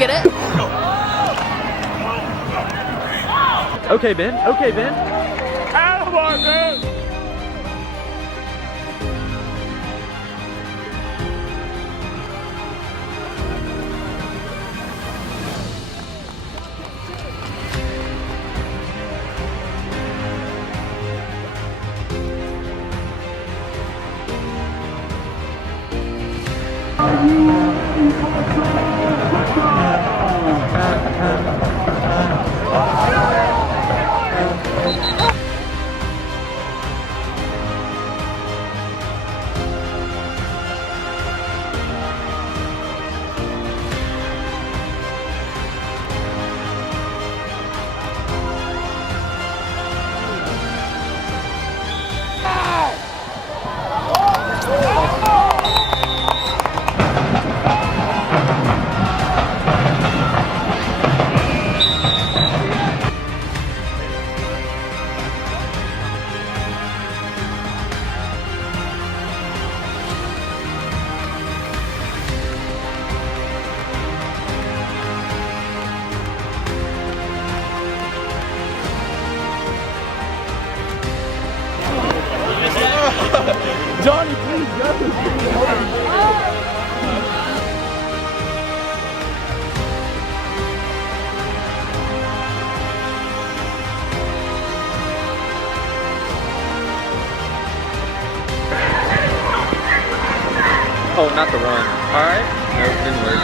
get it? Okay, Ben. Okay, Ben. Attaboy, Ben. Johnny, please go. Oh, not the run. All right. Nope, didn't work.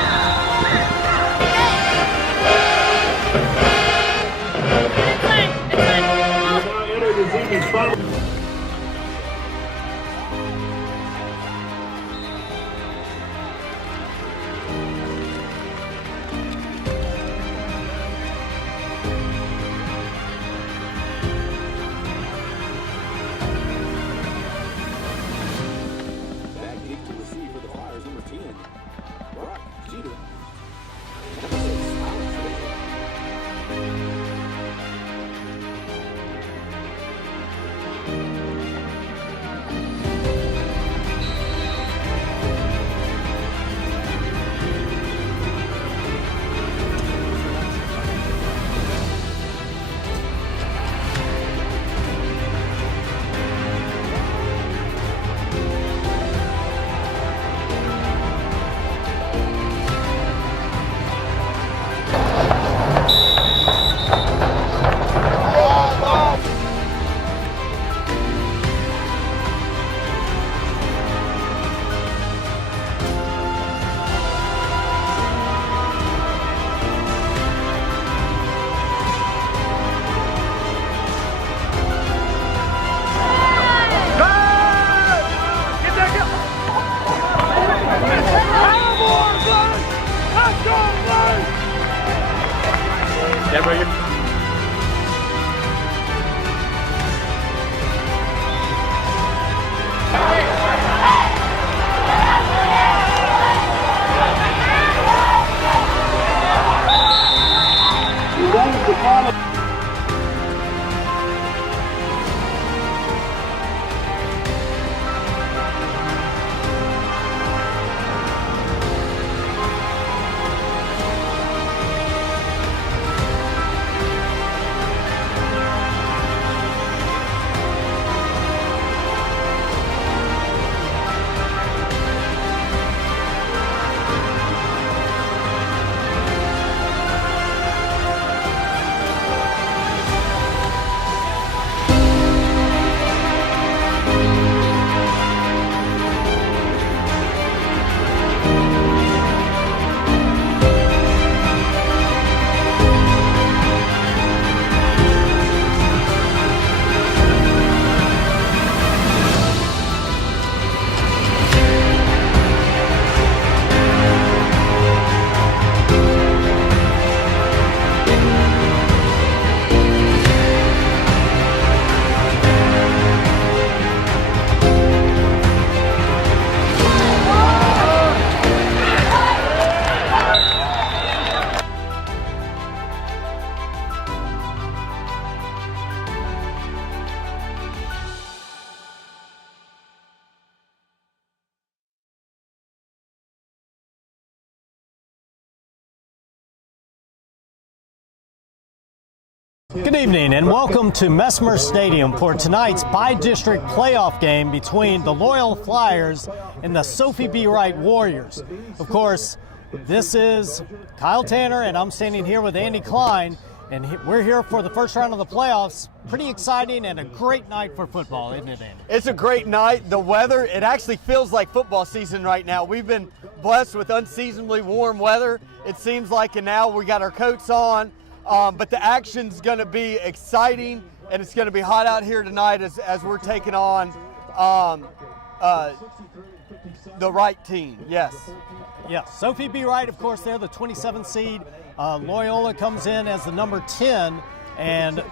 Yeah, bro, you're... Good evening and welcome to Messmer Stadium for tonight's by-district playoff game between the Loyola Flyers and the Sophie B. Wright Warriors. Of course, this is Kyle Tanner and I'm standing here with Andy Klein, and we're here for the first round of the playoffs. Pretty exciting and a great night for football, isn't it, Andy? It's a great night. The weather, it actually feels like football season right now. We've been blessed with unseasonably warm weather, it seems like, and now we got our coats on. But the action's going to be exciting, and it's going to be hot out here tonight as we're taking on the Wright team. Yes. Yes, Sophie B. Wright, of course, they're the 27th seed. Loyola comes in as the number 10, and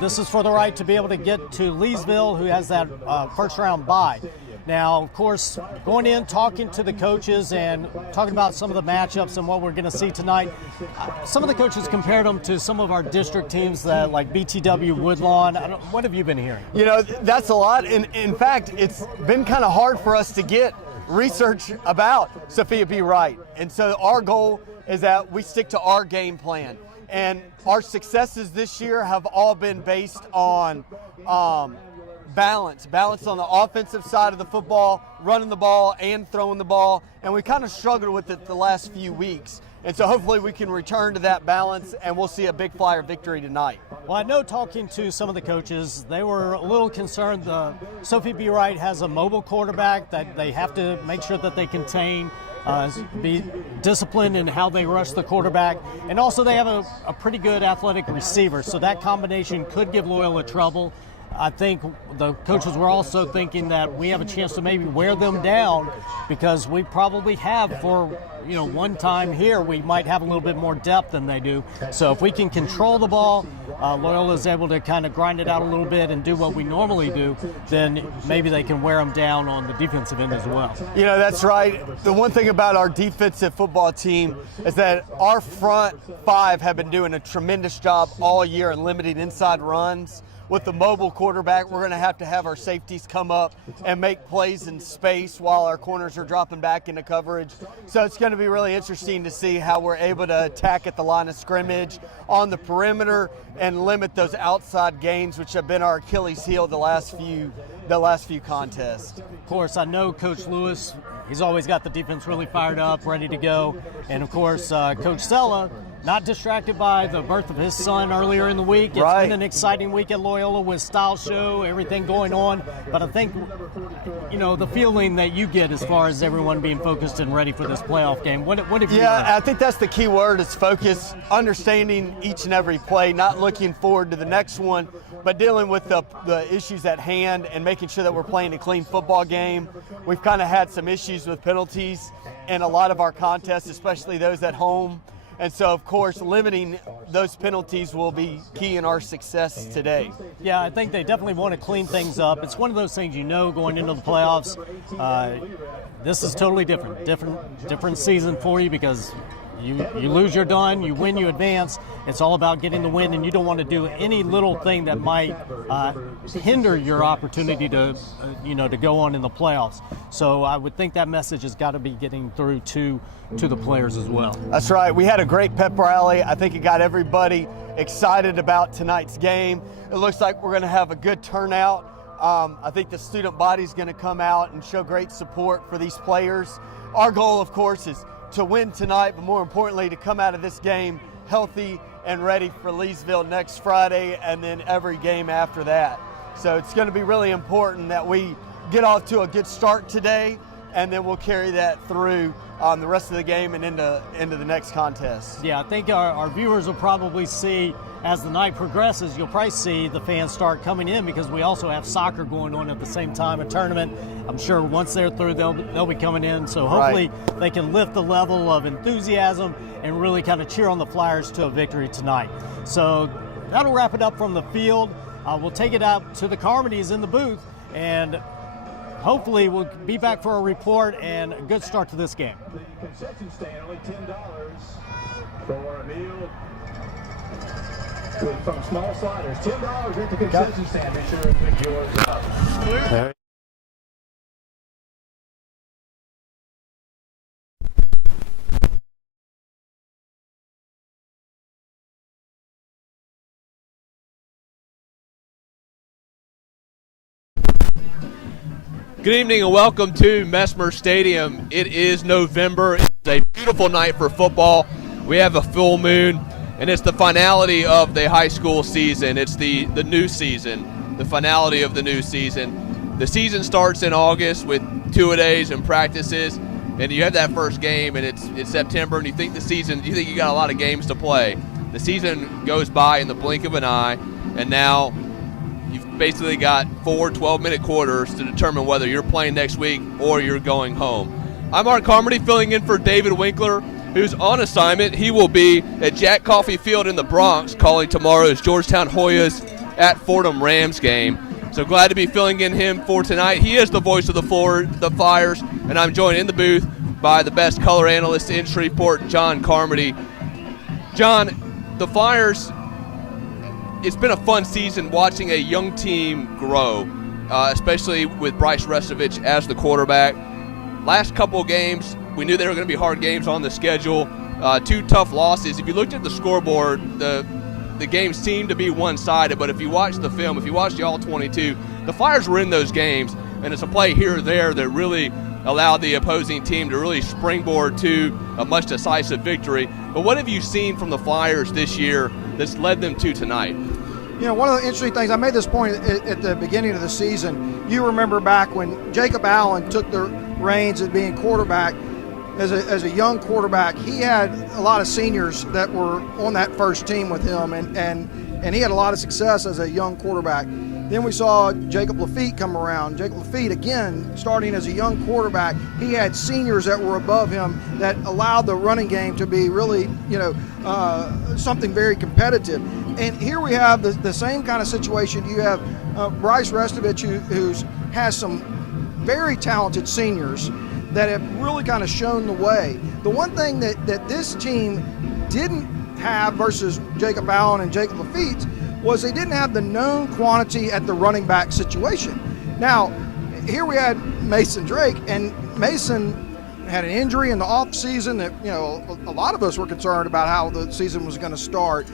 this is for the Wright to be able to get to Leesville, who has that first round bye. Now, of course, going in, talking to the coaches and talking about some of the matchups and what we're going to see tonight, some of the coaches compared them to some of our district teams that like BTW, Woodlawn. What have you been hearing? That's a lot. In fact, it's been kind of hard for us to get research about Sophia B. Wright. And so our goal is that we stick to our game plan. And our successes this year have all been based on balance on the offensive side of the football, running the ball and throwing the ball, and we kind of struggled with it the last few weeks. And so hopefully we can return to that balance and we'll see a big Flyer victory tonight. Well, I know talking to some of the coaches, they were a little concerned. Sophie B. Wright has a mobile quarterback that they have to make sure that they contain, be disciplined in how they rush the quarterback, and also they have a pretty good athletic receiver, so that combination could give Loyola trouble. I think the coaches were also thinking that we have a chance to maybe wear them down because we probably have for one time here we might have a little bit more depth than they do. So if we can control the ball, Loyola is able to kind of grind it out a little bit and do what we normally do, then maybe they can wear them down on the defensive end as well. That's right. The one thing about our defensive football team is that our front five have been doing a tremendous job all year in limiting inside runs. With the mobile quarterback, we're going to have our safeties come up and make plays in space while our corners are dropping back into coverage. So it's going to be really interesting to see how we're able to attack at the line of scrimmage on the perimeter and limit those outside gains, which have been our Achilles heel the last few contests. Of course, I know Coach Lewis, he's always got the defense really fired up, ready to go. And of course, Coach Sella, not distracted by the birth of his son earlier in the week. It's been an exciting week at Loyola with Style Show, everything going on. But I think, the feeling that you get as far as everyone being focused and ready for this playoff game, what have you learned? I think that's the key word is focus, understanding each and every play, not looking forward to the next one, but dealing with the issues at hand and making sure that we're playing a clean football game. We've kind of had some issues with penalties in a lot of our contests, especially those at home. And so, of course, limiting those penalties will be key in our success today. Yeah, I think they definitely want to clean things up. It's one of those things going into the playoffs. This is totally different season for you because you lose, you're done. You win, you advance. It's all about getting the win, and you don't want to do any little thing that might hinder your opportunity to go on in the playoffs. So I would think that message has got to be getting through to the players as well. That's right. We had a great pep rally. I think it got everybody excited about tonight's game. It looks like we're going to have a good turnout. I think the student body is going to come out and show great support for these players. Our goal, of course, is to win tonight, but more importantly, to come out of this game healthy and ready for Leesville next Friday and then every game after that. So it's going to be really important that we get off to a good start today, and then we'll carry that through the rest of the game and into the next contest. Yeah, I think our viewers will probably see, as the night progresses, you'll probably see the fans start coming in because we also have soccer going on at the same time, a tournament. I'm sure once they're through, they'll be coming in. So hopefully they can lift the level of enthusiasm and really kind of cheer on the Flyers to a victory tonight. So that'll wrap it up from the field. We'll take it out to the Carmodys in the booth, and hopefully we'll be back for a report and a good start to this game. Concession stand, only $10 for a meal. From small sliders, $10 at the concession stand. Make sure to pick yours up. Good evening and welcome to Mesmer Stadium. It is November. It's a beautiful night for football. We have a full moon, and it's the finality of the high school season. It's the new season, the finality of the new season. The season starts in August with two-a-days and practices, and you have that first game, and it's September, and you think you got a lot of games to play. The season goes by in the blink of an eye, and now you've basically got 4 12-minute quarters to determine whether you're playing next week or you're going home. I'm Mark Carmody filling in for David Winkler, who's on assignment. He will be at Jack Coffey Field in the Bronx calling tomorrow's Georgetown Hoyas at Fordham Rams game. So glad to be filling in him for tonight. He is the voice of the Flyers, and I'm joined in the booth by the best color analyst in Shreveport, John Carmody. John, the Flyers, it's been a fun season watching a young team grow, especially with Bryce Restovich as the quarterback. Last couple of games, we knew they were going to be hard games on the schedule. 2 tough losses. If you looked at the scoreboard, the game seemed to be one-sided, but if you watch the film, if you watch the All-22, the Flyers were in those games, and it's a play here or there that really allowed the opposing team to really springboard to a much decisive victory. But what have you seen from the Flyers this year that's led them to tonight? You know, one of the interesting things, I made this point at the beginning of the season. You remember back when Jacob Allen took the reins as being quarterback, as a young quarterback, he had a lot of seniors that were on that first team with him, and he had a lot of success as a young quarterback. Then we saw Jacob Lafitte come around. Jacob Lafitte, again, starting as a young quarterback, he had seniors that were above him that allowed the running game to be really, something very competitive. And here we have the same kind of situation. You have Bryce Restovich, who has some very talented seniors that have really kind of shown the way. The one thing that this team didn't have versus Jacob Allen and Jacob Lafitte was they didn't have the known quantity at the running back situation. Now, here we had Mason Drake, and Mason had an injury in the offseason that, a lot of us were concerned about how the season was going to start.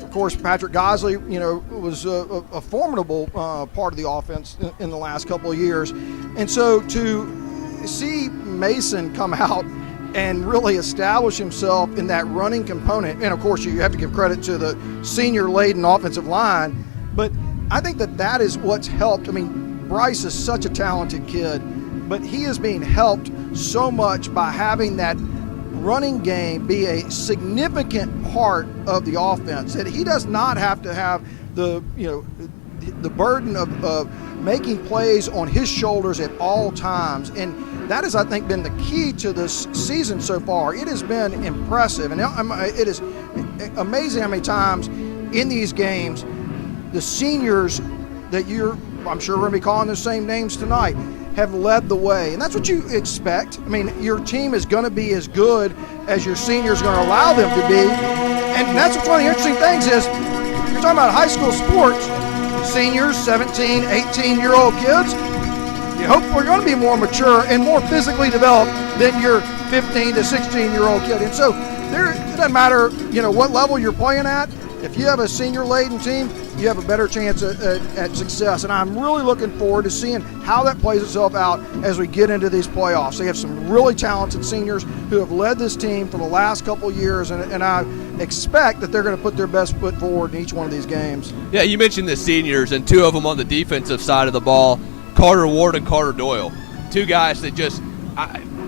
Of course, Patrick Gosley, was a formidable part of the offense in the last couple of years. And so to see Mason come out and really establish himself in that running component. And of course, you have to give credit to the senior-laden offensive line, but I think that is what's helped. I mean, Bryce is such a talented kid, but he is being helped so much by having that running game be a significant part of the offense, that he does not have to have the burden of making plays on his shoulders at all times. And that has, I think, been the key to this season so far. It has been impressive, and it is amazing how many times in these games the seniors that I'm sure we're going to be calling the same names tonight, have led the way. And that's what you expect. I mean, your team is going to be as good as your seniors are going to allow them to be. And that's what's one of the interesting things is, you're talking about high school sports, seniors, 17, 18-year-old kids, you hope we're going to be more mature and more physically developed than your 15 to 16-year-old kid. And so it doesn't matter, what level you're playing at. If you have a senior-laden team, you have a better chance at success. And I'm really looking forward to seeing how that plays itself out as we get into these playoffs. They have some really talented seniors who have led this team for the last couple of years, and I expect that they're going to put their best foot forward in each one of these games. Yeah, you mentioned the seniors, and 2 of them on the defensive side of the ball, Carter Ward and Carter Doyle. 2 guys that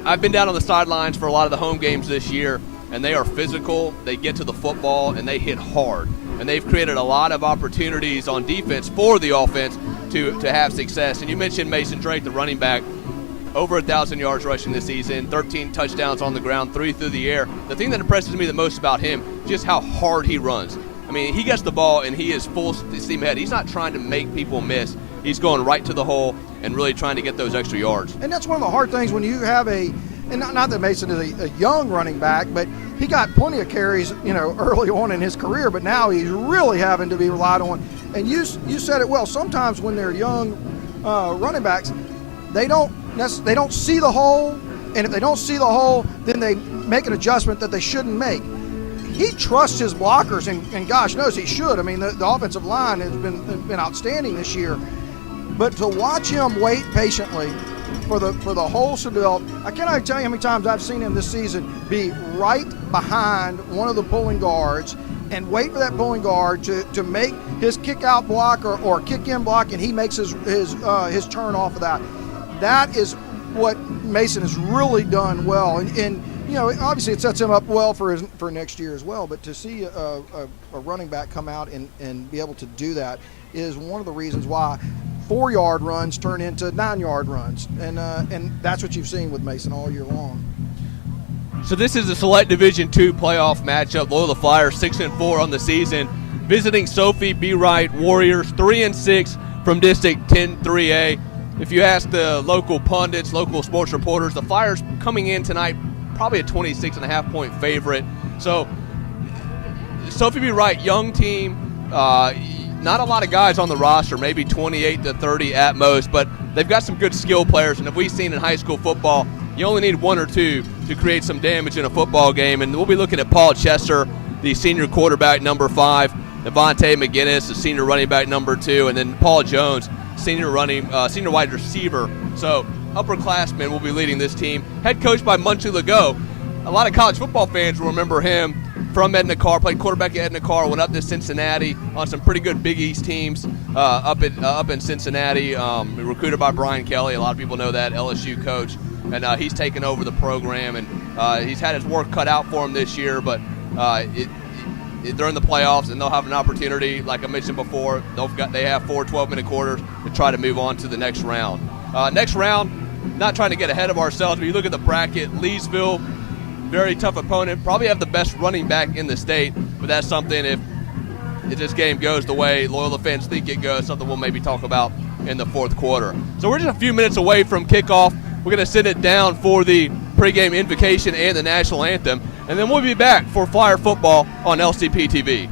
I've been down on the sidelines for a lot of the home games this year, and they are physical, they get to the football, and they hit hard. And they've created a lot of opportunities on defense for the offense to have success. And you mentioned Mason Drake, the running back, over 1,000 yards rushing this season, 13 touchdowns on the ground, 3 through the air. The thing that impresses me the most about him, just how hard he runs. I mean, he gets the ball, and he is full steam ahead. He's not trying to make people miss. He's going right to the hole and really trying to get those extra yards. And that's one of the hard things when you have and not that Mason is a young running back, but he got plenty of carries, early on in his career, but now he's really having to be relied on. And you said it well. Sometimes when they're young running backs, they don't see the hole, and if they don't see the hole, then they make an adjustment that they shouldn't make. He trusts his blockers, and gosh knows he should. I mean, the offensive line has been outstanding this year. But to watch him wait patiently for the hole to develop, I cannot tell you how many times I've seen him this season be right behind one of the pulling guards and wait for that pulling guard to make his kick out block or kick in block, and he makes his turn off of that. That is what Mason has really done well, and you know, obviously it sets him up well for next year as well. But to see a running back come out and be able to do that is one of the reasons why 4-yard runs turn into 9-yard runs, and that's what you've seen with Mason all year long. So this is a select Division II playoff matchup. Loyola Flyers 6-4 on the season, visiting Sophie B. Wright Warriors 3-6 from District 10-3A. If you ask the local pundits, local sports reporters, the Flyers coming in tonight probably a 26.5-point favorite. So Sophie B. Wright, young team, not a lot of guys on the roster, maybe 28 to 30 at most, but they've got some good skill players. And if we've seen in high school football, you only need one or two to create some damage in a football game. And we'll be looking at Paul Chester, the senior quarterback, number 5, Devontae McGinnis, the senior running back, number 2, and then Paul Jones, senior wide receiver. So upperclassmen will be leading this team. Head coached by Munchie Legault. A lot of college football fans will remember him from Edna Carr, played quarterback at Edna Carr, went up to Cincinnati on some pretty good Big East teams up in Cincinnati, recruited by Brian Kelly. A lot of people know that, LSU coach. And he's taken over the program, and he's had his work cut out for him this year, but during the playoffs, and they'll have an opportunity, like I mentioned before, they have 4 12-minute quarters to try to move on to the next round. Next round, not trying to get ahead of ourselves, but you look at the bracket, Leesville, very tough opponent, probably have the best running back in the state, but that's something, if this game goes the way Loyola fans think it goes, something we'll maybe talk about in the fourth quarter. So we're just a few minutes away from kickoff. We're going to sit it down for the pregame invocation and the national anthem, and then we'll be back for Flyer football on LCP TV.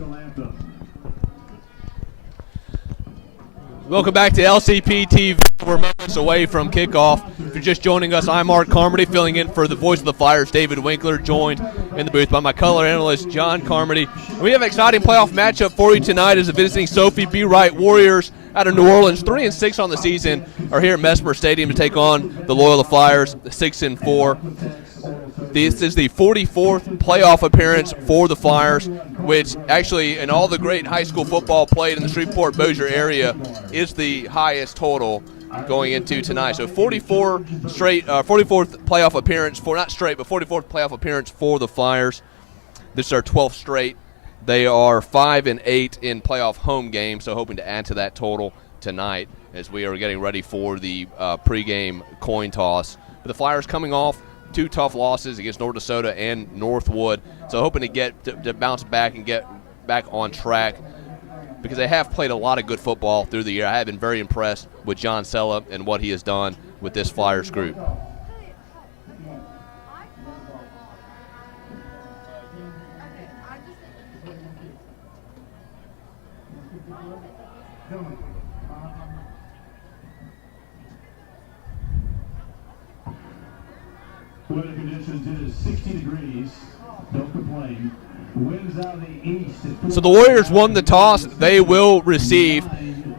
national anthem. Welcome back to LCP TV. We're moments away from kickoff. If you're just joining us, I'm Mark Carmody, filling in for the voice of the Flyers, David Winkler, joined in the booth by my color analyst, John Carmody. And we have an exciting playoff matchup for you tonight as the visiting Sophie B. Wright Warriors out of New Orleans, 3-6 on the season, are here at Mesmer Stadium to take on the Loyola Flyers, 6-4. This is the 44th playoff appearance for the Flyers, which actually in all the great high school football played in the Shreveport-Bossier area is the highest total going into tonight. So 44th playoff appearance for, not straight, but 44th playoff appearance for the Flyers. This is our 12th straight. They are 5-8 in playoff home games, so hoping to add to that total tonight as we are getting ready for the pregame coin toss. But the Flyers coming off 2 tough losses against North Dakota and Northwood, so hoping to get to bounce back and get back on track because they have played a lot of good football through the year. I have been very impressed with John Sella and what he has done with this Flyers group. Weather conditions, it is 60 degrees. Don't complain. Winds out of the east. So the Warriors won the toss. They will receive.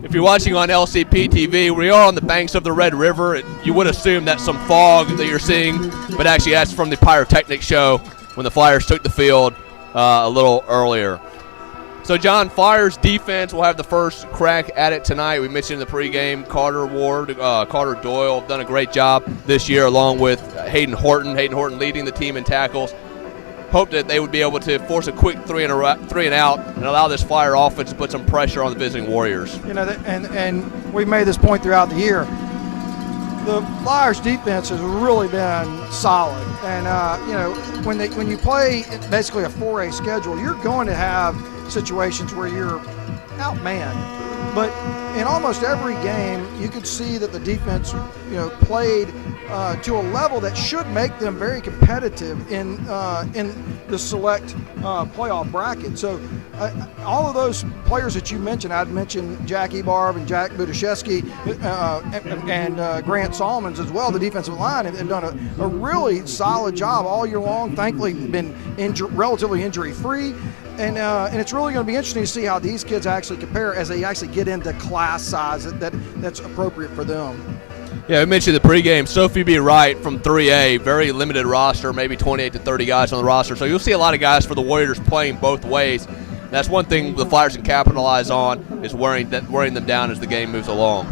If you're watching on LCP TV, we are on the banks of the Red River. You would assume that's some fog that you're seeing, but actually that's from the pyrotechnic show when the Flyers took the field a little earlier. So, John, Flyers defense will have the first crack at it tonight. We mentioned in the pregame Carter Doyle have done a great job this year along with Hayden Horton. Hayden Horton leading the team in tackles. Hope that they would be able to force a quick three and out and allow this Flyer offense to put some pressure on the visiting Warriors. You know, and we've made this point throughout the year. The Flyers defense has really been solid, and you know, when you play basically a 4A schedule, you're going to have situations where you're outmanned. But in almost every game, you could see that the defense, you know, played to a level that should make them very competitive in the select playoff bracket. So all of those players that you mentioned, I'd mentioned Jack Ebarb and Jack Budashevsky and Grant Solomons as well. The defensive line have done a really solid job all year long. Thankfully, been relatively injury-free. And it's really going to be interesting to see how these kids actually compare as they actually get into class size that's appropriate for them. Yeah, we mentioned the pregame. Sophie B. Wright from 3A, very limited roster, maybe 28 to 30 guys on the roster. So you'll see a lot of guys for the Warriors playing both ways. That's one thing the Flyers can capitalize on, is wearing them down as the game moves along.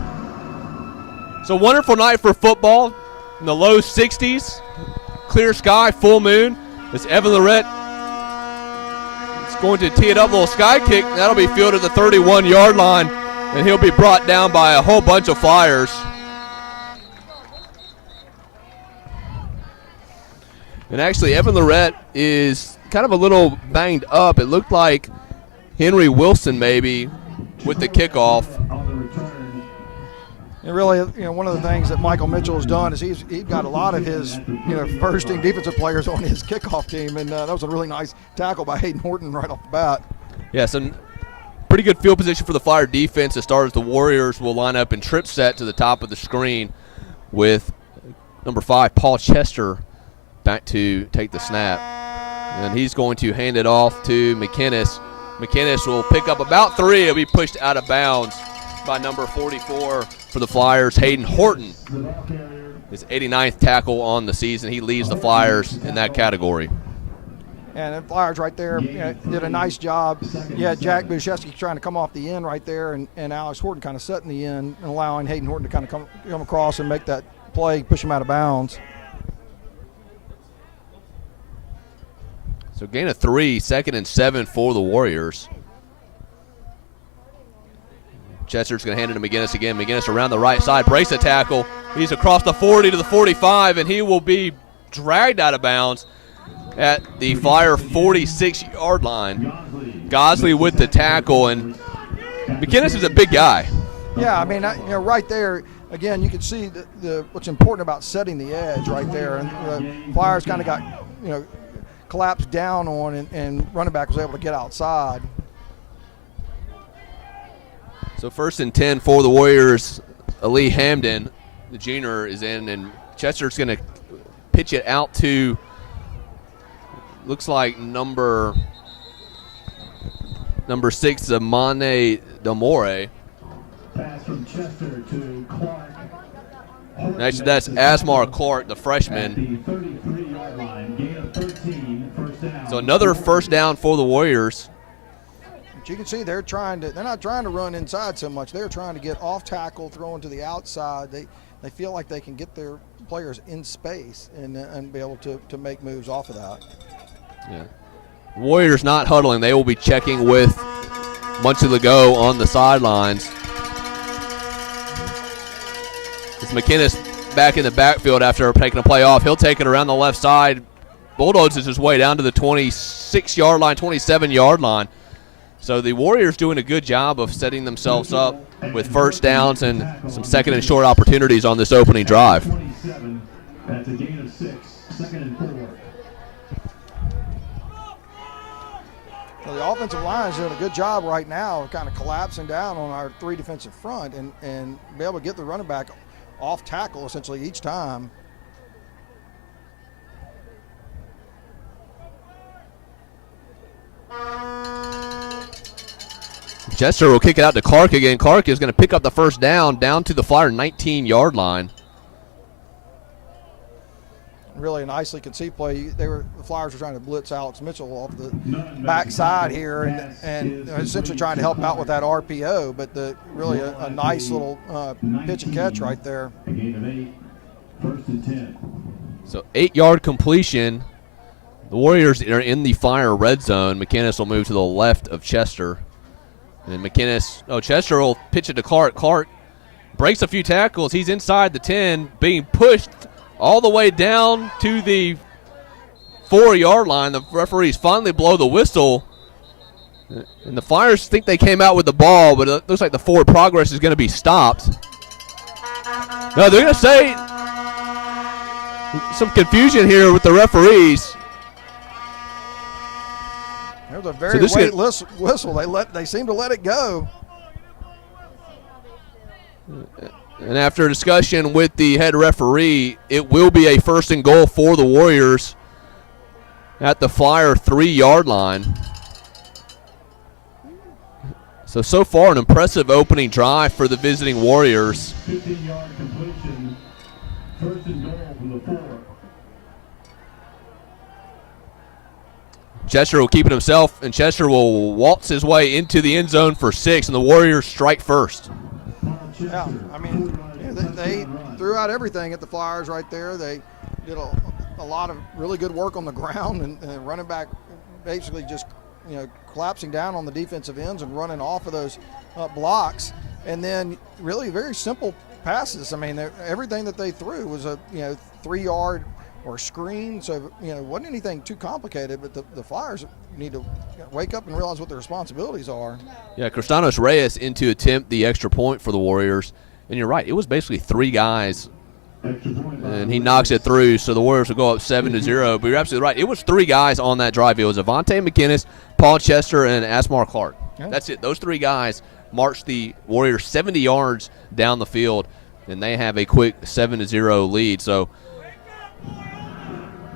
So wonderful night for football in the low 60s. Clear sky, full moon. It's Evan Lorette going to tee it up, a little sky kick. That'll be fielded at the 31-yard line, and he'll be brought down by a whole bunch of Flyers. And actually, Evan Lorette is kind of a little banged up. It looked like Henry Wilson maybe with the kickoff. And really, you know, one of the things that Michael Mitchell has done is he's got a lot of his, you know, first-team defensive players on his kickoff team, and that was a really nice tackle by Hayden Horton right off the bat. Yeah, so pretty good field position for the Flyer defense as start as the Warriors will line up in trip set to the top of the screen with number 5, Paul Chester, back to take the snap. And he's going to hand it off to McInnes. McInnes will pick up about 3. It'll be pushed out of bounds by number 44 for the Flyers, Hayden Horton. His 89th tackle on the season. He leads the Flyers in that category. And the Flyers right there, you know, did a nice job. Yeah, Jack Budashevsky trying to come off the end right there, and Alex Horton kind of setting the end and allowing Hayden Horton to kind of come across and make that play, push him out of bounds. So gain of 3, 2nd and 7 for the Warriors. Chester's going to hand it to McInnes again. McInnes around the right side, breaks the tackle. He's across the 40 to the 45, and he will be dragged out of bounds at the Flyer 46-yard line. Gosley with the tackle, and McInnes is a big guy. Yeah, I mean, you know, right there, again, you can see what's important about setting the edge right there. And the Flyers kind of got, you know, collapsed down on, and running back was able to get outside. So 1st and 10 for the Warriors. Ali Hamden, the junior, is in, and Chester's going to pitch it out to, looks like number 6, Amane Damore. Pass from Chester to Clark. Actually, that's Asmar Clark, the freshman. At the 33-yard line, gain of 13, first down. So another first down for the Warriors. But you can see they're not trying to run inside so much. They're trying to get off tackle, throwing to the outside. They feel like they can get their players in space and be able to make moves off of that. Yeah. Warriors not huddling. They will be checking with much of the go on the sidelines. It's McInnes back in the backfield after taking a play off. He'll take it around the left side. Bulldogs is his way down to the 26-yard line, 27-yard line. So the Warriors doing a good job of setting themselves up with first downs and some second and short opportunities on this opening drive. 27, that's a gain of 6, 2nd and 4. Well, the offensive line is doing a good job right now of kind of collapsing down on our 3 defensive front and be able to get the running back off tackle essentially each time. Chester will kick it out to Clark again. Clark is going to pick up the first down to the Flyer 19-yard line. Really a nicely conceived play. The Flyers were trying to blitz Alex Mitchell off the backside here and essentially trying to help out with that RPO, but really a nice little pitch and catch right there. A gain of 8, 1st and 10. So 8-yard completion. The Warriors are in the Fire red zone. McInnes will move to the left of Chester. And Chester will pitch it to Clark. Clark breaks a few tackles. He's inside the 10, being pushed all the way down to the 4-yard line. The referees finally blow the whistle. And the Flyers think they came out with the ball, but it looks like the forward progress is going to be stopped. No, they're going to say some confusion here with the referees. There's a very weightless whistle. They seem to let it go. And after a discussion with the head referee, it will be a 1st and goal for the Warriors at the Flyer 3-yard line. So far an impressive opening drive for the visiting Warriors. 15-yard completion, 1st and goal from the 4. Chester will keep it himself, and Chester will waltz his way into the end zone for 6, and the Warriors strike first. Yeah, I mean, they threw out everything at the Flyers right there. They did a lot of really good work on the ground, and running back basically just collapsing down on the defensive ends and running off of those blocks, and then really very simple passes. I mean, everything that they threw was a 3-yard or screen, so it wasn't anything too complicated. But the Flyers need to wake up and realize what their responsibilities are. Yeah, Cristianos Reyes in to attempt the extra point for the Warriors, and you're right, it was basically 3 guys, and he knocks it through, so the Warriors will go up 7-0. But you're absolutely right, it was 3 guys on that drive. It was Avante McInnes, Paul Chester, and Asmar Clark. Yeah. That's it. Those 3 guys marched the Warriors 70 yards down the field, and they have a quick 7-0 lead. So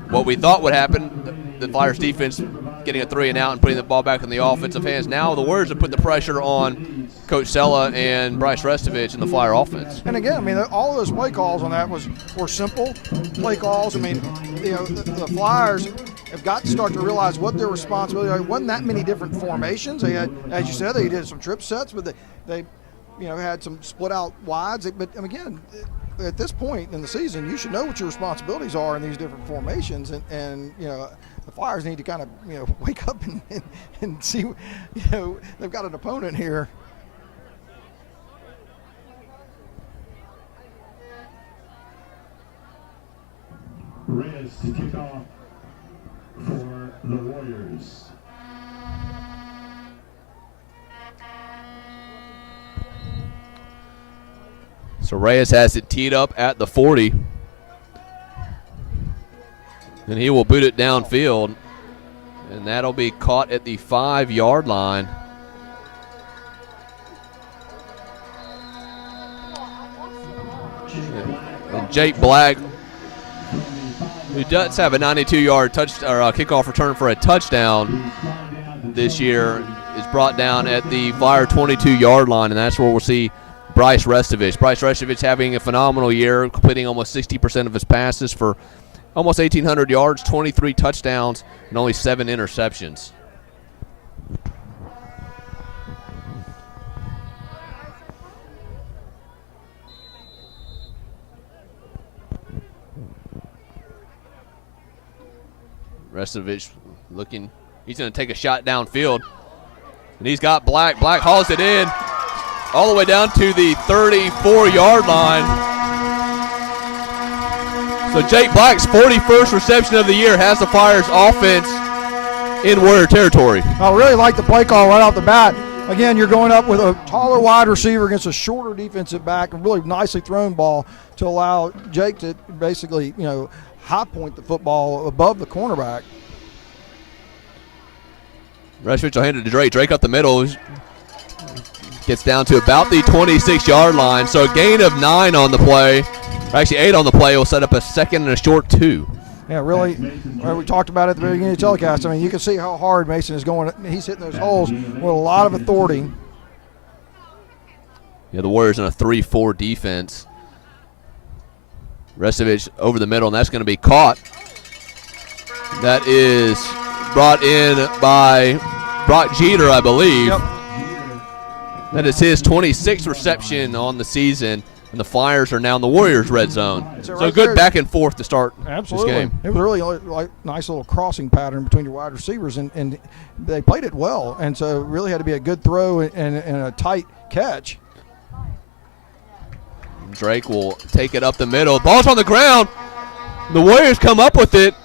what we thought would happen, the Flyers defense getting a 3-and-out and putting the ball back in the offensive hands. Now the Warriors have put the pressure on Coach Sella and Bryce Restovich in the Flyer offense. And again, I mean, all of those play calls on that were simple play calls. I mean, the Flyers have got to start to realize what their responsibility are. There wasn't that many different formations. They had, as you said, they did some trip sets, but they had some split out wides. But again, at this point in the season, you should know what your responsibilities are in these different formations, and the Flyers need to kind of wake up and see they've got an opponent here. Reyes to kick off for the Warriors. So Reyes has it teed up at the 40. And he will boot it downfield. And that'll be caught at the 5-yard line. Jake Black, who does have a 92-yard kickoff return for a touchdown this year, is brought down at the Flyer 22-yard line, and that's where we'll see Bryce Restovich. Bryce Restovich having a phenomenal year, completing almost 60% of his passes for almost 1,800 yards, 23 touchdowns, and only 7 interceptions. Restovich looking, he's going to take a shot downfield. And he's got Black. Black hauls it in all the way down to the 34-yard line. So Jake Black's 41st reception of the year has the Flyers offense in Warrior territory. I really like the play call right off the bat. Again, you're going up with a taller wide receiver against a shorter defensive back, a really nicely thrown ball to allow Jake to basically, high point the football above the cornerback. Restovich will hand it to Drake. Drake up the middle. Gets down to about the 26-yard line. So a gain of 9 on the play. Actually 8 on the play. Will set up a second and a short 2. Yeah, really, we talked about it at the beginning of the telecast. I mean, you can see how hard Mason is going. He's hitting those holes with a lot of authority. Yeah, the Warriors in a 3-4 defense. Restovich over the middle, and that's going to be caught. That is brought in by Brock Jeter, I believe. Yep. That is his 26th reception on the season, and the Flyers are now in the Warriors' red zone. So right good there. back and forth to start Absolutely. this game. It was really like nice little crossing pattern between your wide receivers, and they played it well. And so it really had to be a good throw and a tight catch. Drake will take it up the middle. Ball's on the ground. The Warriors come up with it.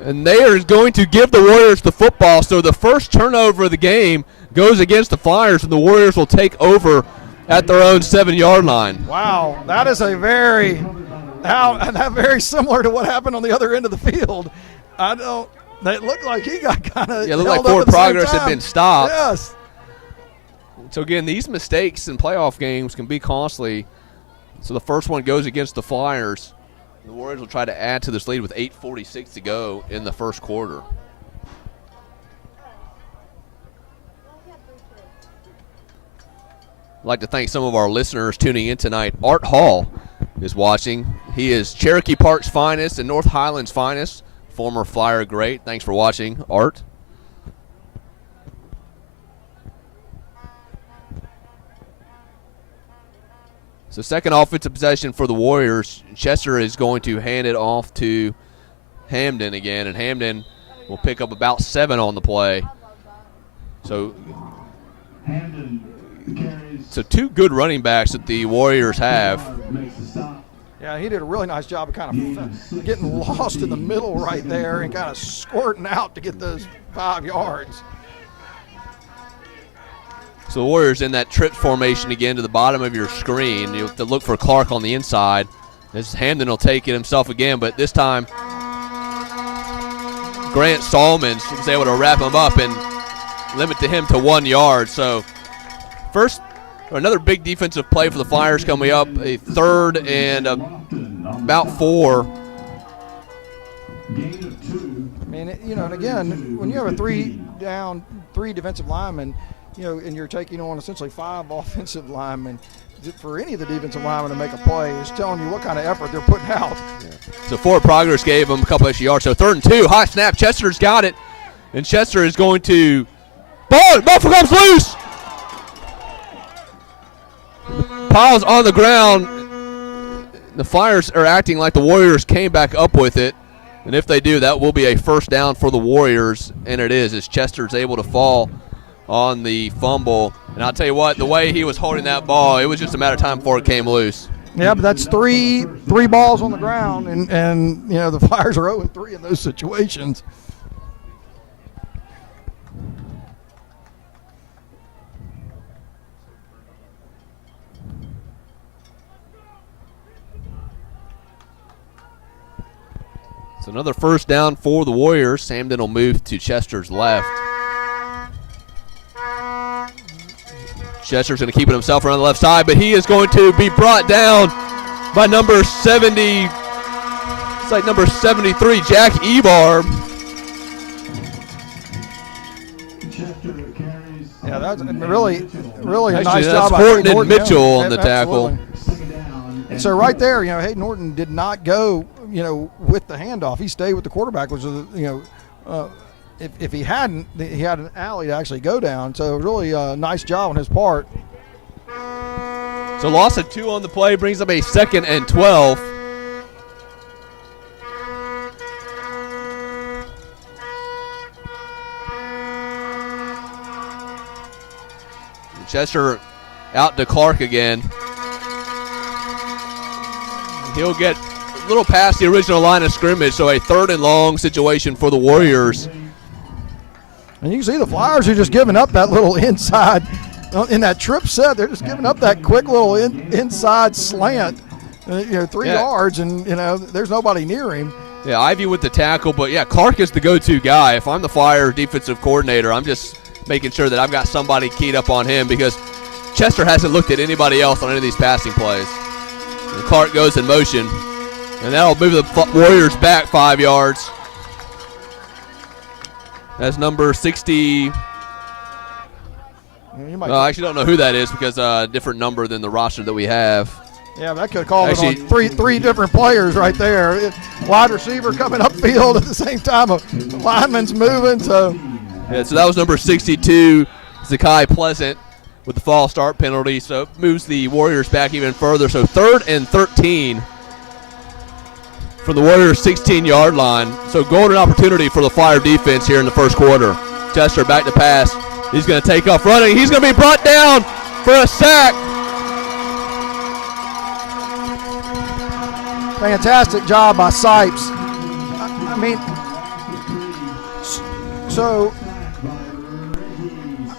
And they are going to give the Warriors the football. So the first turnover of the game goes against the Flyers, and the Warriors will take over at their own 7-yard line. Wow, that is very similar to what happened on the other end of the field. It looked like he got kind of. Yeah, it looked like forward progress had been stopped. Yes. So again, these mistakes in playoff games can be costly. So the first one goes against the Flyers. The Warriors will try to add to this lead with 8:46 to go in the first quarter. I'd like to thank some of our listeners tuning in tonight. Art Hall is watching. He is Cherokee Park's finest and North Highlands' finest, former Flyer great. Thanks for watching, Art. So second offensive possession for the Warriors. Chester is going to hand it off to Hamden again, and Hamden will pick up about 7 on the play. So 2 good running backs that the Warriors have. Yeah, he did a really nice job of kind of getting lost in the middle right there and kind of squirting out to get those 5 yards. So the Warriors in that trips formation again to the bottom of your screen. You have to look for Clark on the inside. As Hamden will take it himself again, but this time Grant Salmons was able to wrap him up and limit to him to 1 yard. So another big defensive play for the Flyers coming up, a 3rd and about 4. I mean, and again, when you have a 3 defensive linemen, and you're taking on essentially 5 offensive linemen, for any of the defensive linemen to make a play is telling you what kind of effort they're putting out. Yeah. So forward progress gave them a couple extra yards. So 3rd and 2, high snap. Chester's got it, and Chester is going to ball comes loose. Piles on the ground. The Flyers are acting like the Warriors came back up with it, and if they do, that will be a first down for the Warriors, and it is, as Chester's able to fall on the fumble. And I'll tell you what, the way he was holding that ball, it was just a matter of time before it came loose. Yeah, but that's three balls on the ground, and the Flyers are 0-3 in those situations. So another first down for the Warriors. Hamden will move to Chester's left. Chester's going to keep it himself around the left side, but he is going to be brought down by number 70. It's like number 73, Jack Ebar. Yeah, that's really a Actually, nice that's job by Horton Hayden and Norton. Mitchell Yeah, on the tackle. absolutely. And so right there, Hayden Norton did not go, with the handoff. He stayed with the quarterback, which is, if he hadn't, he had an alley to actually go down. So really a nice job on his part. So loss of 2 on the play brings up a 2nd and 12. Chester out to Clark again. He'll get a little past the original line of scrimmage, so a 3rd and long situation for the Warriors. And you can see the Flyers are just giving up that little inside. In that trip set, they're just giving up that quick little inside slant, 3 yards, and, there's nobody near him. Yeah, Ivy with the tackle, but, Clark is the go-to guy. If I'm the Flyer defensive coordinator, I'm just making sure that I've got somebody keyed up on him because Chester hasn't looked at anybody else on any of these passing plays. And Clark goes in motion, and that'll move the Warriors back 5 yards. That's number 60. I actually don't know who that is because different number than the roster that we have. Yeah, that could have called it on three different players right there. Wide receiver coming upfield at the same time. A lineman's moving, so. Yeah, so that was number 62, Zakai Pleasant, with the false start penalty. So it moves the Warriors back even further. So 3rd and 13 from the Warriors' 16-yard line. So golden opportunity for the Flyer defense here in the first quarter. Chester back to pass. He's going to take off running. He's going to be brought down for a sack. Fantastic job by Sipes. So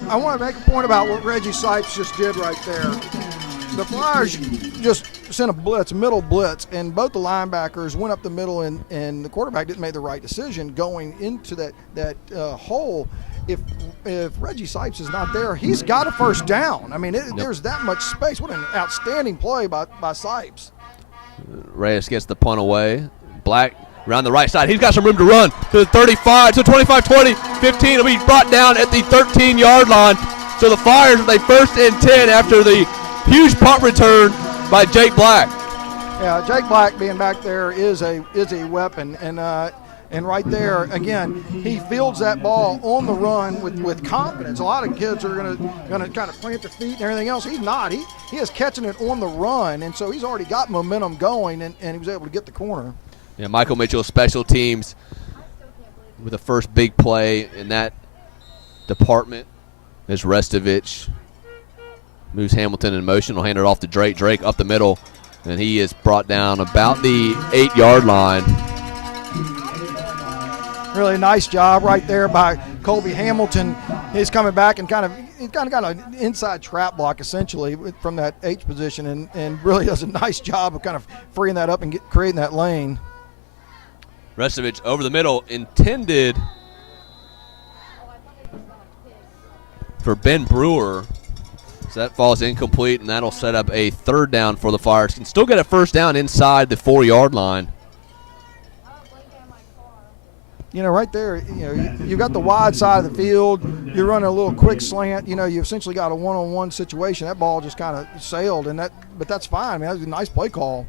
I want to make a point about what Reggie Sipes just did right there. The Flyers just sent a blitz, middle blitz, and both the linebackers went up the middle, and the quarterback didn't make the right decision going into that hole. If Reggie Sipes is not there, he's got a first down. There's that much space. What an outstanding play by Sipes. Reyes gets the punt away. Black around the right side. He's got some room to run to the 35, to 25, 20, 15. Will be brought down at the 13-yard line. So the Flyers with a 1st and 10 after the huge punt return by Jake Black. Yeah, Jake Black being back there is a weapon, and right there again, he fields that ball on the run with confidence. A lot of kids are gonna kind of plant their feet and everything else. He's not. He is catching it on the run, and so he's already got momentum going, and he was able to get the corner. Yeah, Michael Mitchell, special teams, with the first big play in that department. As Restovich moves Hamilton in motion, will hand it off to Drake. Drake up the middle, and he is brought down about the 8-yard line. Really nice job right there by Colby Hamilton. He's coming back and kind of got an inside trap block essentially from that H position, and really does a nice job of kind of freeing that up and creating that lane. Restovich over the middle, intended for Ben Brewer. So that falls incomplete, and that'll set up a 3rd down for the Flyers. Can still get a 1st down inside the 4-yard line. Right there, you've got the wide side of the field. You're running a little quick slant. You've essentially got a one-on-one situation. That ball just kind of sailed, but that's fine. That was a nice play call.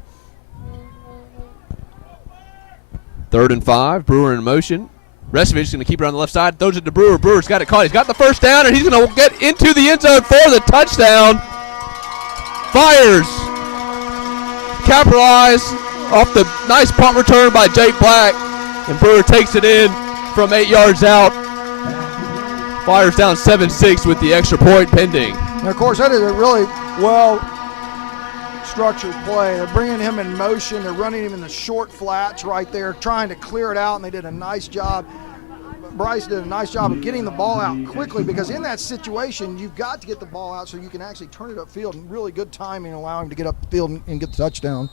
3rd and 5, Brewer in motion. Restovich is going to keep it on the left side. Throws it to Brewer. Brewer's got it caught. He's got the 1st down, and he's going to get into the end zone for the touchdown. Flyers capitalize off the nice punt return by Jake Black, and Brewer takes it in from 8 yards out. Flyers down 7-6 with the extra point pending. And of course, that is a really well-structured play. They're bringing him in motion. They're running him in the short flats right there, trying to clear it out, and they did a nice job. Bryce did a nice job of getting the ball out quickly, because in that situation, you've got to get the ball out so you can actually turn it upfield, and really good timing allow him to get upfield and get the touchdown.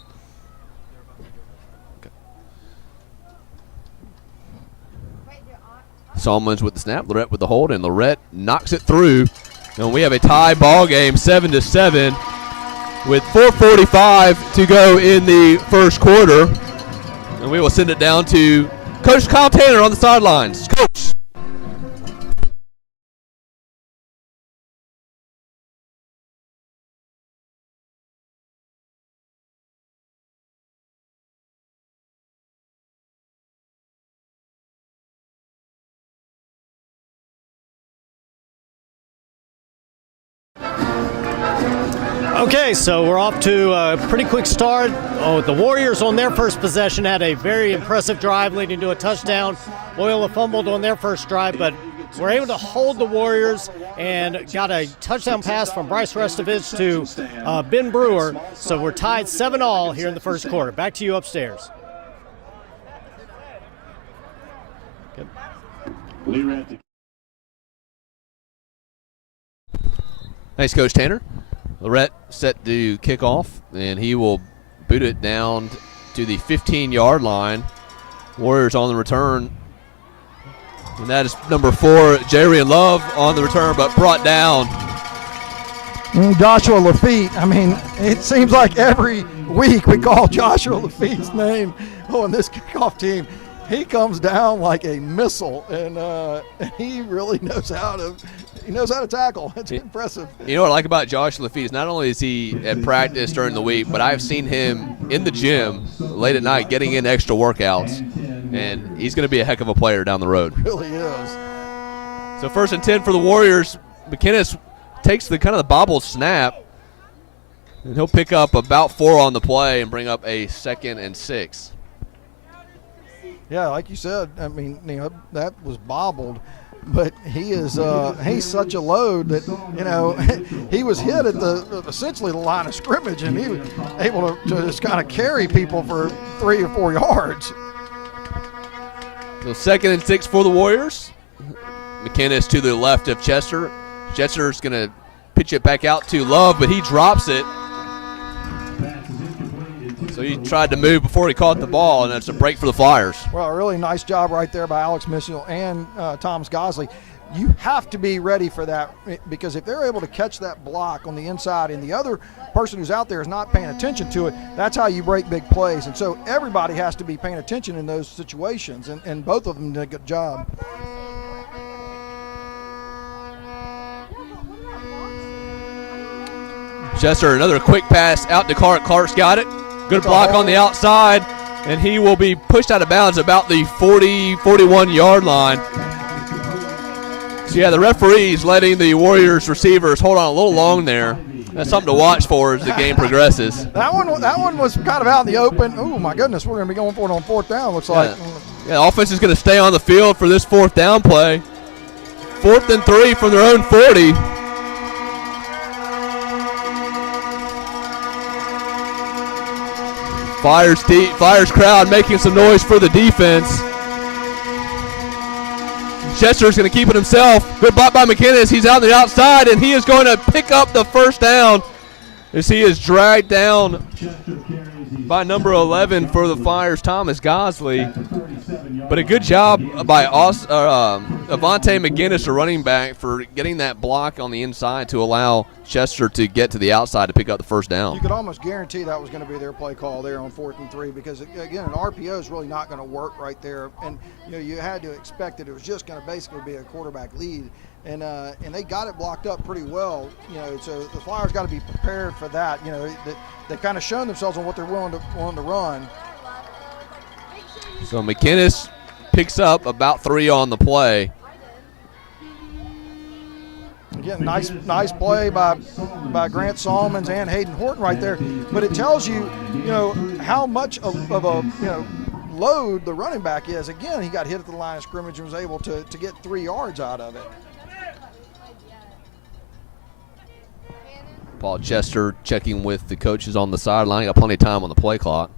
Solomons with the snap, Lorette with the hold, and Lorette knocks it through And we have a tie ball game, 7-7, with 4:45 to go in the first quarter. And we will send it down to Coach Kyle Tanner on the sidelines. Coach. Okay, so we're off to a pretty quick start. Oh, the Warriors on their first possession had a very impressive drive leading to a touchdown. Loyola fumbled on their first drive, but were able to hold the Warriors and got a touchdown pass from Bryce Restovich to Ben Brewer. So we're tied 7-all here in the first quarter. Back to you upstairs. Good. Thanks, Coach Tanner. Lorette set to kick off, and he will boot it down to the 15-yard line. Warriors on the return. And that is number 4, Jarian Love on the return, but brought down. Joshua Lafitte. I mean, it seems like every week we call Joshua Lafitte's name on this kickoff team. He comes down like a missile, and he really knows how to tackle. It's impressive. You know what I like about Josh Lafitte is not only is he at practice during the week, but I've seen him in the gym late at night getting in extra workouts, and he's going to be a heck of a player down the road. Really is. So 1st and 10 for the Warriors. McInnes takes the kind of the bobble snap, and he'll pick up about 4 on the play and bring up a 2nd and 6. Yeah, like you said, I mean, that was bobbled, but he is he's such a load that he was hit at essentially the line of scrimmage, and he was able to just kind of carry people for 3 or 4 yards. So 2nd and 6 for the Warriors. McInnes to the left of Chester. Chester's going to pitch it back out to Love, but he drops it. So he tried to move before he caught the ball, and it's a break for the Flyers. Well, a really nice job right there by Alex Mitchell and Thomas Gosley. You have to be ready for that, because if they're able to catch that block on the inside and the other person who's out there is not paying attention to it, that's how you break big plays. And so everybody has to be paying attention in those situations, and both of them did a good job. Chester, another quick pass out to Clark. Clark's got it. Good block on the outside, and he will be pushed out of bounds about the 41-yard line. So, yeah, the referee's letting the Warriors receivers hold on a little long there. That's something to watch for as the game progresses. That one was kind of out in the open. Oh, my goodness, we're going to be going for it on 4th down, looks like. Yeah, the offense is going to stay on the field for this 4th down play. 4th and 3 from their own 40. Flyers crowd making some noise for the defense. Chester's going to keep it himself. Good block by McInnes. He's out on the outside, and he is going to pick up the 1st down as he is dragged down by number 11 for the Flyers, Thomas Gosley. But a good job by Avante McGinnis, a running back, for getting that block on the inside to allow Chester to get to the outside to pick up the 1st down. You could almost guarantee that was going to be their play call there on 4th and 3, because, again, an RPO is really not going to work right there. And, you had to expect that it was just going to basically be a quarterback lead. And they got it blocked up pretty well, so the Flyers got to be prepared for that. They've kind of shown themselves on what they're willing to run. So McInnes picks up about 3 on the play. Again, nice play by Grant Solomons and Hayden Horton right there. But it tells you, how much of a load the running back is. Again, he got hit at the line of scrimmage and was able to get 3 yards out of it. Paul Chester checking with the coaches on the sideline. Got plenty of time on the play clock.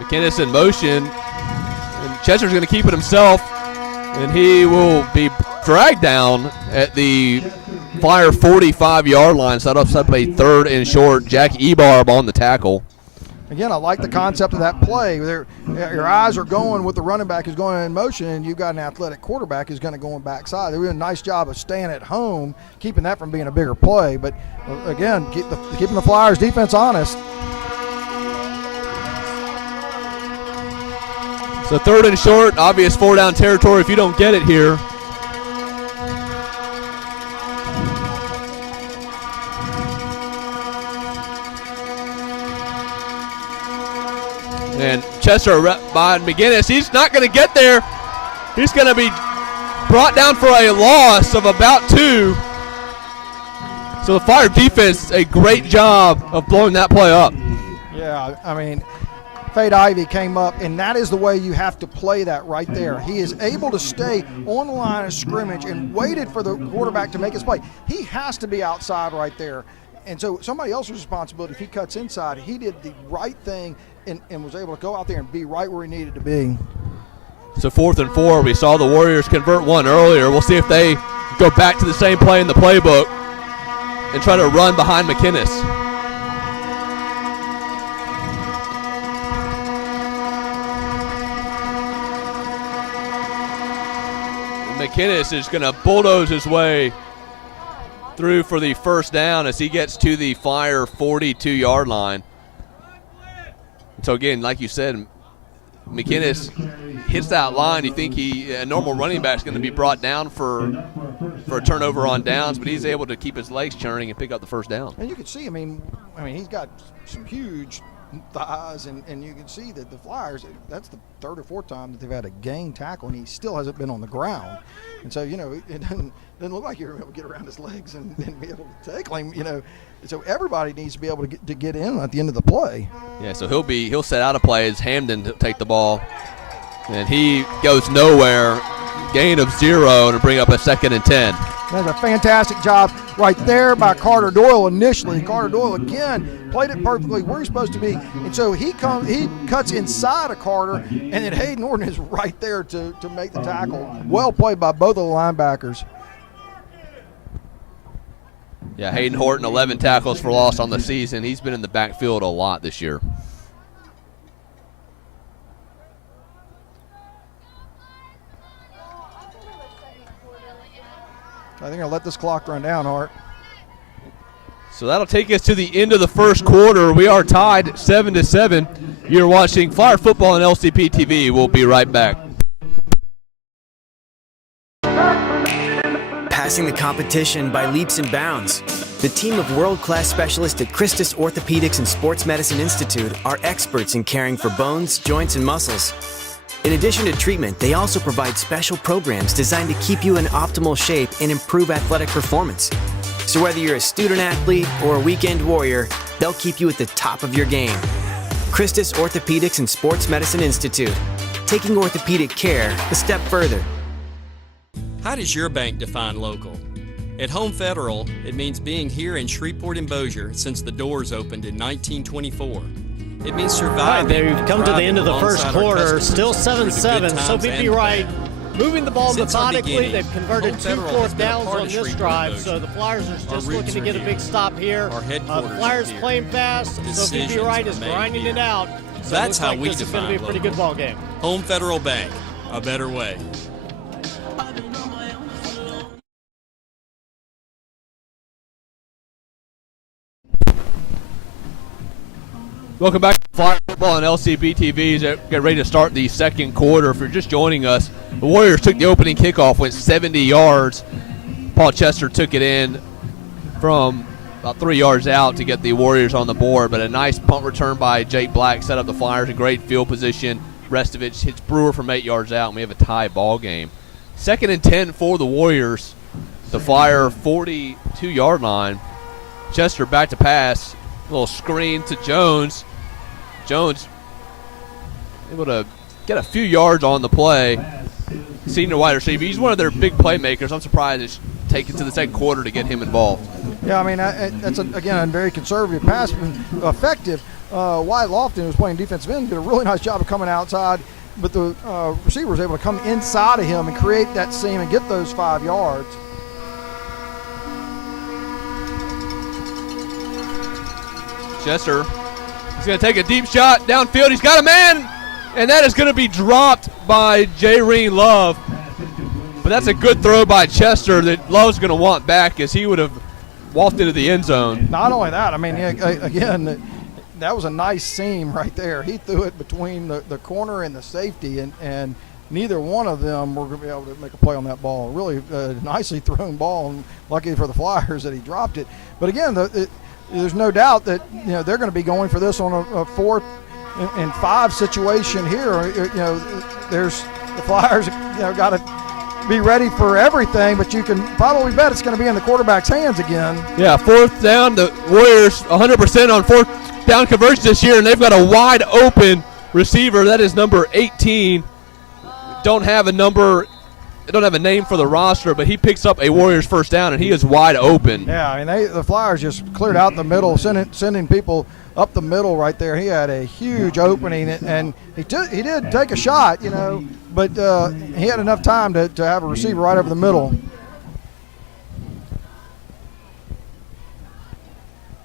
McInnes in motion, and Chester's going to keep it himself, and he will be dragged down at the Flyer 45-yard line. So that'll set up a 3rd and short. Jack Ebarb on the tackle. again, I like the concept of that play. Your eyes are going with the running back who's going in motion, and you've got an athletic quarterback who's going to go on backside. They're doing a nice job of staying at home, keeping that from being a bigger play. But, again, keeping the Flyers defense honest. So 3rd and short, obvious 4-down territory if you don't get it here. And Chester behind McGinnis. He's not going to get there. He's going to be brought down for a loss of about 2. So the Fire defense, a great job of blowing that play up. Yeah, I mean, Fade Ivey came up, and that is the way you have to play that right there. He is able to stay on the line of scrimmage and waited for the quarterback to make his play. He has to be outside right there. And so somebody else's responsibility, if he cuts inside, he did the right thing and was able to go out there and be right where he needed to be. So 4th and 4, we saw the Warriors convert one earlier. We'll see if they go back to the same play in the playbook and try to run behind McInnes. McInnes is going to bulldoze his way through for the first down as he gets to the Fire 42-yard line. So again, like you said, McInnes hits that line. You think a normal running back is going to be brought down for a turnover on downs, but he's able to keep his legs churning and pick up the first down. And you can see, I mean, he's got some huge thighs, and you can see that the Flyers, that's the 3rd or 4th time that they've had a gang tackle, and he still hasn't been on the ground. And so, it doesn't look like you're able to get around his legs and be able to tackle him, So everybody needs to be able to get in at the end of the play. Yeah, so he'll set out a play as Hamden to take the ball, and he goes nowhere. Gain of 0 to bring up a 2nd and 10. That's a fantastic job right there by Carter Doyle initially. Carter Doyle, again, played it perfectly where he's supposed to be. And so he cuts inside of Carter, and then Hayden Orton is right there to make the tackle. Well played by both of the linebackers. Yeah, Hayden Horton, 11 tackles for loss on the season. He's been in the backfield a lot this year. I think I'll let this clock run down, Art. So that'll take us to the end of the first quarter. We are tied 7-7. You're watching Flyer Football on LCP TV. We'll be right back. Passing the competition by leaps and bounds. The team of world-class specialists at Christus Orthopedics and Sports Medicine Institute are experts in caring for bones, joints, and muscles. In addition to treatment, they also provide special programs designed to keep you in optimal shape and improve athletic performance. So whether you're a student athlete or a weekend warrior, they'll keep you at the top of your game. Christus Orthopedics and Sports Medicine Institute, taking orthopedic care a step further. How does your bank define local? At Home Federal, it means being here in Shreveport and Bossier since the doors opened in 1924. It means surviving. They've come to the end of the first quarter, still 7-7. Sophie B. Wright moving the ball methodically. They've converted 2 4th downs on this drive, so the Flyers are just looking to get a big stop here. Flyers playing fast. Sophie B. Wright is grinding it out. So that's how we define. This is going to be a pretty good ball game. Home Federal Bank, a better way. Welcome back to Flyer Football on LCB TV. Get ready to start the second quarter. If you're just joining us, the Warriors took the opening kickoff, went 70 yards. Paul Chester took it in from about 3 yards out to get the Warriors on the board, but a nice punt return by Jake Black set up the Flyers in great field position. Restovich hits Brewer from 8 yards out, and we have a tie ball game. 2nd and 10 for the Warriors. The Flyer 42-yard line. Chester back to pass. A little screen to Jones. Jones able to get a few yards on the play. Senior wide receiver. He's one of their big playmakers. I'm surprised it's taken to the second quarter to get him involved. Yeah, I mean, that's, again, a very conservative pass, effective. Wyatt Lofton, who's playing defensive end, did a really nice job of coming outside, but the receiver was able to come inside of him and create that seam and get those 5 yards. Chester He's going to take a deep shot downfield. He's got a man, and that is going to be dropped by Jayreen Love. But that's a good throw by Chester that Love's going to want back, as he would have walked into the end zone. Not only that, I mean, again, that was a nice seam right there. He threw it between the corner and the safety, and neither one of them were going to be able to make a play on that ball. Really nicely thrown ball, and lucky for the Flyers that he dropped it. But again, there's no doubt that they're going to be going for this on a 4th and 5 situation here. There's the Flyers got to be ready for everything, but you can probably bet it's going to be in the quarterback's hands again. Yeah, 4th down. The Warriors 100% on 4th down conversion this year, and they've got a wide open receiver. That is number 18. Don't have a name for the roster, but he picks up a Warriors first down, and he is wide open. Yeah, I mean, the Flyers just cleared out the middle, sending people up the middle right there. He had a huge opening, and he did take a shot, but he had enough time to have a receiver right over the middle.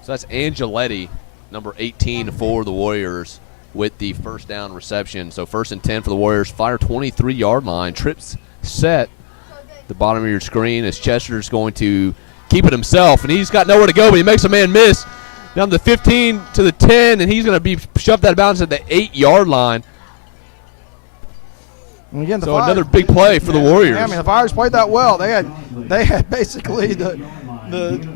So that's Angeletti, number 18 for the Warriors, with the first down reception. So 1st and 10 for the Warriors. Flyer 23-yard line. Trips set. The bottom of your screen as Chester's going to keep it himself, and he's got nowhere to go, but he makes a man miss down the 15 to the 10, and he's going to be shoved out of bounds at the 8-yard line. And again, so another big play for the Warriors. Yeah, I mean, the Flyers played that well. They had basically the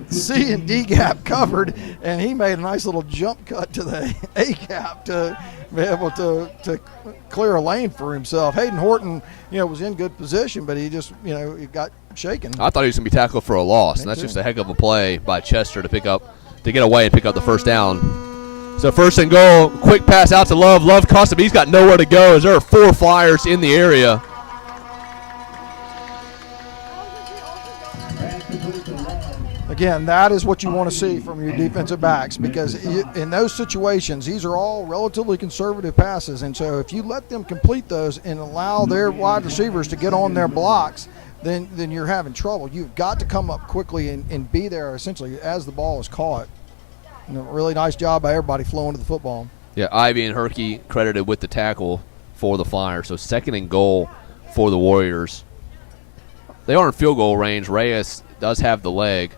C and D gap covered, and he made a nice little jump cut to the A gap to be able to clear a lane for himself. Hayden Horton, was in good position, but he just, he got shaken. I thought he was going to be tackled for a loss, and that's just a heck of a play by Chester to get away and pick up the first down. So 1st and goal, quick pass out to Love. Love cost him. He's got nowhere to go as there are 4 Flyers in the area. Again, that is what you want to see from your defensive backs, because in those situations, these are all relatively conservative passes. And so if you let them complete those and allow their wide receivers to get on their blocks, then you're having trouble. You've got to come up quickly and be there essentially as the ball is caught. Really nice job by everybody flowing to the football. Yeah, Ivy and Herkey credited with the tackle for the Flyers. So 2nd and goal for the Warriors. They are in field goal range. Reyes does have the leg,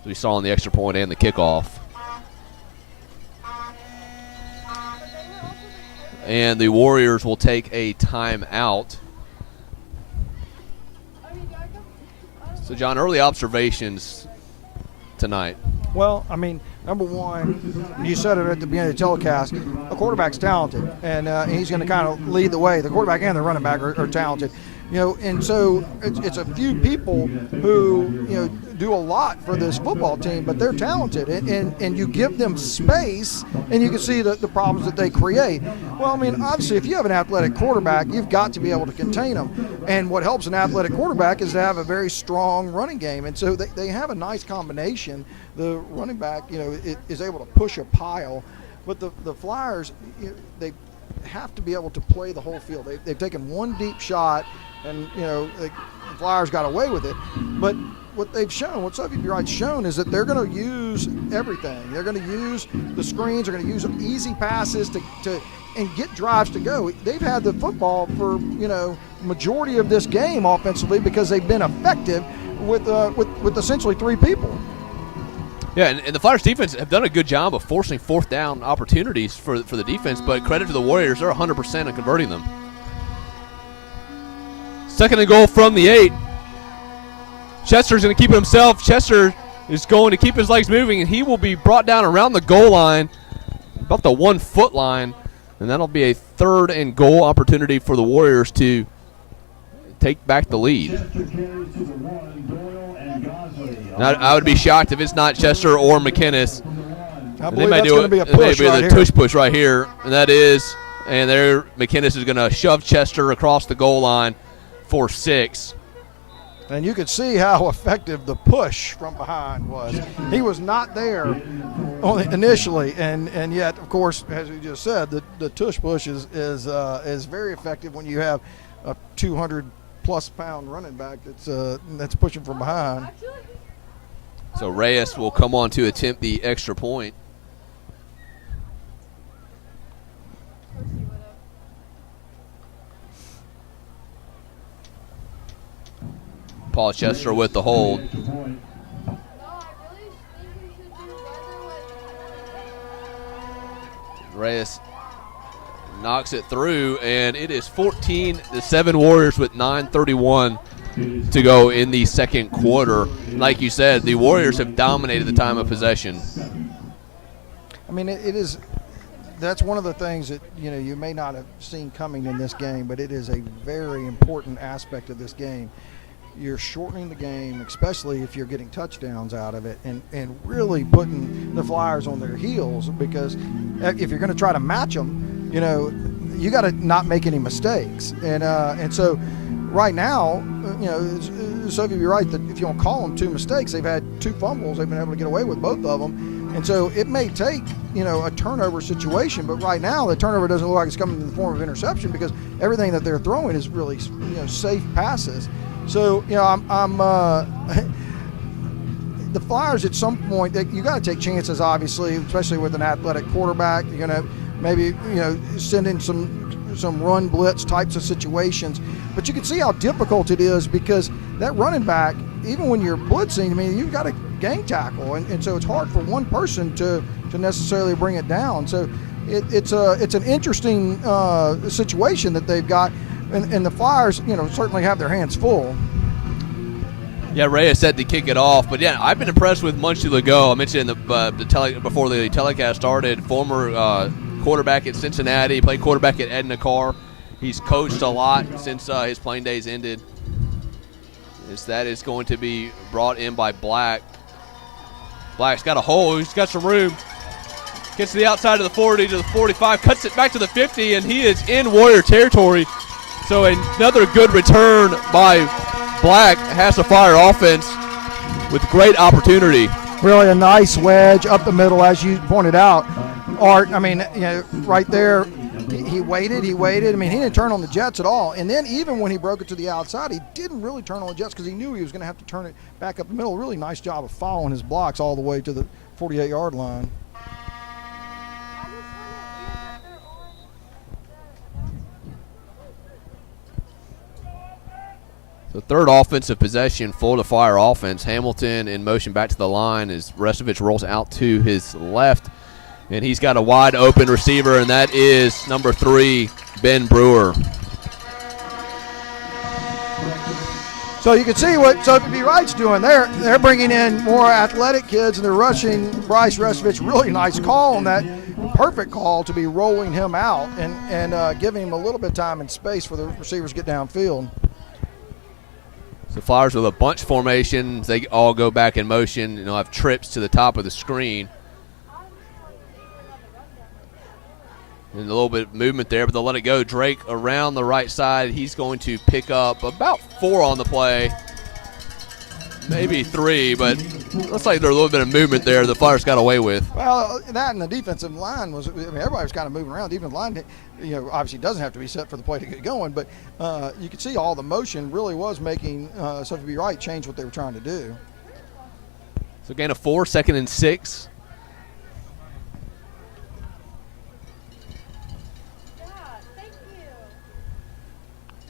as we saw on the extra point and the kickoff. And the Warriors will take a timeout. So, John, early observations tonight. Well, I mean, number one, you said it at the beginning of the telecast, a quarterback's talented, and he's going to kind of lead the way. The quarterback and the running back are talented. And so it's a few people who, do a lot for this football team, but they're talented, and you give them space, and you can see the problems that they create. Well, I mean, obviously, if you have an athletic quarterback, you've got to be able to contain them, and what helps an athletic quarterback is to have a very strong running game, and so they have a nice combination. The running back, is able to push a pile, but the Flyers, they have to be able to play the whole field. They've taken one deep shot, and the Flyers got away with it. But what they've shown, what Sophie Wright's shown, is that they're going to use everything. They're going to use the screens. They're going to use easy passes to and get drives to go. They've had the football for majority of this game offensively because they've been effective with essentially 3 people. Yeah, and the Flyers defense have done a good job of forcing 4th down opportunities for the defense, but credit to the Warriors, they're 100% in converting them. 2nd and goal from the 8. Chester's going to keep it himself. Chester is going to keep his legs moving, and he will be brought down around the goal line, about the 1-foot line, and that'll be a 3rd and goal opportunity for the Warriors to take back the lead. Now, I would be shocked if it's not Chester or McInnes. I believe that's going to be a push right here. Tush push right here, and that is, and there McInnes is going to shove Chester across the goal line for 6. And you could see how effective the push from behind was. He was not there initially, and yet, of course, as we just said, the tush push is very effective when you have a 200-plus pound running back that's pushing from behind. So Reyes will come on to attempt the extra point. Paul Chester with the hold. Reyes knocks it through, and it is 14-7 Warriors with 9:31 to go in the second quarter. Like you said, the Warriors have dominated the time of possession. I mean, it is. That's one of the things that you may not have seen coming in this game, but it is a very important aspect of this game. You're shortening the game, especially if you're getting touchdowns out of it, and really putting the Flyers on their heels, because if you're going to try to match them, you got to not make any mistakes. And so right now, Sophie, you're right that if you don't call them 2 mistakes, they've had 2 fumbles. They've been able to get away with both of them. And so it may take, a turnover situation, but right now the turnover doesn't look like it's coming in the form of interception, because everything that they're throwing is really, safe passes. So, the Flyers at some point, you got to take chances, obviously, especially with an athletic quarterback. You're going to maybe, send in some run blitz types of situations. But you can see how difficult it is, because that running back, even when you're blitzing, I mean, you've got to gang tackle. And so it's hard for one person to necessarily bring it down. So it's an interesting situation that they've got. And the Flyers, certainly have their hands full. Yeah, Reyes said to kick it off, but yeah, I've been impressed with Munchie Legault. I mentioned before the telecast started, former quarterback at Cincinnati, played quarterback at Edna Carr. He's coached a lot since his playing days ended. That is going to be brought in by Black. Black's got a hole. He's got some room. Gets to the outside of the 40 to the 45, cuts it back to the 50, and he is in Warrior territory. So another good return by Black. Has a Fire offense with great opportunity. Really a nice wedge up the middle, as you pointed out. Art, I mean, right there, he waited. I mean, he didn't turn on the Jets at all. And then even when he broke it to the outside, he didn't really turn on the Jets, because he knew he was going to have to turn it back up the middle. Really nice job of following his blocks all the way to the 48-yard line. The third offensive possession, Florida Fire offense. Hamilton in motion back to the line as Restovich rolls out to his left. And he's got a wide open receiver, and that is number 3, Ben Brewer. So you can see what Sophie B. Wright's doing there. They're bringing in more athletic kids, and they're rushing Bryce Restovich. Really nice call on that. Perfect call to be rolling him out and giving him a little bit of time and space for the receivers to get downfield. So Flyers with a bunch formation. They all go back in motion, have trips to the top of the screen. And a little bit of movement there, but they'll let it go. Drake around the right side. He's going to pick up about 4 on the play. Maybe 3, but looks like there's a little bit of movement there the Flyers got away with. Well, that and the defensive line was, everybody was kind of moving around. The defensive line, obviously doesn't have to be set for the play to get going, but you could see all the motion really was making Sophie B. Wright change what they were trying to do. So gain of 4, 2nd and 6.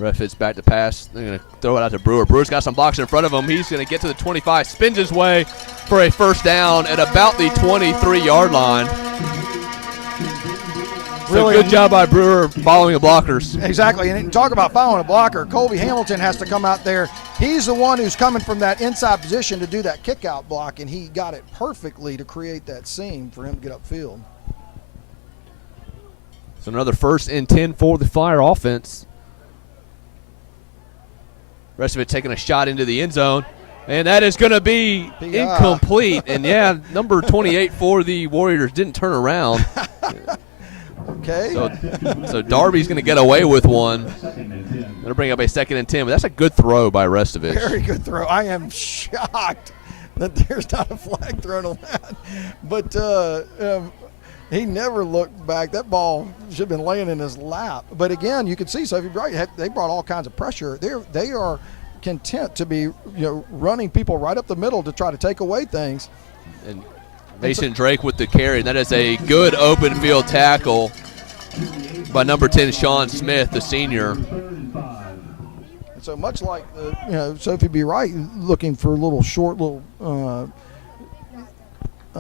Ref hits back to pass. They're going to throw it out to Brewer. Brewer's got some blocks in front of him. He's going to get to the 25, spins his way for a first down at about the 23-yard line. So really good job by Brewer following the blockers. Exactly, and talk about following a blocker. Colby Hamilton has to come out there. He's the one who's coming from that inside position to do that kick-out block, and he got it perfectly to create that seam for him to get upfield. So another 1st and 10 for the Fire offense. Rest of it taking a shot into the end zone. And that is going to be incomplete. And, number 28 for the Warriors didn't turn around. Okay. So Darby's going to get away with one. Going to bring up a 2nd and 10. But that's a good throw by Restovich. Very good throw. I am shocked that there's not a flag thrown on that. But he never looked back. That ball should have been laying in his lap. But again, you can see Sophie Bright, they brought all kinds of pressure. They are content to be running people right up the middle to try to take away things. And Mason Drake with the carry. That is a good open field tackle by number 10, Sean Smith, the senior. so much like Sophie B. Wright looking for little short,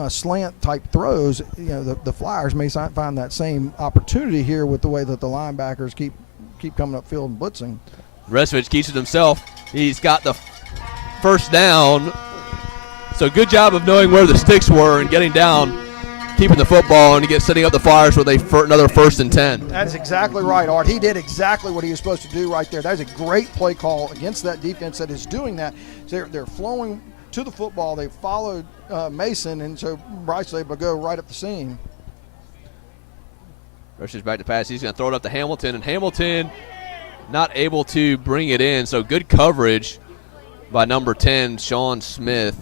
slant type throws, the Flyers may find that same opportunity here with the way that the linebackers keep coming upfield and blitzing. Restovich keeps it himself. He's got the first down. So good job of knowing where the sticks were and getting down, keeping the football, and setting up the Flyers with another 1st and 10. That's exactly right, Art. He did exactly what he was supposed to do right there. That is a great play call against that defense that is doing that. They're flowing to the football. They followed Mason, and so Bryce was able to go right up the seam. Rushes back to pass. He's going to throw it up to Hamilton, and Hamilton not able to bring it in. So good coverage by number 10, Sean Smith,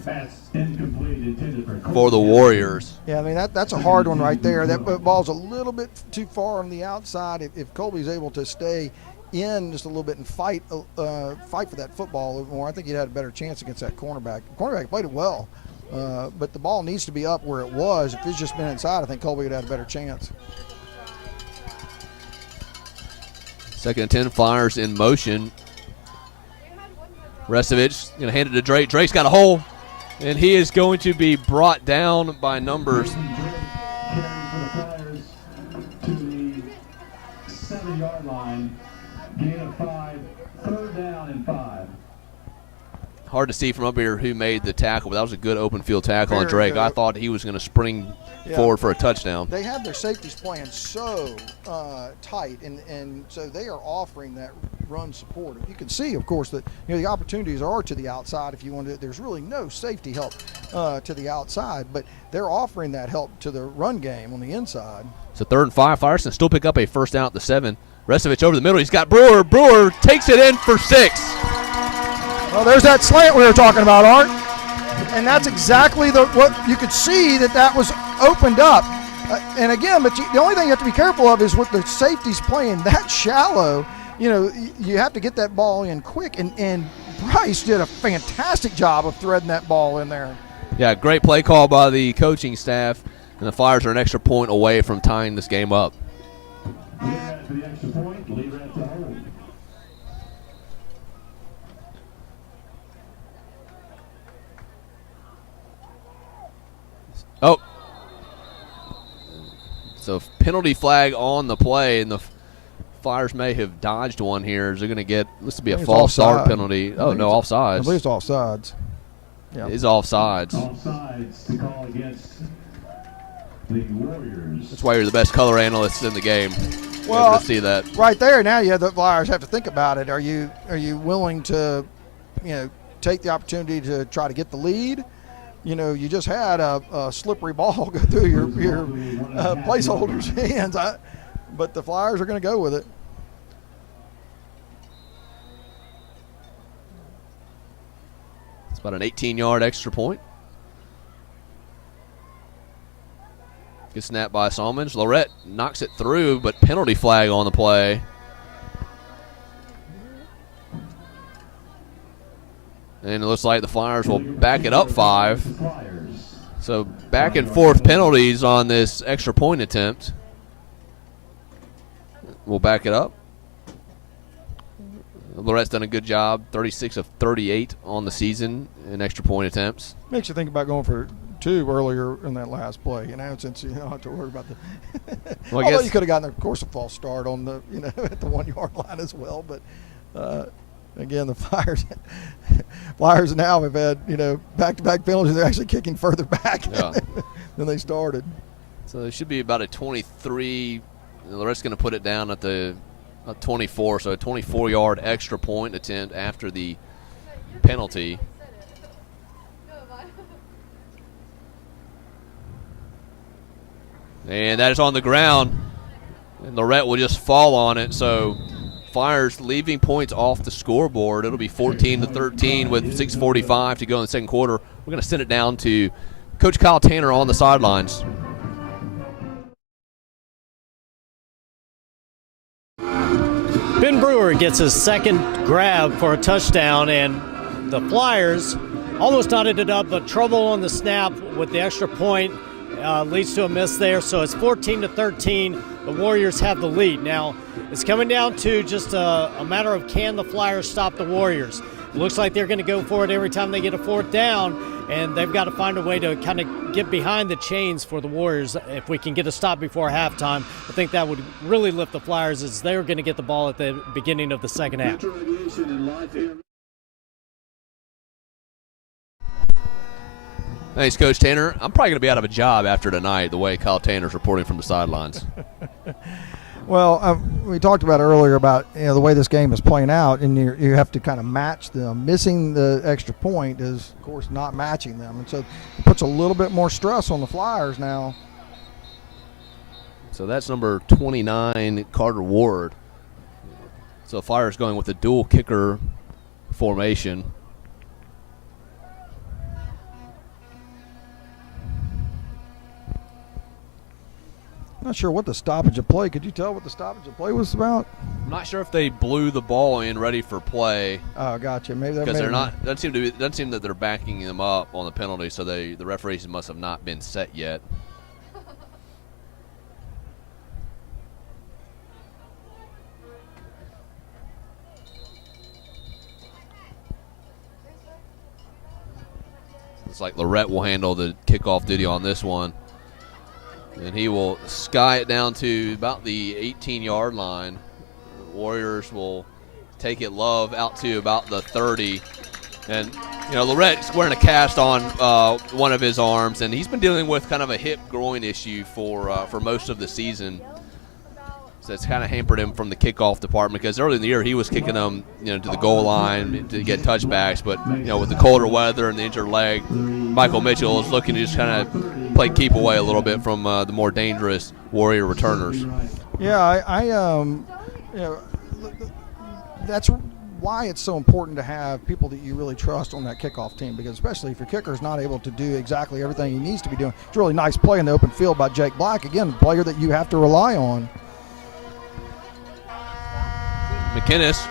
for the Warriors. Yeah, I mean, that's a hard one right there. That ball's a little bit too far on the outside. If Colby's able to stay in just a little bit and fight for that football a little more, I think he'd had a better chance against that cornerback. The cornerback played it well, but the ball needs to be up where it was. If it's just been inside, I think Colby would have had a better chance. 2nd and 10, Flyers in motion. Restovich going to hand it to Drake. Drake's got a hole, and he is going to be brought down by numbers. To the 7-yard line, gain of 5, 3rd down and 5. Hard to see from up here who made the tackle, but that was a good open field tackle on Drake. I thought he was going to spring forward for a touchdown. They have their safeties playing so tight, and so they are offering that run support. You can see, of course, that the opportunities are to the outside. If you want to, there's really no safety help to the outside, but they're offering that help to the run game on the inside. So 3rd and 5, Flyers can still pick up a 1st down at the 7. Restovich over the middle. He's got Brewer. Brewer takes it in for 6. Well, there's that slant we were talking about, Art. And that's exactly what you could see that was opened up. And again, but the only thing you have to be careful of is with the safeties playing that shallow, you have to get that ball in quick. And Bryce did a fantastic job of threading that ball in there. Yeah, great play call by the coaching staff. And the Flyers are an extra point away from tying this game up. Lead for the extra point, lead at the hold. Oh. So penalty flag on the play, and the Flyers may have dodged one here. They're going to get, this will be a false start penalty. Oh, no, offsides. I believe it's offsides. Yeah. It is offsides. Offsides to call against the Warriors. That's why you're the best color analyst in the game. Well, to see that. Right there, now the Flyers have to think about it. Are you willing to, take the opportunity to try to get the lead? You just had a slippery ball go through your placeholders' hands, but the Flyers are going to go with it. It's about an 18-yard extra point. Good snap by Salmons. Lorette knocks it through, but penalty flag on the play. And it looks like the Flyers will back it up 5. So back and forth penalties on this extra point attempt. We'll back it up. Lorette's done a good job, 36 of 38 on the season in extra point attempts. Makes you think about going for 2 earlier in that last play, since you don't have to worry about the well, although you could have gotten, of course, a false start on the, at the 1-yard line as well, but again, the Flyers now have had, back-to-back penalties. They're actually kicking further back than they started. So it should be about a 23. Lorette's going to put it down at the 24, so a 24-yard extra point attempt after the penalty. And that is on the ground, and Lorette will just fall on it. So Flyers leaving points off the scoreboard. It'll be 14-13 with 6:45 to go in the second quarter. We're going to send it down to Coach Kyle Tanner on the sidelines. Ben Brewer gets his second grab for a touchdown, and the Flyers almost knotted it up, but trouble on the snap with the extra point. leads to a miss there. So it's 14-13. The Warriors have the lead. Now, it's coming down to just a matter of can the Flyers stop the Warriors. It looks like they're going to go for it every time they get a fourth down, and they've got to find a way to kind of get behind the chains for the Warriors. If we can get a stop before halftime, I think that would really lift the Flyers, as they're going to get the ball at the beginning of the second half. Thanks, Coach Tanner. I'm probably going to be out of a job after tonight, the way Kyle Tanner's reporting from the sidelines. Well, we talked about earlier about the way this game is playing out, and you have to kind of match them. Missing the extra point is, of course, not matching them, and so it puts a little bit more stress on the Flyers now. So that's number 29, Carter Ward. So the Flyers going with the dual kicker formation. Not sure what the stoppage of play. Could you tell what the stoppage of play was about? I'm not sure if they blew the ball in ready for play. Oh, gotcha. Maybe that because they're not. Doesn't seem that they're backing them up on the penalty. So the referees must have not been set yet. Looks like Lorette will handle the kickoff duty on this one. And he will sky it down to about the 18-yard line. The Warriors will take it Love out to about the 30. And, Lorette's wearing a cast on one of his arms, and he's been dealing with kind of a hip groin issue for most of the season. So it's kind of hampered him from the kickoff department, because early in the year he was kicking them, to the goal line to get touchbacks. But, with the colder weather and the injured leg, Michael Mitchell is looking to just kind of play keep away a little bit from the more dangerous Warrior returners. Yeah, that's why it's so important to have people that you really trust on that kickoff team, because especially if your kicker is not able to do exactly everything he needs to be doing. It's a really nice play in the open field by Jake Black. Again, a player that you have to rely on. McInnes,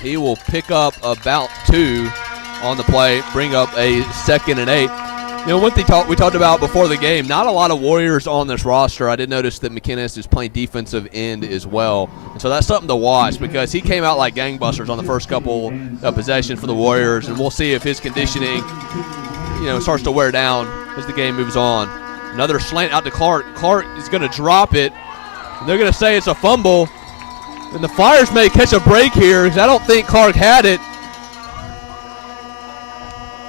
he will pick up about 2 on the play, bring up a 2nd and 8. What we talked about before the game, not a lot of Warriors on this roster. I did notice that McInnes is playing defensive end as well. And so that's something to watch, because he came out like gangbusters on the first couple of possessions for the Warriors, and we'll see if his conditioning, starts to wear down as the game moves on. Another slant out to Clark. Clark is going to drop it, and they're going to say it's a fumble. And the Flyers may catch a break here, because I don't think Clark had it.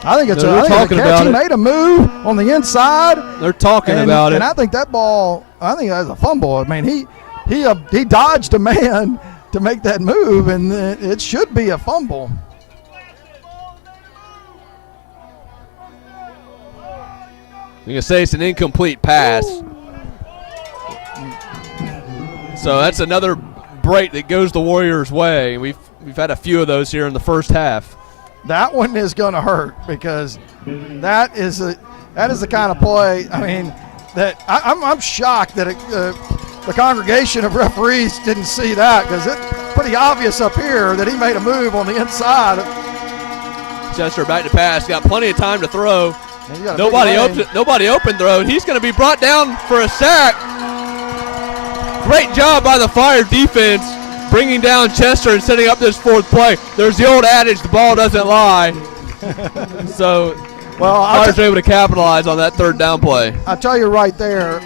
I think it's a catch. He made a move on the inside. They're talking about it. And I think that ball, that's a fumble. I mean, he dodged a man to make that move, and it should be a fumble. You can say it's an incomplete pass. So that's another break that goes the Warriors' way. We've had a few of those here in the first half. That one is going to hurt, because that is the kind of play. I mean, that I'm shocked that the congregation of referees didn't see that, because it's pretty obvious up here that he made a move on the inside. Chester back to pass, got plenty of time to throw. Nobody open throw. He's going to be brought down for a sack. Great job by the Fire defense, bringing down Chester and setting up this 4th play. There's the old adage, the ball doesn't lie. So, Flyers are able to capitalize on that 3rd down play. I tell you right there,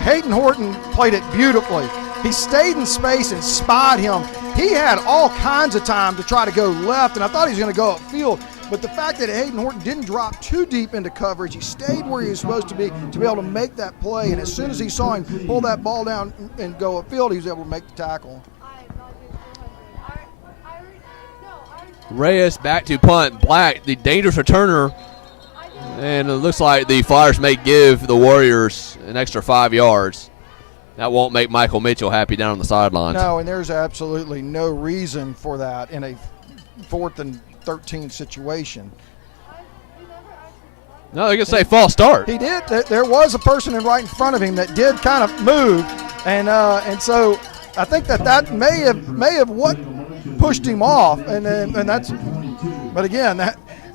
Hayden Horton played it beautifully. He stayed in space and spied him. He had all kinds of time to try to go left, and I thought he was going to go upfield. But the fact that Hayden Horton didn't drop too deep into coverage, he stayed where he was supposed to be able to make that play. And as soon as he saw him pull that ball down and go upfield, he was able to make the tackle. Reyes back to punt. Black, the dangerous returner. And it looks like the Flyers may give the Warriors an extra 5 yards. That won't make Michael Mitchell happy down on the sidelines. No, and there's absolutely no reason for that in a 4th and 13 situation. No, they're going to say false start. He did. There was a person right in front of him that did kind of move, and so I think that may have what pushed him off, and that's. But again,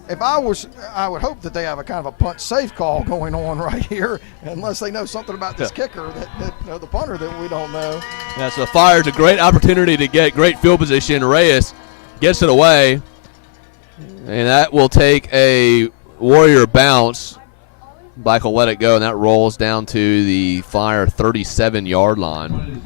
if I would hope that they have a kind of a punt safe call going on right here, unless they know something about this kicker that the punter that we don't know. Yeah, so the Fire's a great opportunity to get great field position. Reyes gets it away, and that will take a Warrior bounce. Black will let it go, and that rolls down to the Fire 37-yard line.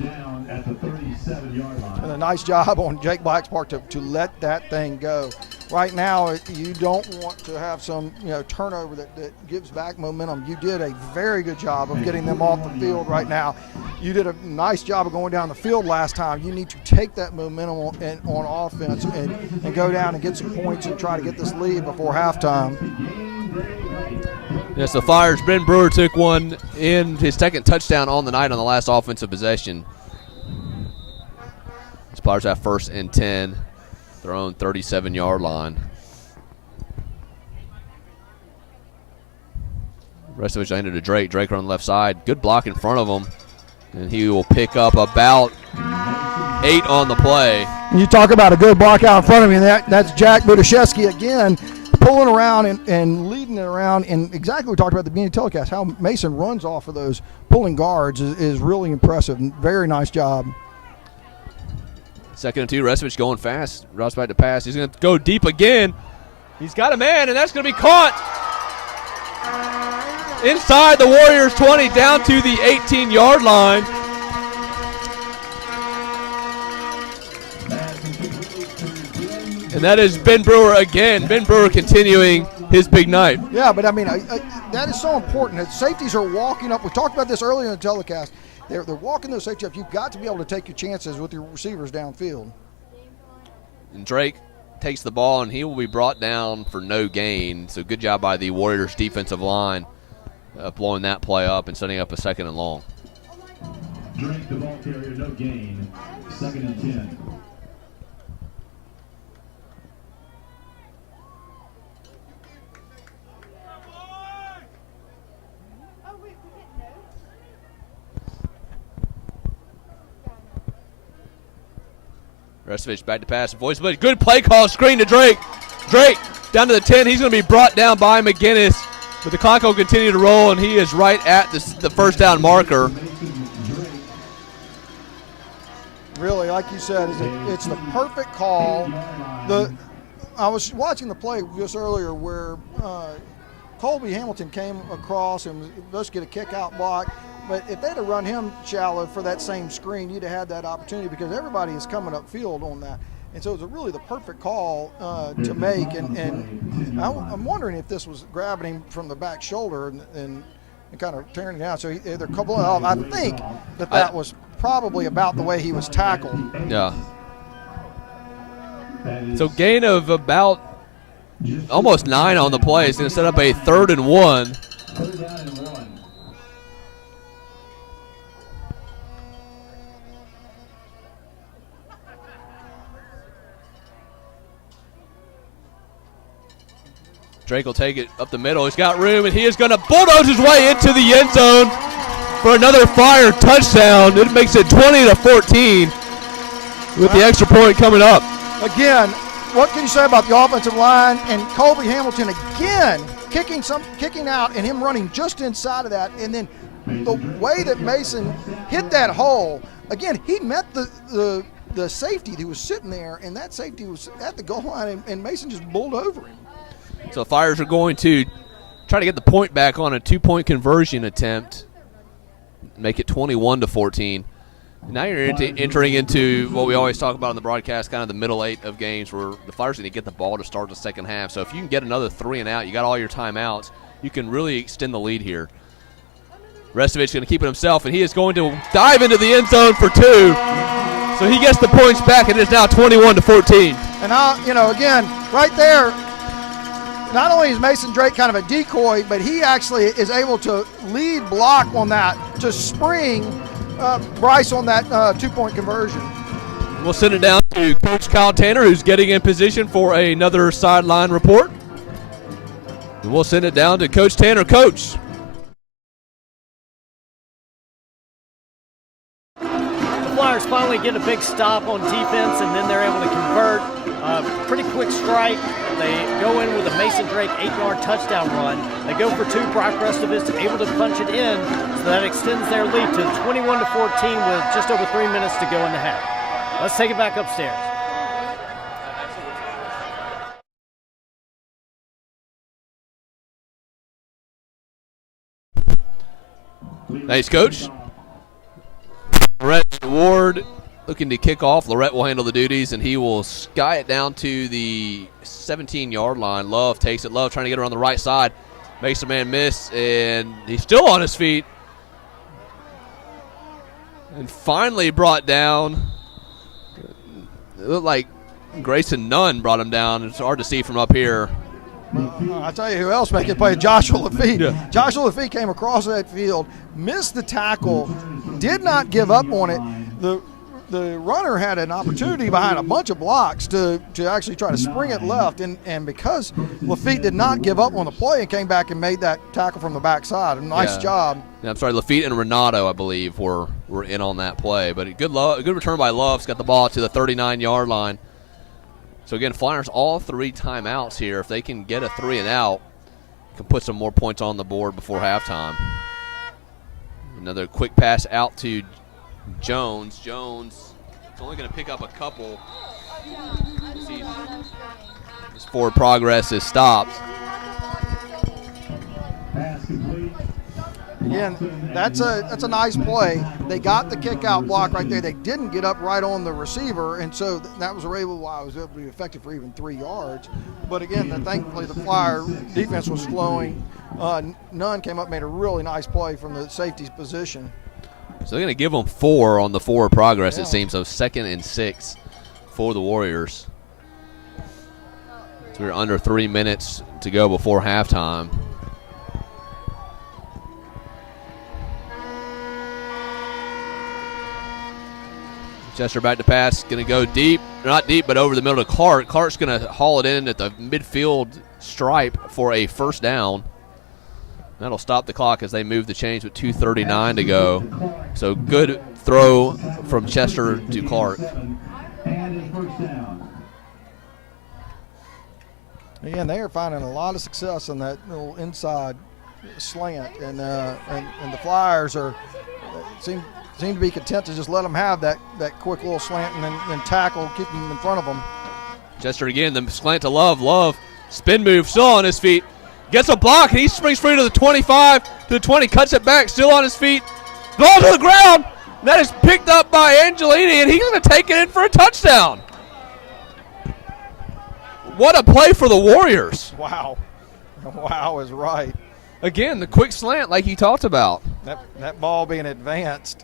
And a nice job on Jake Black's part to let that thing go. Right now, you don't want to have some turnover that gives back momentum. You did a very good job of getting them off the field right now. You did a nice job of going down the field last time. You need to take that momentum on offense and go down and get some points and try to get this lead before halftime. Yes, the Fire's Ben Brewer took one in his second touchdown on the night on the last offensive possession. Spiders have 1st and 10, their own 37-yard line. Rest of it handed to Drake. Drake on the left side. Good block in front of him. And he will pick up about 8 on the play. You talk about a good block out in front of me. That's Jack Budaszewski again, pulling around and leading it around. And exactly what we talked about at the beginning of the telecast, how Mason runs off of those pulling guards is really impressive. Very nice job. 2nd and 2, Restovich going fast. Ross back to pass. He's going to go deep again. He's got a man, and that's going to be caught inside the Warriors 20, down to the 18-yard line. And that is Ben Brewer again. Ben Brewer continuing his big night. Yeah, but I mean, that is so important. Safeties are walking up. We talked about this earlier in the telecast. They're walking those safety up. You've got to be able to take your chances with your receivers downfield. And Drake takes the ball, and he will be brought down for no gain. So good job by the Warriors defensive line blowing that play up and setting up a 2nd and long. Drake, the ball carrier, no gain. 2nd and 10. Restovich back to pass. Voice blitz. Good play call. Screen to Drake. Drake down to the 10. He's going to be brought down by McGinnis. But the clock will continue to roll, and he is right at the first down marker. Really, like you said, it's the perfect call. I was watching the play just earlier where Colby Hamilton came across and was supposed to get a kick-out block. But if they'd have run him shallow for that same screen, you'd have had that opportunity because everybody is coming upfield on that. And so it was really the perfect call to make. And I'm wondering if this was grabbing him from the back shoulder and kind of tearing it down. So they're coupling off. I think that was probably about the way he was tackled. Yeah. So gain of about almost 9 on the play. It's going to set up a 3rd and 1. 3rd down and 1. Drake will take it up the middle. He's got room, and he is going to bulldoze his way into the end zone for another Fire touchdown. It makes it 20-14 with the extra point coming up. Again, what can you say about the offensive line and Colby Hamilton again kicking out and him running just inside of that, and then the way that Mason hit that hole. Again, he met the safety who was sitting there, and that safety was at the goal line, and Mason just bowled over him. So Fires are going to try to get the point back on a 2-point conversion attempt, make it 21-14. Now you're entering into what we always talk about on the broadcast, kind of the middle 8 of games where the Flyers need to get the ball to start the second half. So if you can get another 3 and out, you got all your timeouts, you can really extend the lead here. Restovich going to keep it himself, and he is going to dive into the end zone for 2. So he gets the points back, and it is now 21-14. And now, again, right there, not only is Mason Drake kind of a decoy, but he actually is able to lead block on that to spring Bryce on that 2-point conversion. We'll send it down to Coach Kyle Tanner, who's getting in position for another sideline report. And we'll send it down to Coach Tanner. Coach. The Flyers finally get a big stop on defense, and then they're able to convert. Pretty quick strike. They go in with a Mason Drake 8-yard touchdown run. They go for 2. Brock Restovich able to punch it in, so that extends their lead to 21-14 with just over 3 minutes to go in the half. Let's take it back upstairs. Nice, Coach. Lorette Ward looking to kick off. Lorette will handle the duties, and he will sky it down to the 17-yard line. Love takes it. Love trying to get around the right side. Makes a man miss, and he's still on his feet. And finally brought down. It looked like Grayson Nunn brought him down. It's hard to see from up here. I'll tell you who else making play, Joshua Lafitte. Yeah. Joshua Lafitte came across that field, missed the tackle, did not give up on it. The runner had an opportunity behind a bunch of blocks to actually try to spring it left, and because Lafitte did not give up on the play and came back and made that tackle from the backside. A nice job. Yeah, I'm sorry, Lafitte and Renato, I believe, were in on that play. But a good return by Love. He's got the ball to the 39-yard line. So, again, Flyers all 3 timeouts here. If they can get a 3 and out, can put some more points on the board before halftime. Another quick pass out to Jones. Jones is only going to pick up a couple. His forward progress is stopped. Pass complete. Again, that's a nice play. They got the kick out block right there. They didn't get up right on the receiver, and so that was why I was able to be effective for even 3 yards. But again, thankfully the Flyer defense was flowing. Nunn came up, made a really nice play from the safety's position. So they're going to give them 4 on the forward progress, it seems. So 2nd and 6 for the Warriors. So we're under 3 minutes to go before halftime. Chester back to pass, going to go deep. Not deep, but over the middle to Clark. Clark's going to haul it in at the midfield stripe for a first down. That'll stop the clock as they move the chains with 2:39 to go. So good throw from Chester to Clark. And his first down. Again, they are finding a lot of success on that little inside slant, and the Flyers seem to be content to just let them have that quick little slant and then tackle, keep them in front of them. Chester again, the slant to Love. Love, spin move, still on his feet. Gets a block, and he springs free to the 25, to the 20, cuts it back, still on his feet. Ball to the ground. That is picked up by Angelini, and he's going to take it in for a touchdown. What a play for the Warriors. Wow. Wow is right. Again, the quick slant like he talked about. That ball being advanced.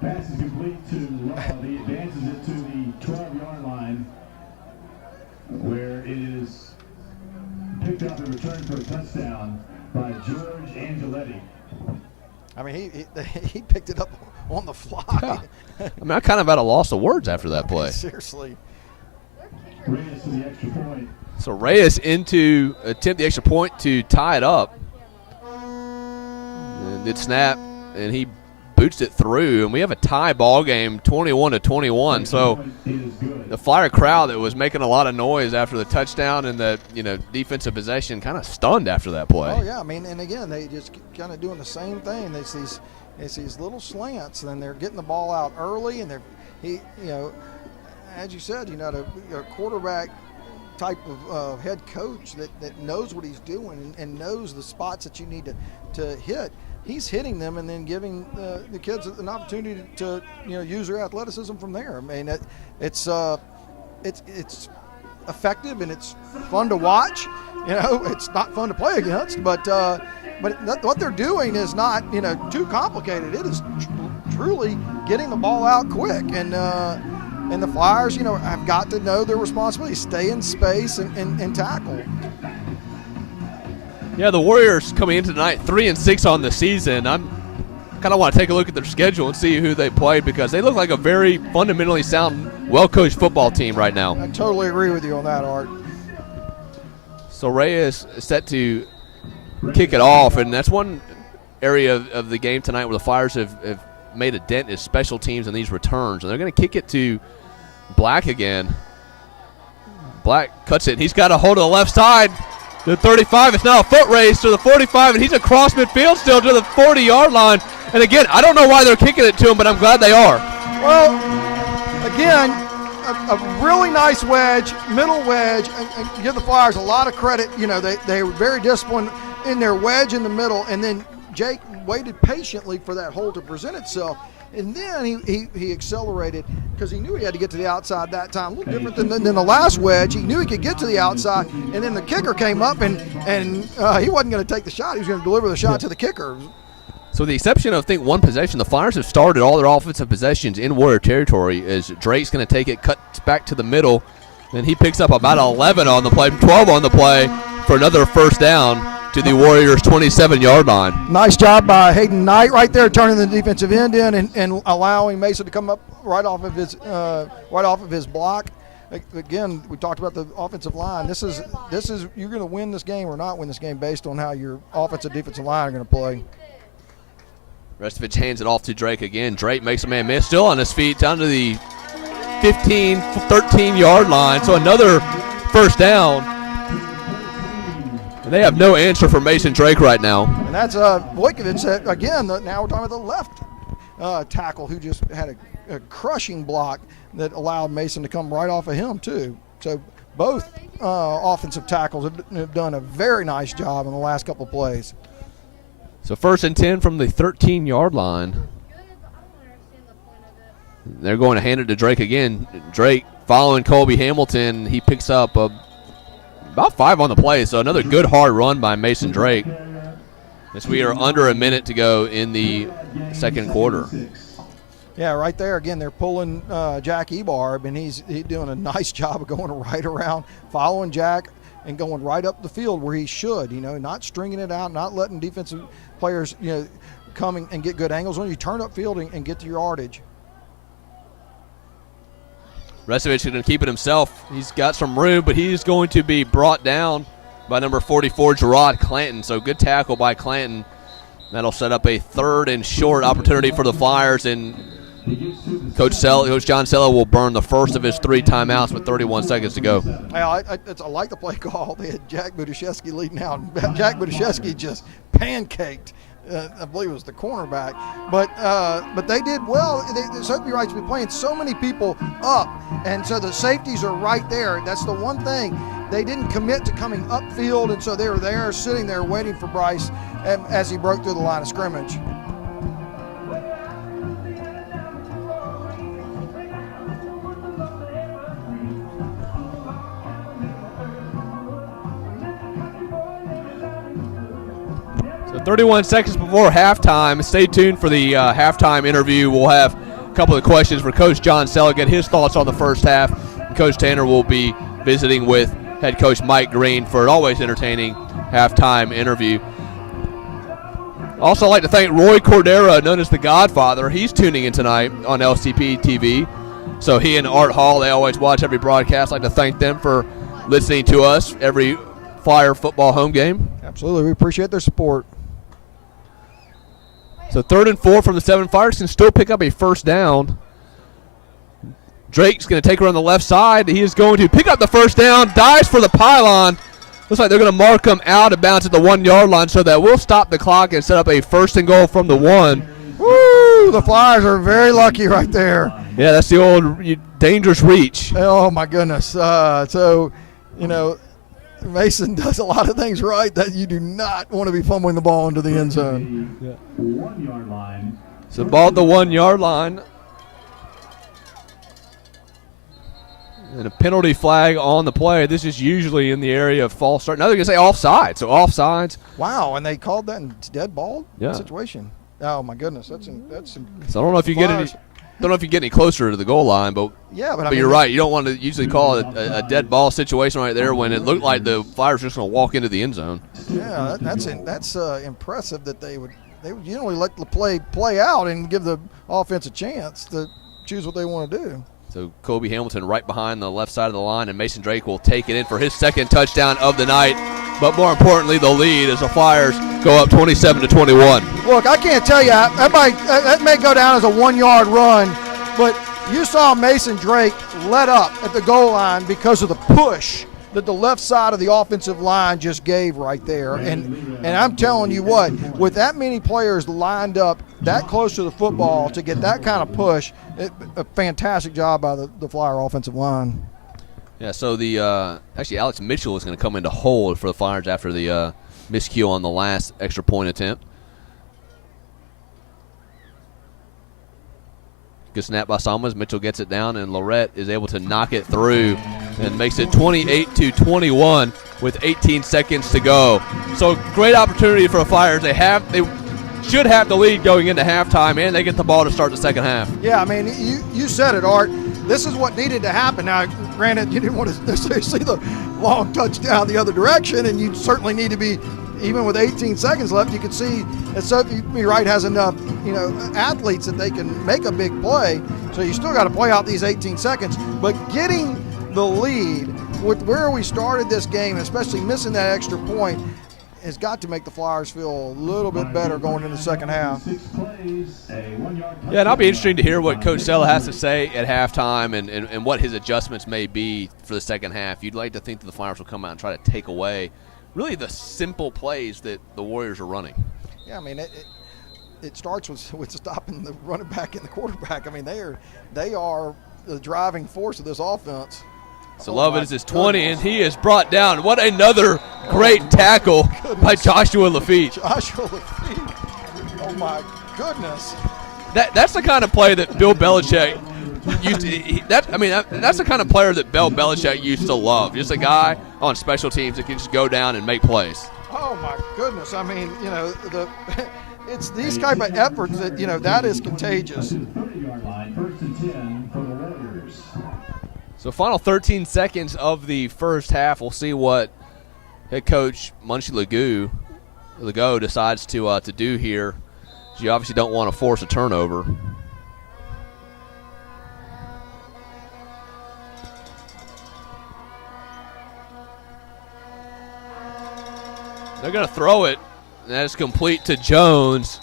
Pass is complete to Love. He advances it to the 12-yard line, where it is picked up and returned for a touchdown by George Angeletti. I mean, he picked it up on the fly. Yeah. I mean, I kind of had a loss of words after that play. Seriously. Reyes to the extra point. So Reyes to attempt the extra point to tie it up. And it snapped, and he boots it through, and we have a tie ball game, 21-21. So the Flyer crowd that was making a lot of noise after the touchdown and the defensive possession kind of stunned after that play. Oh yeah, I mean, and again, they just kind of doing the same thing. It's these little slants, and they're getting the ball out early, and as you said, a quarterback type of head coach that knows what he's doing and knows the spots that you need to hit. He's hitting them and then giving the kids an opportunity to use their athleticism from there. I mean, it's effective and it's fun to watch. It's not fun to play against, but what they're doing is not too complicated. It is truly getting the ball out quick, and the Flyers have got to know their responsibility, stay in space and tackle. Yeah, the Warriors coming into tonight 3-6 on the season. I'm kind of want to take a look at their schedule and see who they played, because they look like a very fundamentally sound, well-coached football team right now. I totally agree with you on that, Art. So Reyes is set to kick it off, and that's one area of the game tonight where the Flyers have made a dent is special teams in these returns, and they're going to kick it to Black again. Black cuts it, and he's got a hold of the left side. The 35, it's now a foot race to the 45, and he's across midfield still to the 40-yard line. And again, I don't know why they're kicking it to him, but I'm glad they are. Well, again, a really nice wedge, middle wedge, and give the Flyers a lot of credit. You know, they were very disciplined in their wedge in the middle, and then Jake waited patiently for that hole to present itself. And then he accelerated because he knew he had to get to the outside that time. A little different than the last wedge. He knew he could get to the outside, and then the kicker came up, and he wasn't going to take the shot. He was going to deliver the shot to the kicker. So with the exception of, I think, one possession, the Flyers have started all their offensive possessions in Warrior territory as Drake's going to take it, cuts back to the middle, and he picks up about 11 on the play, 12 on the play for another first down to the Warriors' 27-yard line. Nice job by Hayden Knight right there, turning the defensive end in and allowing Mason to come up right off of his block. Again, we talked about the offensive line. This is you're going to win this game or not win this game based on how your offensive defensive line are going to play. Restovich hands it off to Drake again. Drake makes a man miss, still on his feet, down to the 15, 13-yard line. So another first down. And they have no answer for Mason Drake right now. And that's Vojkovic, again, now we're talking about the left tackle who just had a crushing block that allowed Mason to come right off of him, too. So both offensive tackles have done a very nice job in the last couple of plays. So 1st and 10 from the 13-yard line. They're going to hand it to Drake again. Drake following Colby Hamilton. He picks up about 5 on the play, so another good hard run by Mason Drake as we are under a minute to go in the second quarter. Yeah, right there again, they're pulling Jack Ebarb, and he's doing a nice job of going right around, following Jack and going right up the field where he should, not stringing it out, not letting defensive players, come and get good angles on you. Turn up field and get to your yardage. Restovich is going to keep it himself. He's got some room, but he's going to be brought down by number 44, Gerard Clanton. So good tackle by Clanton. That'll set up a 3rd and short opportunity for the Flyers, and Coach John Sella will burn the first of his 3 timeouts with 31 seconds to go. I like the play call. They had Jack Budashevsky leading out. Jack Budashevsky just pancaked, I believe it was the cornerback. But they did well. Sophie Wright's been playing so many people up, and so the safeties are right there. That's the one thing. They didn't commit to coming upfield, and so they were there, sitting there, waiting for Bryce as he broke through the line of scrimmage. So 31 seconds before halftime. Stay tuned for the halftime interview. We'll have a couple of questions for Coach John Sella, get his thoughts on the first half. And Coach Tanner will be visiting with head coach Mike Green for an always entertaining halftime interview. Also, I'd like to thank Roy Cordera, known as the Godfather. He's tuning in tonight on LCP TV. So he and Art Hall, they always watch every broadcast. I'd like to thank them for listening to us every Flyer football home game. Absolutely. We appreciate their support. So 3rd and 4 from the 7. Flyers can still pick up a first down. Drake's going to take her on the left side. He is going to pick up the first down, dives for the pylon. Looks like they're going to mark him out of bounds at the 1-yard line, so that will stop the clock and set up a 1st and goal from the 1. Woo! The Flyers are very lucky right there. Yeah, that's the old dangerous reach. Oh, my goodness. Mason does a lot of things right that you do not want to be fumbling the ball into the end zone. 1-yard line. So ball at the 1-yard line. And a penalty flag on the play. This is usually in the area of false start. Now they're going to say offside. So offsides. Wow, and they called that in dead ball Yeah. situation. Oh my goodness, that's. So I don't know if you get any closer to the goal line, but you're right. You don't want to usually call it a dead ball situation right there when it looked like the Flyers were just going to walk into the end zone. Yeah, that's impressive that they would usually let the play out and give the offense a chance to choose what they want to do. So Colby Hamilton right behind the left side of the line, and Mason Drake will take it in for his 2nd touchdown of the night. But more importantly, the lead as the Flyers go up 27-21. Look, I can't tell you, that may go down as a 1-yard run, but You saw Mason Drake let up at the goal line because of the push that the left side of the offensive line just gave right there. And I'm telling you what, with that many players lined up that close to the football to get that kind of push, a fantastic job by the Flyer offensive line. Yeah, so actually Alex Mitchell is going to come into hold for the Flyers after the miscue on the last extra point attempt. Good snap by Summers. Mitchell gets it down, and Lorette is able to knock it through and makes it 28-21 with 18 seconds to go. So great opportunity for the Flyers. They should have the lead going into halftime, and they get the ball to start the second half. Yeah, I mean, you said it, Art. This is what needed to happen. Now, granted, you didn't want to necessarily see the long touchdown the other direction, and you certainly need to be, even with 18 seconds left, you can see that Sophie Wright has enough, athletes that they can make a big play. So you still got to play out these 18 seconds. But getting the lead with where we started this game, especially missing that extra point, has got to make the Flyers feel a little bit better going into the second half. Yeah, and I'll be interested to hear what Coach Sella has to say at halftime and what his adjustments may be for the second half. You'd like to think that the Flyers will come out and try to take away really the simple plays that the Warriors are running. Yeah, I mean, it starts with stopping the running back and the quarterback. I mean, they are the driving force of this offense. So Lovett is his 20, and he is brought down. What another great tackle by Joshua Lafitte. Joshua Lafitte. Oh, my goodness. That's the kind of play that Bill Belichick used to, that's the kind of player that Bill Belichick used to love. Just a guy on special teams that can just go down and make plays. Oh, my goodness. I mean, it's these type of efforts that, that is contagious. So final 13 seconds of the first half. We'll see what head coach Munchie Legault decides to do here. You obviously don't want to force a turnover. They're going to throw it, and that is complete to Jones.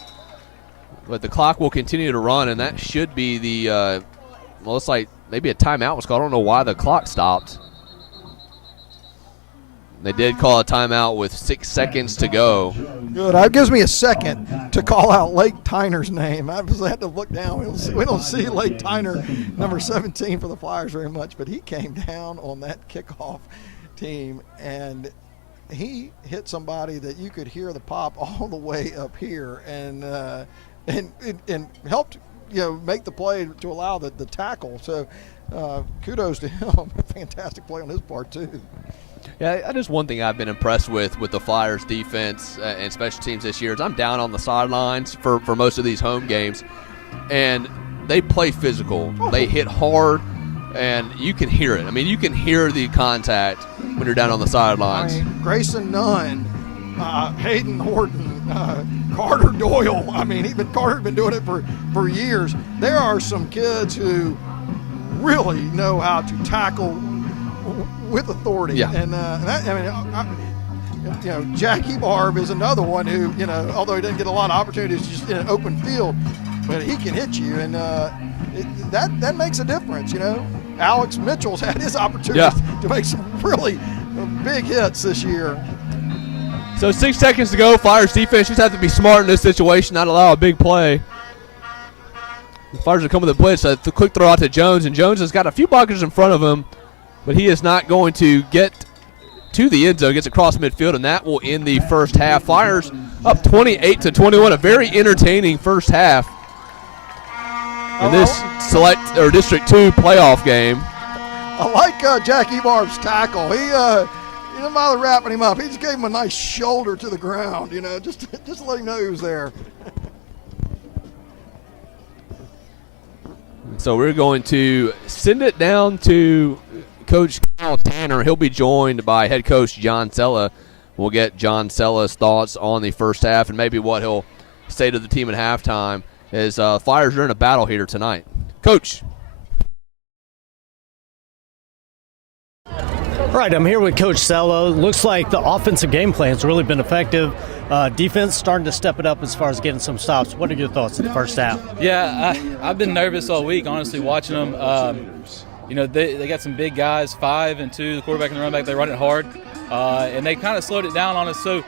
But the clock will continue to run, and that should be the it's like maybe a timeout was called. I don't know why the clock stopped. They did call a timeout with 6 seconds to go. Good. That gives me a second to call out Lake Tyner's name. I just had to look down. We don't see Lake Tyner, number 17 for the Flyers, very much, but he came down on that kickoff team, and he hit somebody that you could hear the pop all the way up here, and helped make the play to allow the tackle. So kudos to him. Fantastic play on his part too. Yeah, that is one thing I've been impressed with the Flyers defense and special teams this year is I'm down on the sidelines for most of these home games, and they play physical. They hit hard, and you can hear it. I mean, you can hear the contact when you're down on the sidelines. I mean, Grayson Nunn, Hayden Horton, Carter Doyle. I mean, Carter's been doing it for years. There are some kids who really know how to tackle with authority. Yeah. And Jackie Barb is another one who, although he doesn't get a lot of opportunities just in an open field, but he can hit you, and that makes a difference. Alex Mitchell's had his opportunities to make some really big hits this year. So 6 seconds to go. Flyers defense just have to be smart in this situation, not allow a big play. The Flyers are coming with the blitz. A quick throw out to Jones, and Jones has got a few blockers in front of him, but he is not going to get to the end zone. Gets across midfield, and that will end the first half. Flyers up 28-21. A very entertaining first half in this District 2 playoff game. I like Jackie Barb's tackle. He didn't bother wrapping him up. He just gave him a nice shoulder to the ground, just to let him know he was there. So we're going to send it down to Coach Kyle Tanner. He'll be joined by head coach John Sella. We'll get John Sella's thoughts on the first half and maybe what he'll say to the team at halftime as Flyers are in a battle here tonight. Coach. All right, I'm here with Coach Sella. Looks like the offensive game plan's really been effective. Defense starting to step it up as far as getting some stops. What are your thoughts in the first half? Yeah, I've been nervous all week, honestly, watching them. They got some big guys, 5 and 2, the quarterback and the running back. They run it hard, and they kind of slowed it down on us. So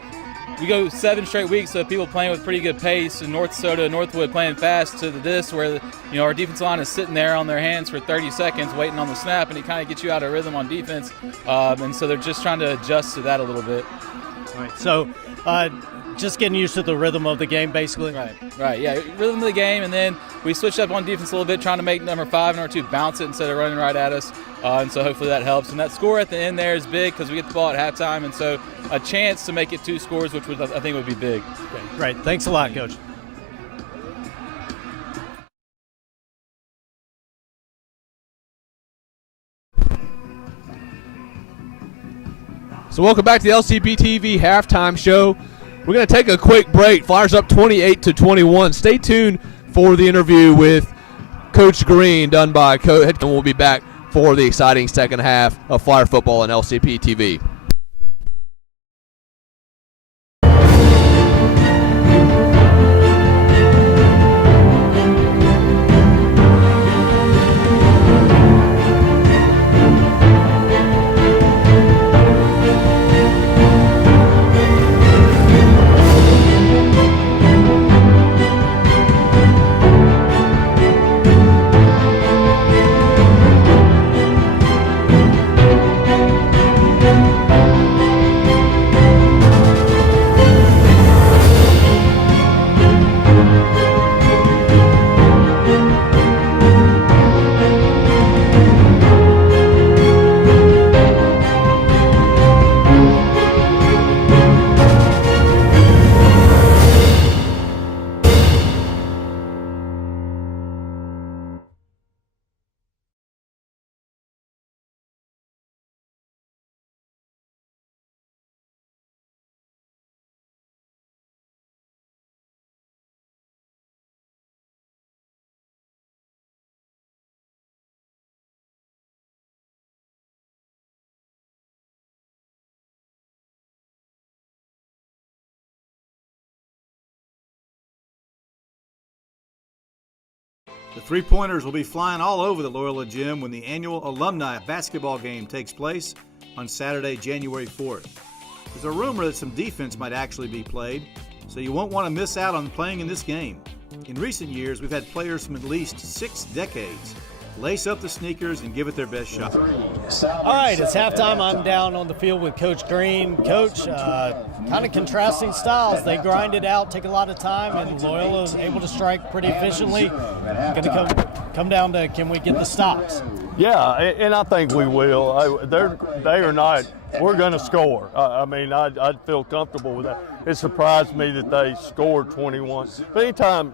we go 7 straight weeks of people playing with pretty good pace, and Northwood playing fast to this, where our defensive line is sitting there on their hands for 30 seconds waiting on the snap, and it kind of gets you out of rhythm on defense. And so they're just trying to adjust to that a little bit. All right. So just getting used to the rhythm of the game, basically. Right. Yeah, rhythm of the game, and then we switched up on defense a little bit, trying to make number 5 and number 2 bounce it instead of running right at us. And so hopefully that helps. And that score at the end there is big because we get the ball at halftime, and so a chance to make it 2 scores, which I think would be big. Okay, great. Thanks a lot, Coach. So welcome back to the LCB TV halftime show. We're going to take a quick break. Flyers up 28-21. Stay tuned for the interview with Coach Green done by Coach, and we'll be back for the exciting second half of Flyer football on LCB TV. The three-pointers will be flying all over the Loyola gym when the annual alumni basketball game takes place on Saturday, January 4th. There's a rumor that some defense might actually be played, so you won't want to miss out on playing in this game. In recent years, we've had players from at least 6 decades. Lace up the sneakers and give it their best shot. All right, it's halftime. I'm down on the field with Coach Green. Coach, kind of contrasting styles. They grind it out, take a lot of time, and Loyola is able to strike pretty efficiently. Going to come down to, can we get the stops? Yeah, and I think we will. They are not. We're going to score. I'd feel comfortable with that. It surprised me that they scored 21. But anytime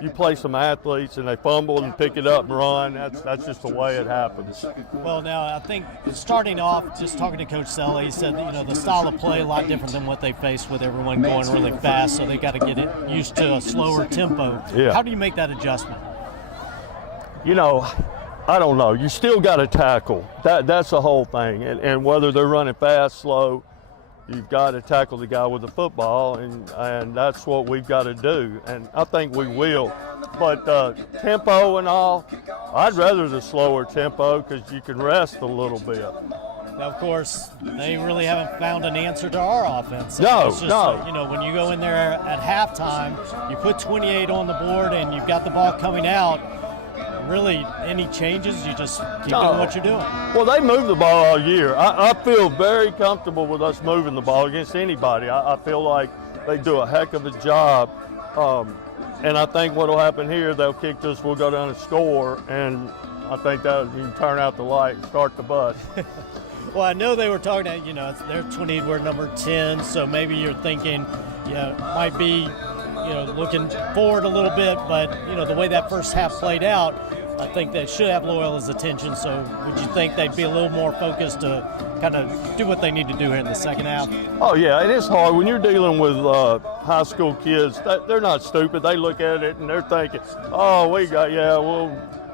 you play some athletes and they fumble and pick it up and run, that's just the way it happens. Well, now I think starting off, just talking to Coach Sella, he said that, the style of play a lot different than what they faced with everyone going really fast, so they got to get it used to a slower tempo. Yeah. How do you make that adjustment? I don't know. You still got to tackle. That's the whole thing. And whether they're running fast, slow, you've got to tackle the guy with the football, and that's what we've got to do. And I think we will. But tempo and all, I'd rather the slower tempo because you can rest a little bit. Now, of course, they really haven't found an answer to our offense. No. When you go in there at halftime, you put 28 on the board and you've got the ball coming out. Really, any changes, you just keep doing what you're doing? Well, they move the ball all year. I feel very comfortable with us moving the ball against anybody. I feel like they do a heck of a job. And I think what will happen here, they'll kick us, we'll go down and score, and I think that you can turn out the light and start the bus. Well, I know they were talking about, they're 20, we're number 10, so maybe you're thinking, might be, looking forward a little bit, but, the way that first half played out, I think that should have Loyola's attention. So would you think they'd be a little more focused to kind of do what they need to do here in the second half? Oh, yeah, it is hard. When you're dealing with high school kids, they're not stupid. They look at it and they're thinking,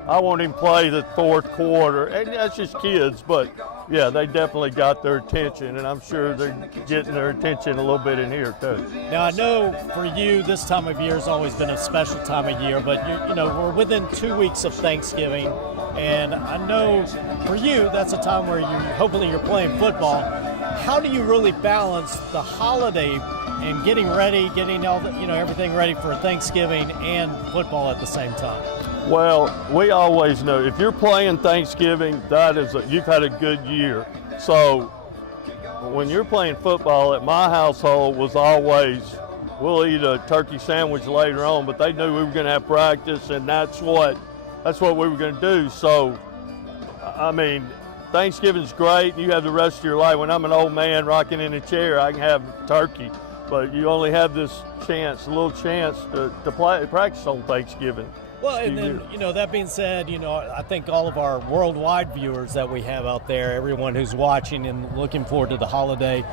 I won't even play the fourth quarter. And that's just kids, but yeah, they definitely got their attention, and I'm sure they're getting their attention a little bit in here too. Now, I know for you, this time of year has always been a special time of year, but we're within 2 weeks of Thanksgiving, and I know for you, that's a time where hopefully you're playing football. How do you really balance the holiday and getting ready, getting all the, everything ready for Thanksgiving and football at the same time? Well, we always know if you're playing Thanksgiving, you've had a good year. So when you're playing football, at my household was always, we'll eat a turkey sandwich later on, but they knew we were going to have practice, and that's what we were going to do. So, I mean, Thanksgiving's great. You have the rest of your life. When I'm an old man rocking in a chair, I can have turkey, but you only have this chance, a little chance to practice on Thanksgiving. Well, and then, that being said, I think all of our worldwide viewers that we have out there, everyone who's watching and looking forward to the holiday,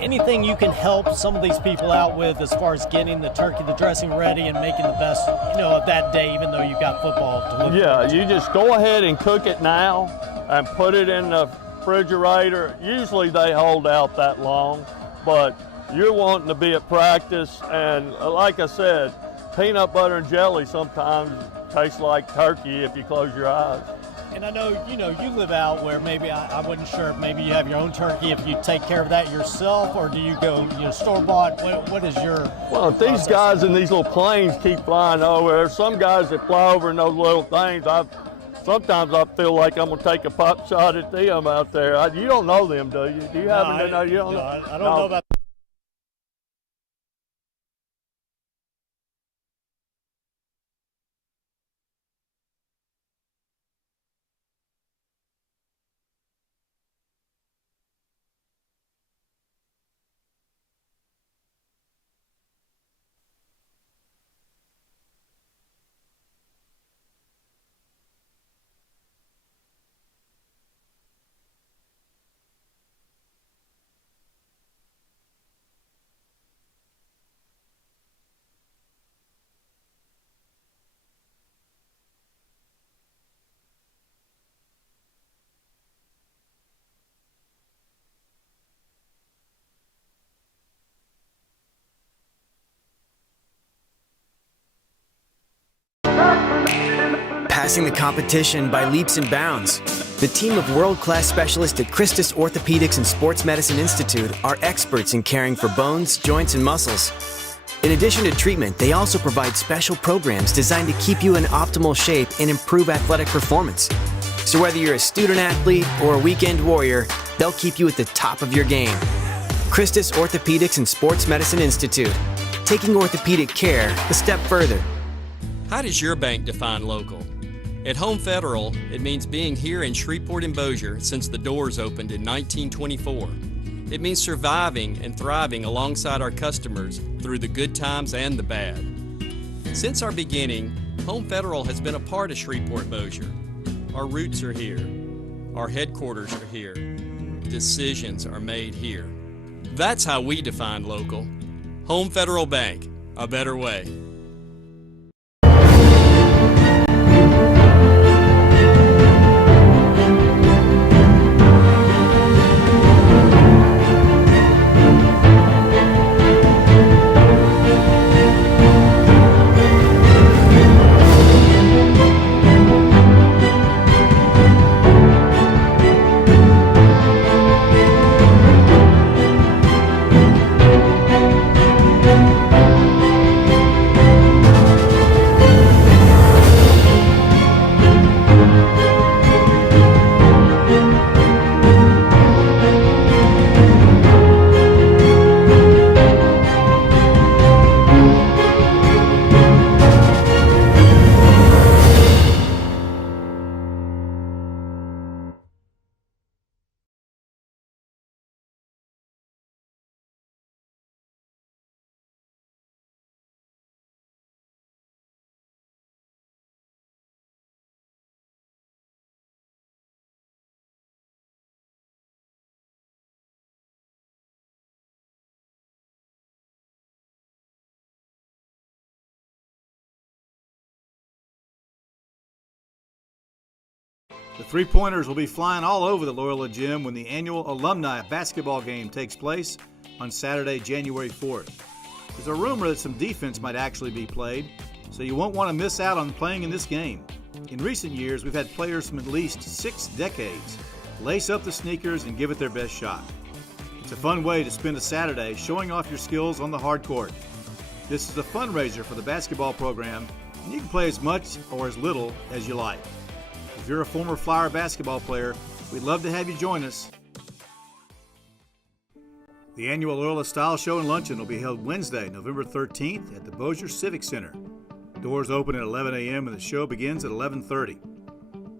anything you can help some of these people out with as far as getting the turkey, the dressing ready and making the best, of that day, even though you've got football to look forward to. You just go ahead and cook it now and put it in the refrigerator. Usually they hold out that long, but you're wanting to be at practice, and like I said, peanut butter and jelly sometimes tastes like turkey if you close your eyes. And I know, you live out where maybe I wasn't sure if maybe you have your own turkey, if you take care of that yourself, or do you go, store-bought? What is your Well, if these guys in these little planes keep flying over, there's some guys that fly over in those little things. Sometimes I feel like I'm going to take a pop shot at them out there. You don't know them, do you? Do you happen to know? You don't know? I don't know about Passing the competition by leaps and bounds. The team of world-class specialists at Christus Orthopedics and Sports Medicine Institute are experts in caring for bones, joints, and muscles. In addition to treatment, they also provide special programs designed to keep you in optimal shape and improve athletic performance. So whether you're a student athlete or a weekend warrior, they'll keep you at the top of your game. Christus Orthopedics and Sports Medicine Institute, taking orthopedic care a step further. How does your bank define local? At Home Federal, it means being here in Shreveport and Bossier since the doors opened in 1924. It means surviving and thriving alongside our customers through the good times and the bad. Since our beginning, Home Federal has been a part of Shreveport-Bossier. Our roots are here. Our headquarters are here. Decisions are made here. That's how we define local. Home Federal Bank, a better way. The three-pointers will be flying all over the Loyola gym when the annual alumni basketball game takes place on Saturday, January 4th. There's a rumor that some defense might actually be played, so you won't want to miss out on playing in this game. In recent years, we've had players from at least 6 decades lace up the sneakers and give it their best shot. It's a fun way to spend a Saturday showing off your skills on the hard court. This is a fundraiser for the basketball program, and you can play as much or as little as you like. If you're a former Flyer basketball player, we'd love to have you join us. The annual Loyola Style Show and Luncheon will be held Wednesday, November 13th at the Bossier Civic Center. Doors open at 11 a.m. and the show begins at 11:30.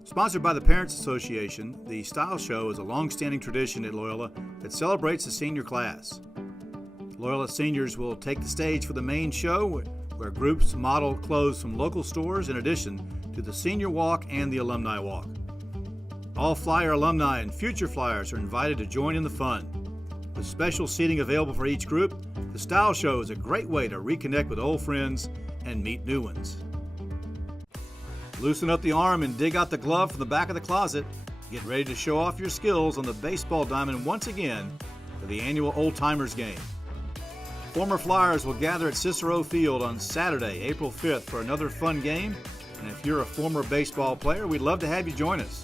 Sponsored by the Parents Association, the Style Show is a long-standing tradition at Loyola that celebrates the senior class. Loyola seniors will take the stage for the main show, where groups model clothes from local stores in addition to the Senior Walk and the Alumni Walk. All Flyer alumni and future Flyers are invited to join in the fun. With special seating available for each group, the Style Show is a great way to reconnect with old friends and meet new ones. Loosen up the arm and dig out the glove from the back of the closet. Get ready to show off your skills on the baseball diamond once again for the annual Old Timers game. Former Flyers will gather at Cicero Field on Saturday, April 5th for another fun game, and if you're a former baseball player, we'd love to have you join us.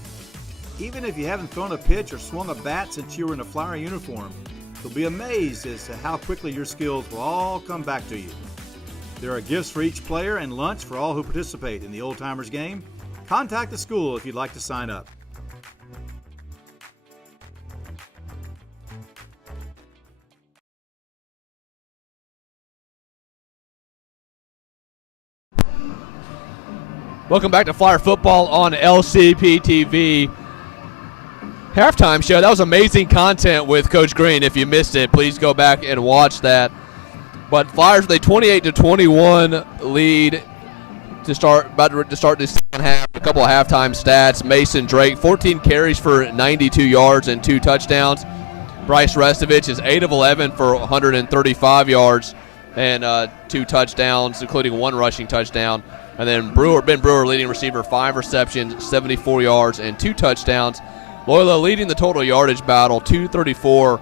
Even if you haven't thrown a pitch or swung a bat since you were in a Flyer uniform, you'll be amazed as to how quickly your skills will all come back to you. There are gifts for each player and lunch for all who participate in the Old Timers game. Contact the school if you'd like to sign up. Welcome back to Flyer Football on LCP TV. Halftime show. That was amazing content with Coach Green. If you missed it, please go back and watch that. But Flyers with a 28-21 lead to start this second half. A couple of halftime stats. Mason Drake, 14 carries for 92 yards and 2 touchdowns. Bryce Restovich is 8 of 11 for 135 yards and 2 touchdowns, including 1 rushing touchdown. And then Ben Brewer, leading receiver, 5 receptions, 74 yards, and 2 touchdowns. Loyola leading the total yardage battle, 234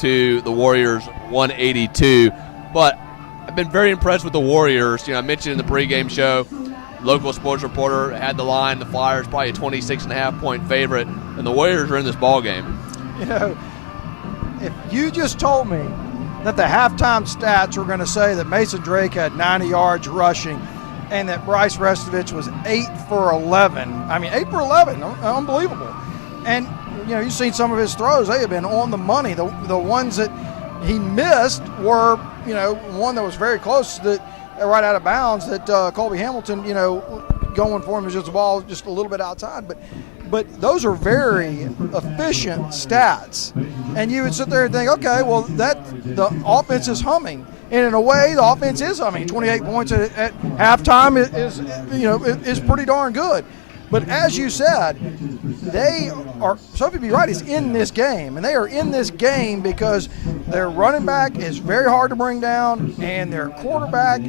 to the Warriors, 182. But I've been very impressed with the Warriors. I mentioned in the pregame show, local sports reporter had the line, the Flyers probably a 26.5-point favorite, and the Warriors are in this ball game. If you just told me that the halftime stats were going to say that Mason Drake had 90 yards rushing and that Bryce Restovich was 8 for 11. I mean, 8 for 11, unbelievable. And, you've seen some of his throws. They have been on the money. The ones that he missed were, one that was very close, that right out of bounds, that Colby Hamilton, going for him was just a ball just a little bit outside. But those are very efficient stats. And you would sit there and think, okay, well, the offense is humming. And in a way, the offense is humming. 28 points at halftime is pretty darn good. But as you said, Sophie B. Wright is in this game, and they are in this game because their running back is very hard to bring down, and their quarterback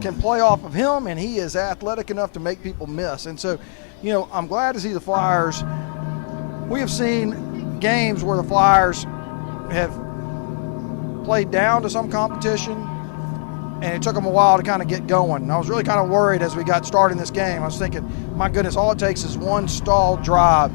can play off of him, and he is athletic enough to make people miss. And so, I'm glad to see the Flyers. We have seen games where the Flyers have played down to some competition, and it took them a while to kind of get going. And I was really kind of worried as we got started in this game. I was thinking, my goodness, all it takes is one stalled drive.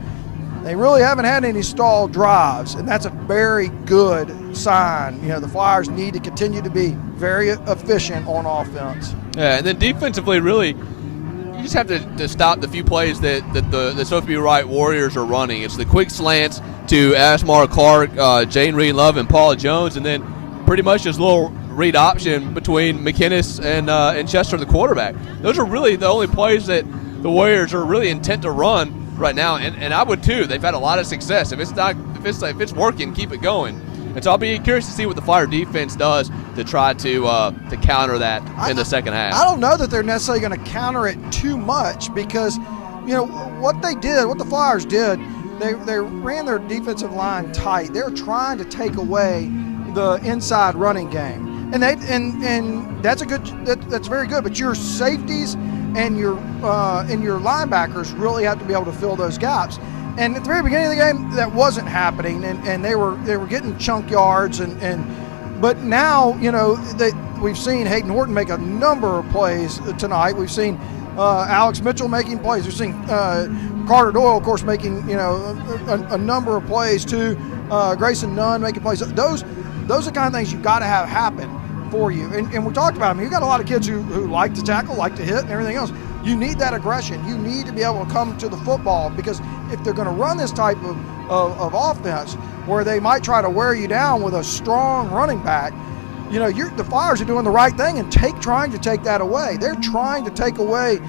They really haven't had any stalled drives, and that's a very good sign. The Flyers need to continue to be very efficient on offense. Yeah, and then defensively, really, you just have to stop the few plays that the Sophie B. Wright Warriors are running. It's the quick slants to Ashmar Clark, Jane Reed Love, and Paula Jones, and then pretty much just a little read option between McInnes and Chester, the quarterback. Those are really the only plays that the Warriors are really intent to run right now, and I would too. They've had a lot of success. If it's working, keep it going. And so I'll be curious to see what the Flyer defense does to try to counter that in the second half. I don't know that they're necessarily going to counter it too much because, what the Flyers did, they ran their defensive line tight. They're trying to take away the inside running game. And that's very good. But your safeties and your linebackers really have to be able to fill those gaps. And at the very beginning of the game, that wasn't happening, and they were getting chunk yards, but now we've seen Hayden Horton make a number of plays tonight. We've seen Alex Mitchell making plays. We've seen Carter Doyle, of course, making a number of plays too. Grayson Nunn making plays. Those are the kind of things you've got to have happen for you. And we talked about them. You've got a lot of kids who like to tackle, like to hit, and everything else. You need that aggression. You need to be able to come to the football, because if they're going to run this type of offense where they might try to wear you down with a strong running back, the Flyers are doing the right thing and trying to take that away. They're trying to take away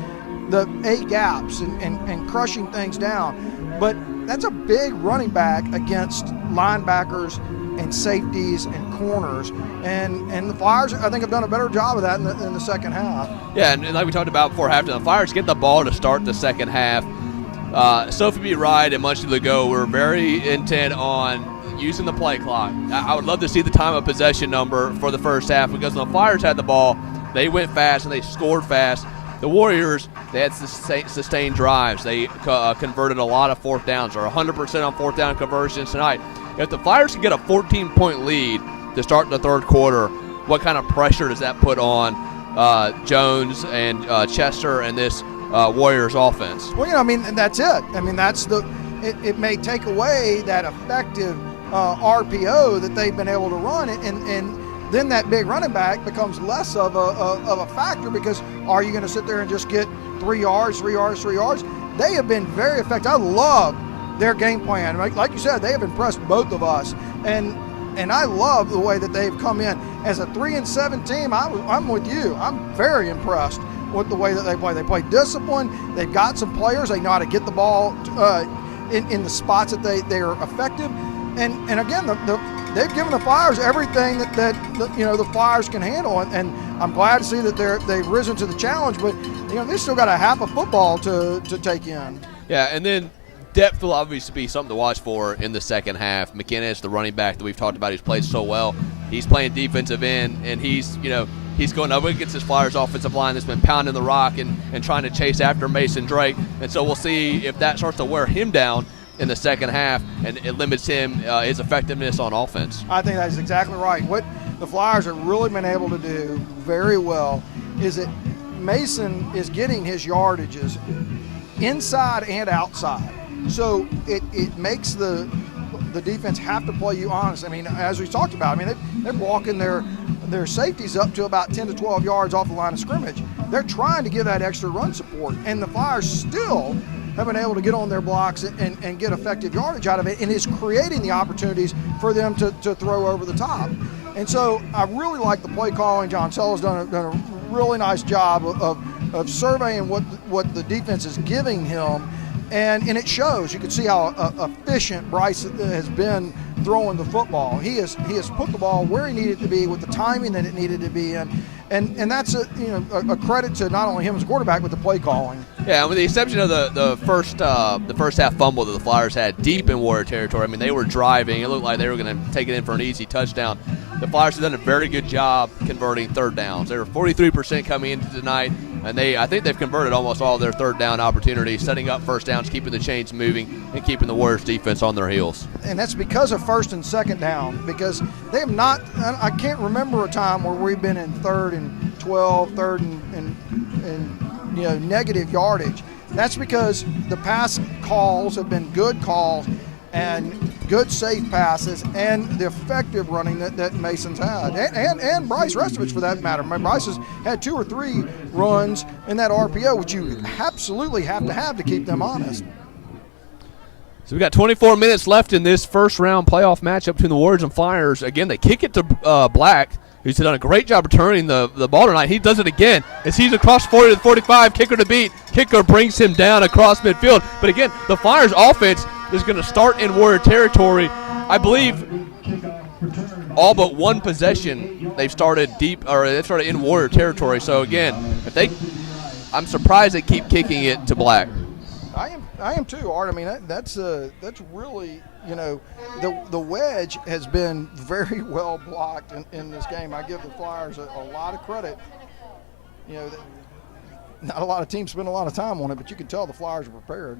the A gaps and crushing things down. But that's a big running back against linebackers and safeties and corners, and the Flyers, I think, have done a better job of that in the second half. Yeah, and like we talked about before halftime, the Flyers get the ball to start the second half. Sophie B. Wright and Munchie Legault were very intent on using the play clock. I would love to see the time of possession number for the first half, because when the Flyers had the ball, they went fast and they scored fast. The Warriors, they had sustained drives. They converted a lot of fourth downs, or 100% on fourth down conversions tonight. If the Flyers can get a 14-point lead to start the third quarter, what kind of pressure does that put on Jones and Chester and this Warriors offense? Well, and that's it. It may take away that effective RPO that they've been able to run, and then that big running back becomes less of a factor, because are you going to sit there and just get 3 yards? They have been very effective. I love their game plan. Like you said, they have impressed both of us, and I love the way that they've come in as a 3-7 team. I'm with you. I'm very impressed with the way that they play. They play disciplined. They've got some players. They know how to get the ball in the spots that they are effective. And again, they've given the Flyers everything that the Flyers can handle, and I'm glad to see that they've risen to the challenge. But they still got a half of football to take in. Yeah, and then depth will obviously be something to watch for in the second half. McKinnis, the running back that we've talked about, who's played so well, he's playing defensive end, and he's going up against his Flyers offensive line that's been pounding the rock and trying to chase after Mason Drake. And so we'll see if that starts to wear him down in the second half, and it limits his effectiveness on offense. I think that's exactly right. What the Flyers have really been able to do very well is that Mason is getting his yardages inside and outside. So it makes the defense have to play you honest. As we talked about, they're walking their safeties up to about 10 to 12 yards off the line of scrimmage. They're trying to give that extra run support, and the Flyers still have been able to get on their blocks and get effective yardage out of it, and is creating the opportunities for them to throw over the top. And so I really like the play calling. John Sella's done a really nice job of surveying what the defense is giving him, and it shows. You can see how efficient Bryce has been throwing the football. He has put the ball where he needed to be with the timing that it needed to be in, and that's a credit to not only him as a quarterback, but the play calling. Yeah, with the exception of the first half fumble that the Flyers had deep in Warrior territory. They were driving. It looked like they were going to take it in for an easy touchdown. The Flyers have done a very good job converting third downs. They were 43% coming into tonight, and I think they've converted almost all their third down opportunities, setting up first downs, keeping the chains moving, and keeping the Warriors defense on their heels. And that's because of first and second down, because they have not – I can't remember a time where we've been in 3rd and 12, 3rd and negative yardage. That's because the pass calls have been good calls and good safe passes, and the effective running that Mason's had, and Bryce Restovich for that matter. Bryce has had 2 or 3 runs in that RPO, which you absolutely have to keep them honest. So we got 24 minutes left in this first round playoff matchup between the Warriors and Flyers. Again, they kick it to Black, who's done a great job returning the ball tonight. He does it again as he's across 40 to 45. Kicker to beat. Kicker brings him down across midfield. But again, the Flyers offense is going to start in Warrior territory. I believe all but one possession they've started in Warrior territory. So again, I'm surprised they keep kicking it to Black. I am too, Art. That's really, the wedge has been very well blocked in this game. I give the Flyers a lot of credit. not a lot of teams spend a lot of time on it, but you can tell the Flyers are prepared.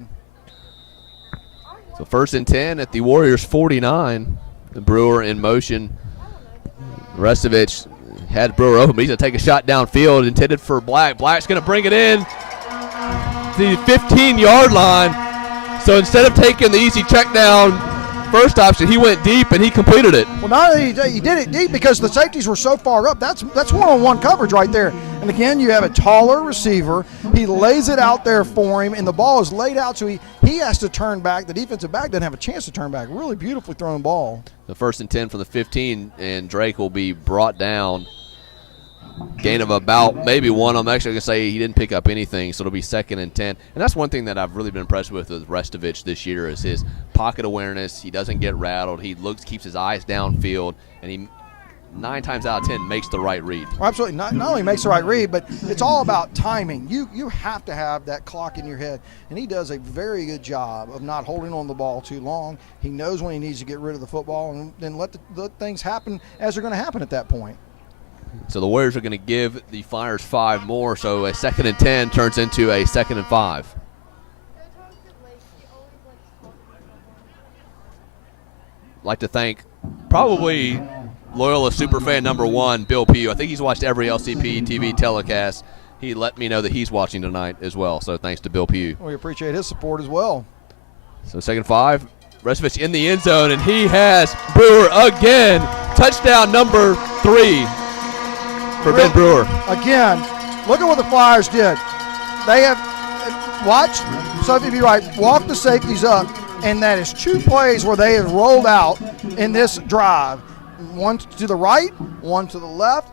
So 1st and 10 at the Warriors 49. The Brewer in motion. Restovich had Brewer open, but he's going to take a shot downfield intended for Black. Black's going to bring it in to the 15-yard line. So instead of taking the easy check down first option, he went deep and he completed it. Well, not only he did it deep because the safeties were so far up. That's one-on-one coverage right there. And again, you have a taller receiver. He lays it out there for him, and the ball is laid out, so he has to turn back. The defensive back doesn't have a chance to turn back. Really beautifully thrown ball. The 1st and 10 from the 15, and Drake will be brought down. Gain of about maybe 1. I'm actually going to say he didn't pick up anything, so it'll be 2nd and 10. And that's one thing that I've really been impressed with Restovich this year is his pocket awareness. He doesn't get rattled. He keeps his eyes downfield, and he 9 times out of 10 makes the right read. Well, absolutely. Not only makes the right read, but it's all about timing. You have to have that clock in your head, and he does a very good job of not holding on the ball too long. He knows when he needs to get rid of the football and then let things happen as they're going to happen at that point. So the Warriors are going to give the Flyers 5 more, so a 2nd and 10 turns into a 2nd and 5. I'd like to thank probably Loyola superfan number 1, Bill Pugh. I think he's watched every LCP TV telecast. He let me know that he's watching tonight as well, so thanks to Bill Pugh. We appreciate his support as well. So 2nd and 5, Restovich in the end zone, and he has Brewer again. Touchdown number 3. For Ben Brewer. Again, look at what the Flyers did. They have watched Sophie B. Wright walk the safeties up, and that is 2 plays where they have rolled out in this drive. One to the right, one to the left.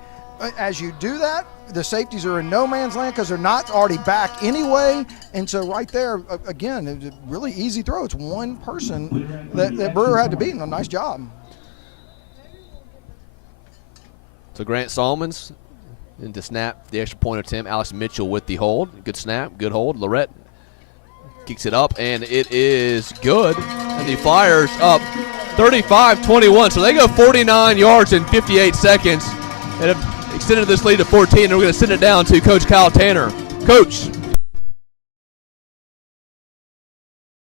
As you do that, the safeties are in no man's land because they're not already back anyway. And so right there, again, it was a really easy throw. It's one person that Brewer had to beat, and a nice job. So Grant Salmons into snap, the extra point attempt. Alex Mitchell with the hold. Good snap, good hold. Lorette kicks it up, and it is good. And the Flyers up 35-21. So they go 49 yards in 58 seconds and have extended this lead to 14. And we're going to send it down to Coach Kyle Tanner. Coach.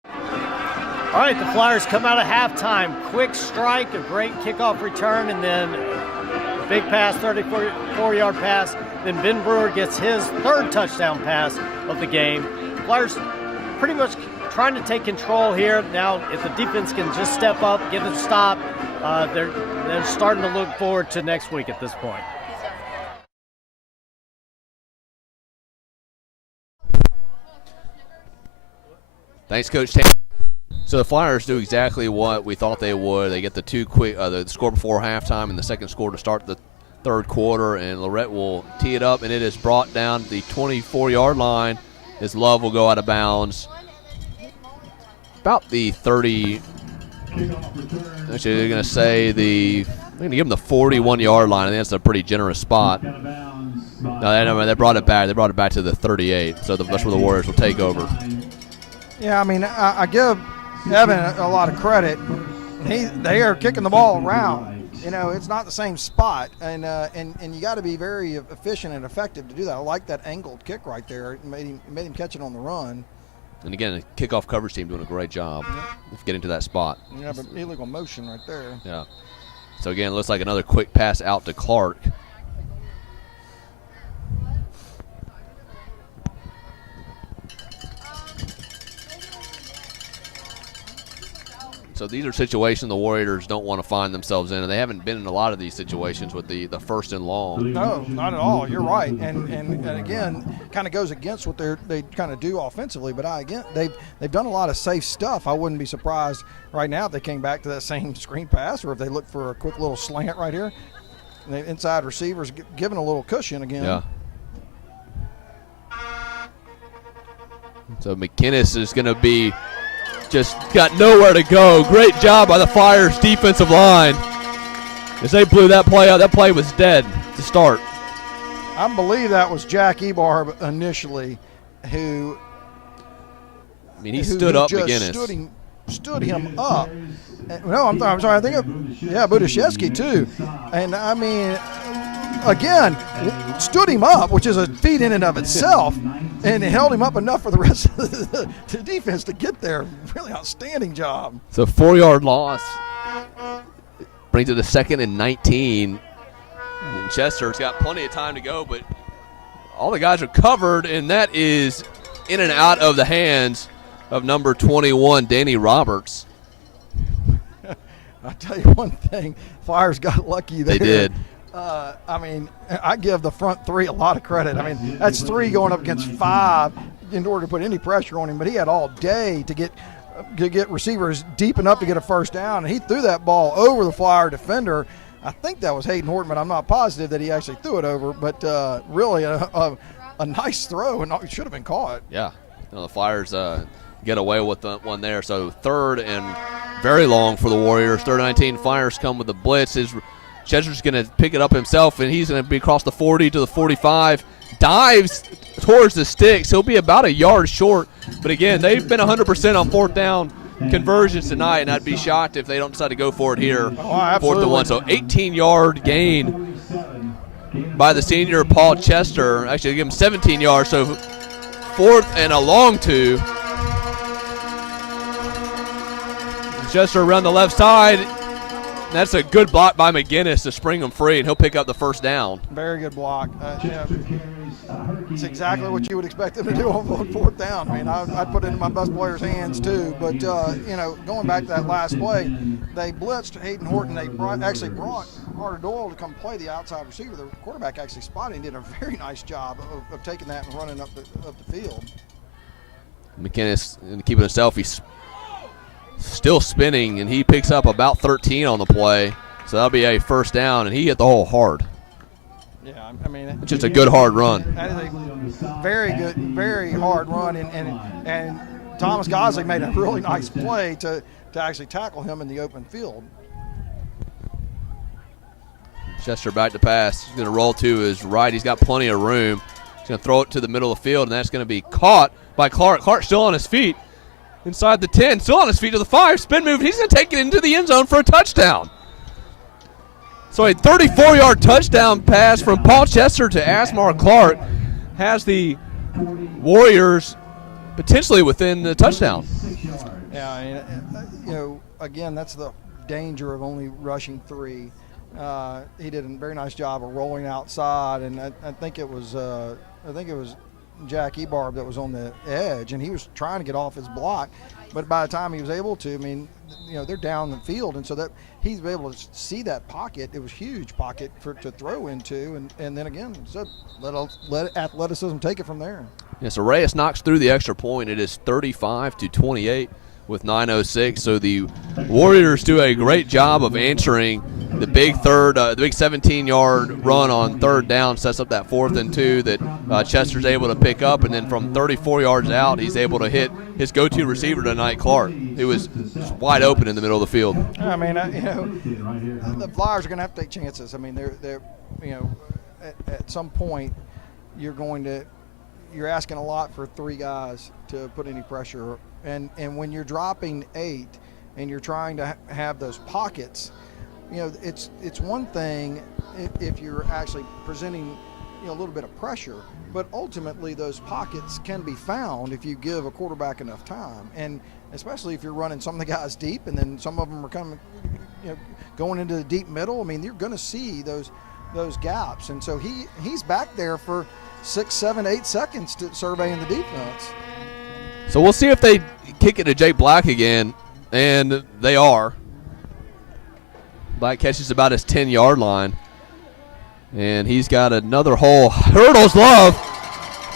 All right, the Flyers come out of halftime. Quick strike, a great kickoff return, and then big pass, 34-yard pass. Then Ben Brewer gets his 3rd touchdown pass of the game. Flyers pretty much trying to take control here. Now, if the defense can just step up, get a stop, they're starting to look forward to next week at this point. Thanks, Coach Tanner. So the Flyers do exactly what we thought they would. They get the 2 quick, the score before halftime and the 2nd score to start the 3rd quarter, and Lorette will tee it up, and it is brought down the 24-yard line. His Love will go out of bounds. About the 30. Actually, they're going to say they're going to give him the 41-yard line. I think that's a pretty generous spot. No, they brought it back. They brought it back to the 38. So that's where the Warriors will take over. Yeah, I mean, I give Evan a lot of credit. They are kicking the ball around. You know, it's not the same spot, and you got to be very efficient and effective to do that. I like that angled kick right there. It made him catch it on the run. And again, the kickoff coverage team doing a great job of getting to that spot. You have an illegal motion right there. Yeah. So again, it looks like another quick pass out to Clark. So these are situations the Warriors don't want to find themselves in, and they haven't been in a lot of these situations with the 1st and long. No, not at all. You're right, and again, kind of goes against what they kind of do offensively. But they've done a lot of safe stuff. I wouldn't be surprised right now if they came back to that same screen pass, or if they look for a quick little slant right here. And the inside receivers giving a little cushion again. Yeah. So McInnes is going to be just got nowhere to go. Great job by the Flyers defensive line as they blew that play out. That play was dead to start. I believe that was Jack Ebarb initially who stood up McInnes. Stood him up. No, I'm sorry. I think Budashevsky too. And I mean, again, stood him up, which is a feat in and of itself. and it held him up enough for the rest of the defense to get there. Really outstanding job. So 4-yard loss brings it to 2nd and 19. And Chester's got plenty of time to go, but all the guys are covered, and that is in and out of the hands of number 21, Danny Roberts. I'll tell you one thing, Flyers got lucky there. They did. I mean, I give the front three a lot of credit. I mean, that's 3 going up against 5 in order to put any pressure on him, but he had all day to get receivers deep enough to get a first down, and he threw that ball over the Flyer defender. I think that was Hayden Horton, but I'm not positive that he actually threw it over, but really a nice throw, and it should have been caught. Yeah. The Flyers get away with the one there. So 3rd and very long for the Warriors. 3rd and 19. Flyers come with the blitz. Chester's going to pick it up himself, and he's going to be across the 40 to the 45. Dives towards the sticks. He'll be about a yard short. But, again, they've been 100% on 4th down conversions tonight, and I'd be shocked if they don't decide to go for it here. 4th and 1. So 18-yard gain by the senior Paul Chester. Actually, they give him 17 yards. So 4th and a long 2. Chester around the left side. That's a good block by McGinnis to spring him free, and he'll pick up the first down. Very good block. It's exactly what you would expect them to do on 4th down. I mean, I'd put it in my best player's hands too. But, going back to that last play, they blitzed Hayden Horton. They actually brought Carter Doyle to come play the outside receiver. The quarterback actually spotted and did a very nice job of taking that and running up the field. McGinnis keeping himself. He's still spinning, and he picks up about 13 on the play. So that'll be a first down, and he hit the hole hard. Yeah, I mean, it's just a good hard run. That is a very good, very hard run, and Thomas Gosley made a really nice play to actually tackle him in the open field. Chester back to pass. He's going to roll to his right. He's got plenty of room. He's going to throw it to the middle of the field, and that's going to be caught by Clark. Clark still on his feet inside the 10, still on his feet to the 5, spin move. He's going to take it into the end zone for a touchdown. So a 34-yard touchdown pass from Paul Chester to Asmar Clark has the Warriors potentially within the touchdown. Yeah, I mean, again, that's the danger of only rushing 3. He did a very nice job of rolling outside, and I think it was Jack Ebarb that was on the edge, and he was trying to get off his block, but by the time he was able to, I mean, they're down the field, and so that he's able to see that pocket. It was a huge pocket to throw into, and then again, so let athleticism take it from there. Yeah, so Reyes knocks through the extra point. It is 35-28 with 9:06. So the Warriors do a great job of answering the big 17-yard run on 3rd down, sets up that 4th and 2 that Chester's able to pick up, and then from 34 yards out, he's able to hit his go-to receiver tonight, Clark, who was wide open in the middle of the field. I mean, the Flyers are going to have to take chances. I mean, they're at some point you're asking a lot for 3 guys to put any pressure, and when you're dropping 8 and you're trying to have those pockets, it's one thing if you're actually presenting a little bit of pressure, but ultimately those pockets can be found if you give a quarterback enough time, and especially if you're running some of the guys deep, and then some of them are coming, going into the deep middle. I mean, you're going to see those gaps, and so he's back there for 6, 7, 8 seconds to surveying the defense. So we'll see if they kick it to Jake Black again, and they are. Black catches about his 10-yard line, and he's got another hole. Hurdles Love,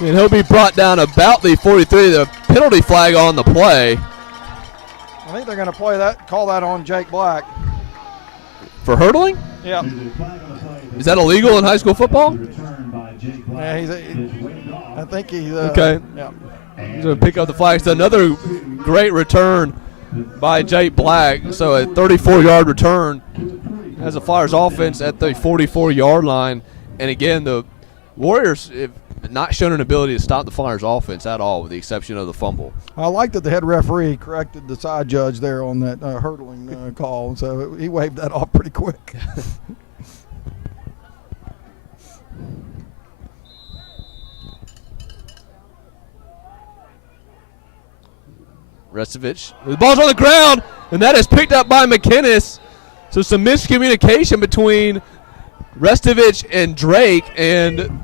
and he'll be brought down about the 43. The penalty flag on the play. I think they're going to call that on Jake Black. For hurdling? Yeah. Is that illegal in high school football? Yeah, I think he's okay. Yeah. He's going to pick up the flag. It's another great return by Jake Black. So a 34-yard return as the Flyers offense at the 44-yard line. And again, the Warriors have not shown an ability to stop the Flyers offense at all, with the exception of the fumble. I like that the head referee corrected the side judge there on that hurdling call. So he waved that off pretty quick. Restovich, the ball's on the ground, and that is picked up by McInnes. So some miscommunication between Restovich and Drake, and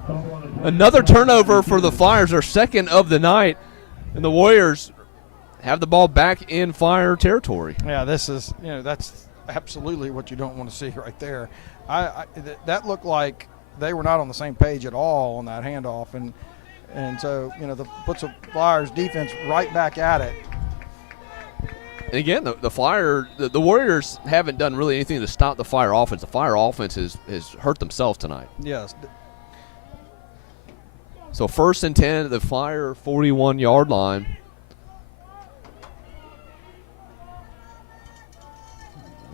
another turnover for the Flyers, their second of the night, and the Warriors have the ball back in Flyer territory. Yeah, this is, that's absolutely what you don't want to see right there. That looked like they were not on the same page at all on that handoff, and so, puts the Flyers defense right back at it. And again, the Warriors haven't done really anything to stop the Flyer offense. The Flyer offense has hurt themselves tonight. Yes. So 1st and 10 at the Flyer 41-yard line.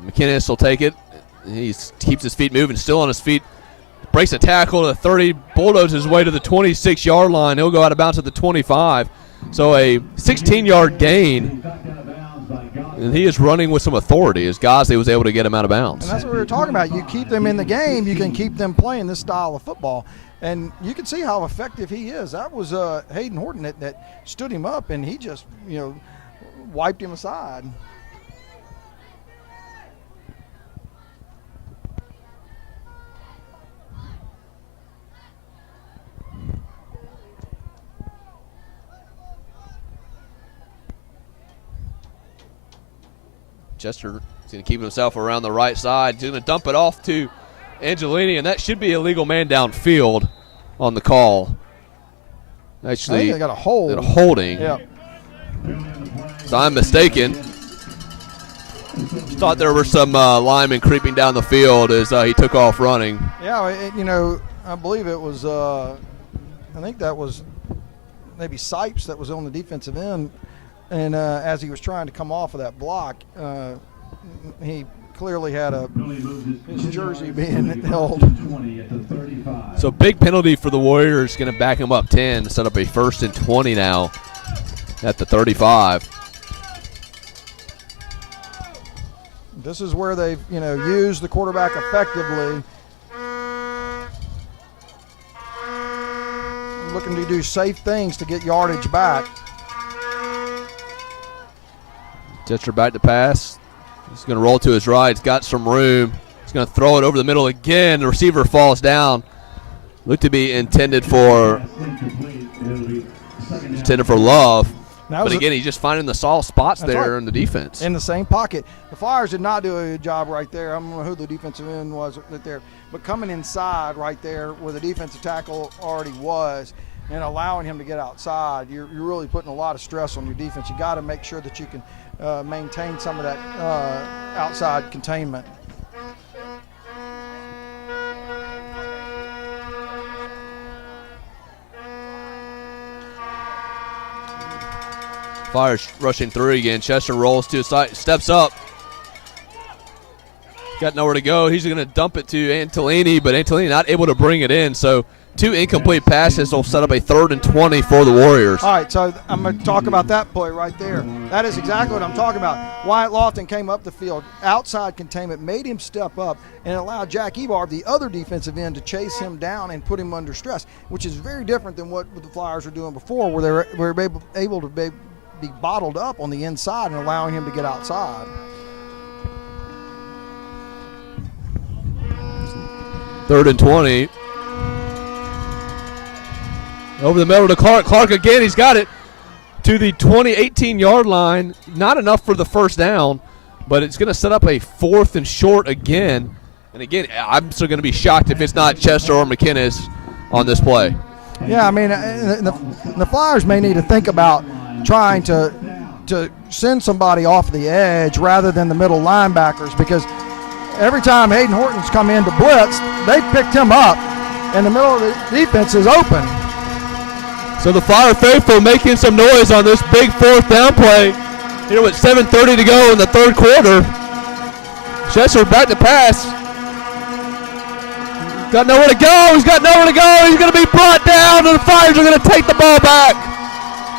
McInnes will take it. He keeps his feet moving, still on his feet. Breaks a tackle to the 30, bulldoze his way to the 26-yard line. He'll go out of bounds at the 25. So a 16-yard gain. And he is running with some authority as Gosley was able to get him out of bounds. And that's what we were talking about. You keep them in the game, you can keep them playing this style of football. And you can see how effective he is. That was Hayden Horton that stood him up, and he just, wiped him aside. Chester is going to keep himself around the right side. He's going to dump it off to Angelini, and that should be a legal man downfield on the call. Actually, I think they got a hold. A holding. Yeah. So I'm mistaken. Thought there were some linemen creeping down the field as he took off running. Yeah, I believe it was, I think that was maybe Sipes that was on the defensive end. And as he was trying to come off of that block, he clearly had his jersey being held. So big penalty for the Warriors, going to back him up 10, set up a 1st and 20 now at the 35. This is where they've, used the quarterback effectively. Looking to do safe things to get yardage back. Chester back to pass. He's going to roll to his right. He's got some room. He's going to throw it over the middle again. The receiver falls down. Looked to be intended for Love. But again, he's just finding the soft spots there in the defense. In the same pocket. The Flyers did not do a good job right there. I don't know who the defensive end was right there. But coming inside right there where the defensive tackle already was and allowing him to get outside, you're really putting a lot of stress on your defense. You got to make sure that you can maintain some of that outside containment. Flyers rushing through again. Chester rolls to his side, steps up. Got nowhere to go. He's going to dump it to Antolini, but Antolini not able to bring it in. So 2 incomplete passes will set up a 3rd and 20 for the Warriors. All right, so I'm going to talk about that play right there. That is exactly what I'm talking about. Wyatt Lofton came up the field, outside containment, made him step up, and allowed Jack Ebar, the other defensive end, to chase him down and put him under stress, which is very different than what the Flyers were doing before, where they were able to be bottled up on the inside and allowing him to get outside. 3rd and 20. Over the middle to Clark. Clark again, he's got it to the 18-yard line. Not enough for the first down, but it's going to set up a 4th and short again. And again, I'm still going to be shocked if it's not Chester or McInnes on this play. Yeah, I mean, the Flyers may need to think about trying to send somebody off the edge rather than the middle linebackers, because every time Hayden Horton's come in to blitz, they picked him up, and the middle of the defense is open. So the Flyer faithful making some noise on this big 4th down play. Here with 7:30 to go in the 3rd quarter. Chester back to pass. Got nowhere to go. He's got nowhere to go. He's going to be brought down, and the Flyers are going to take the ball back.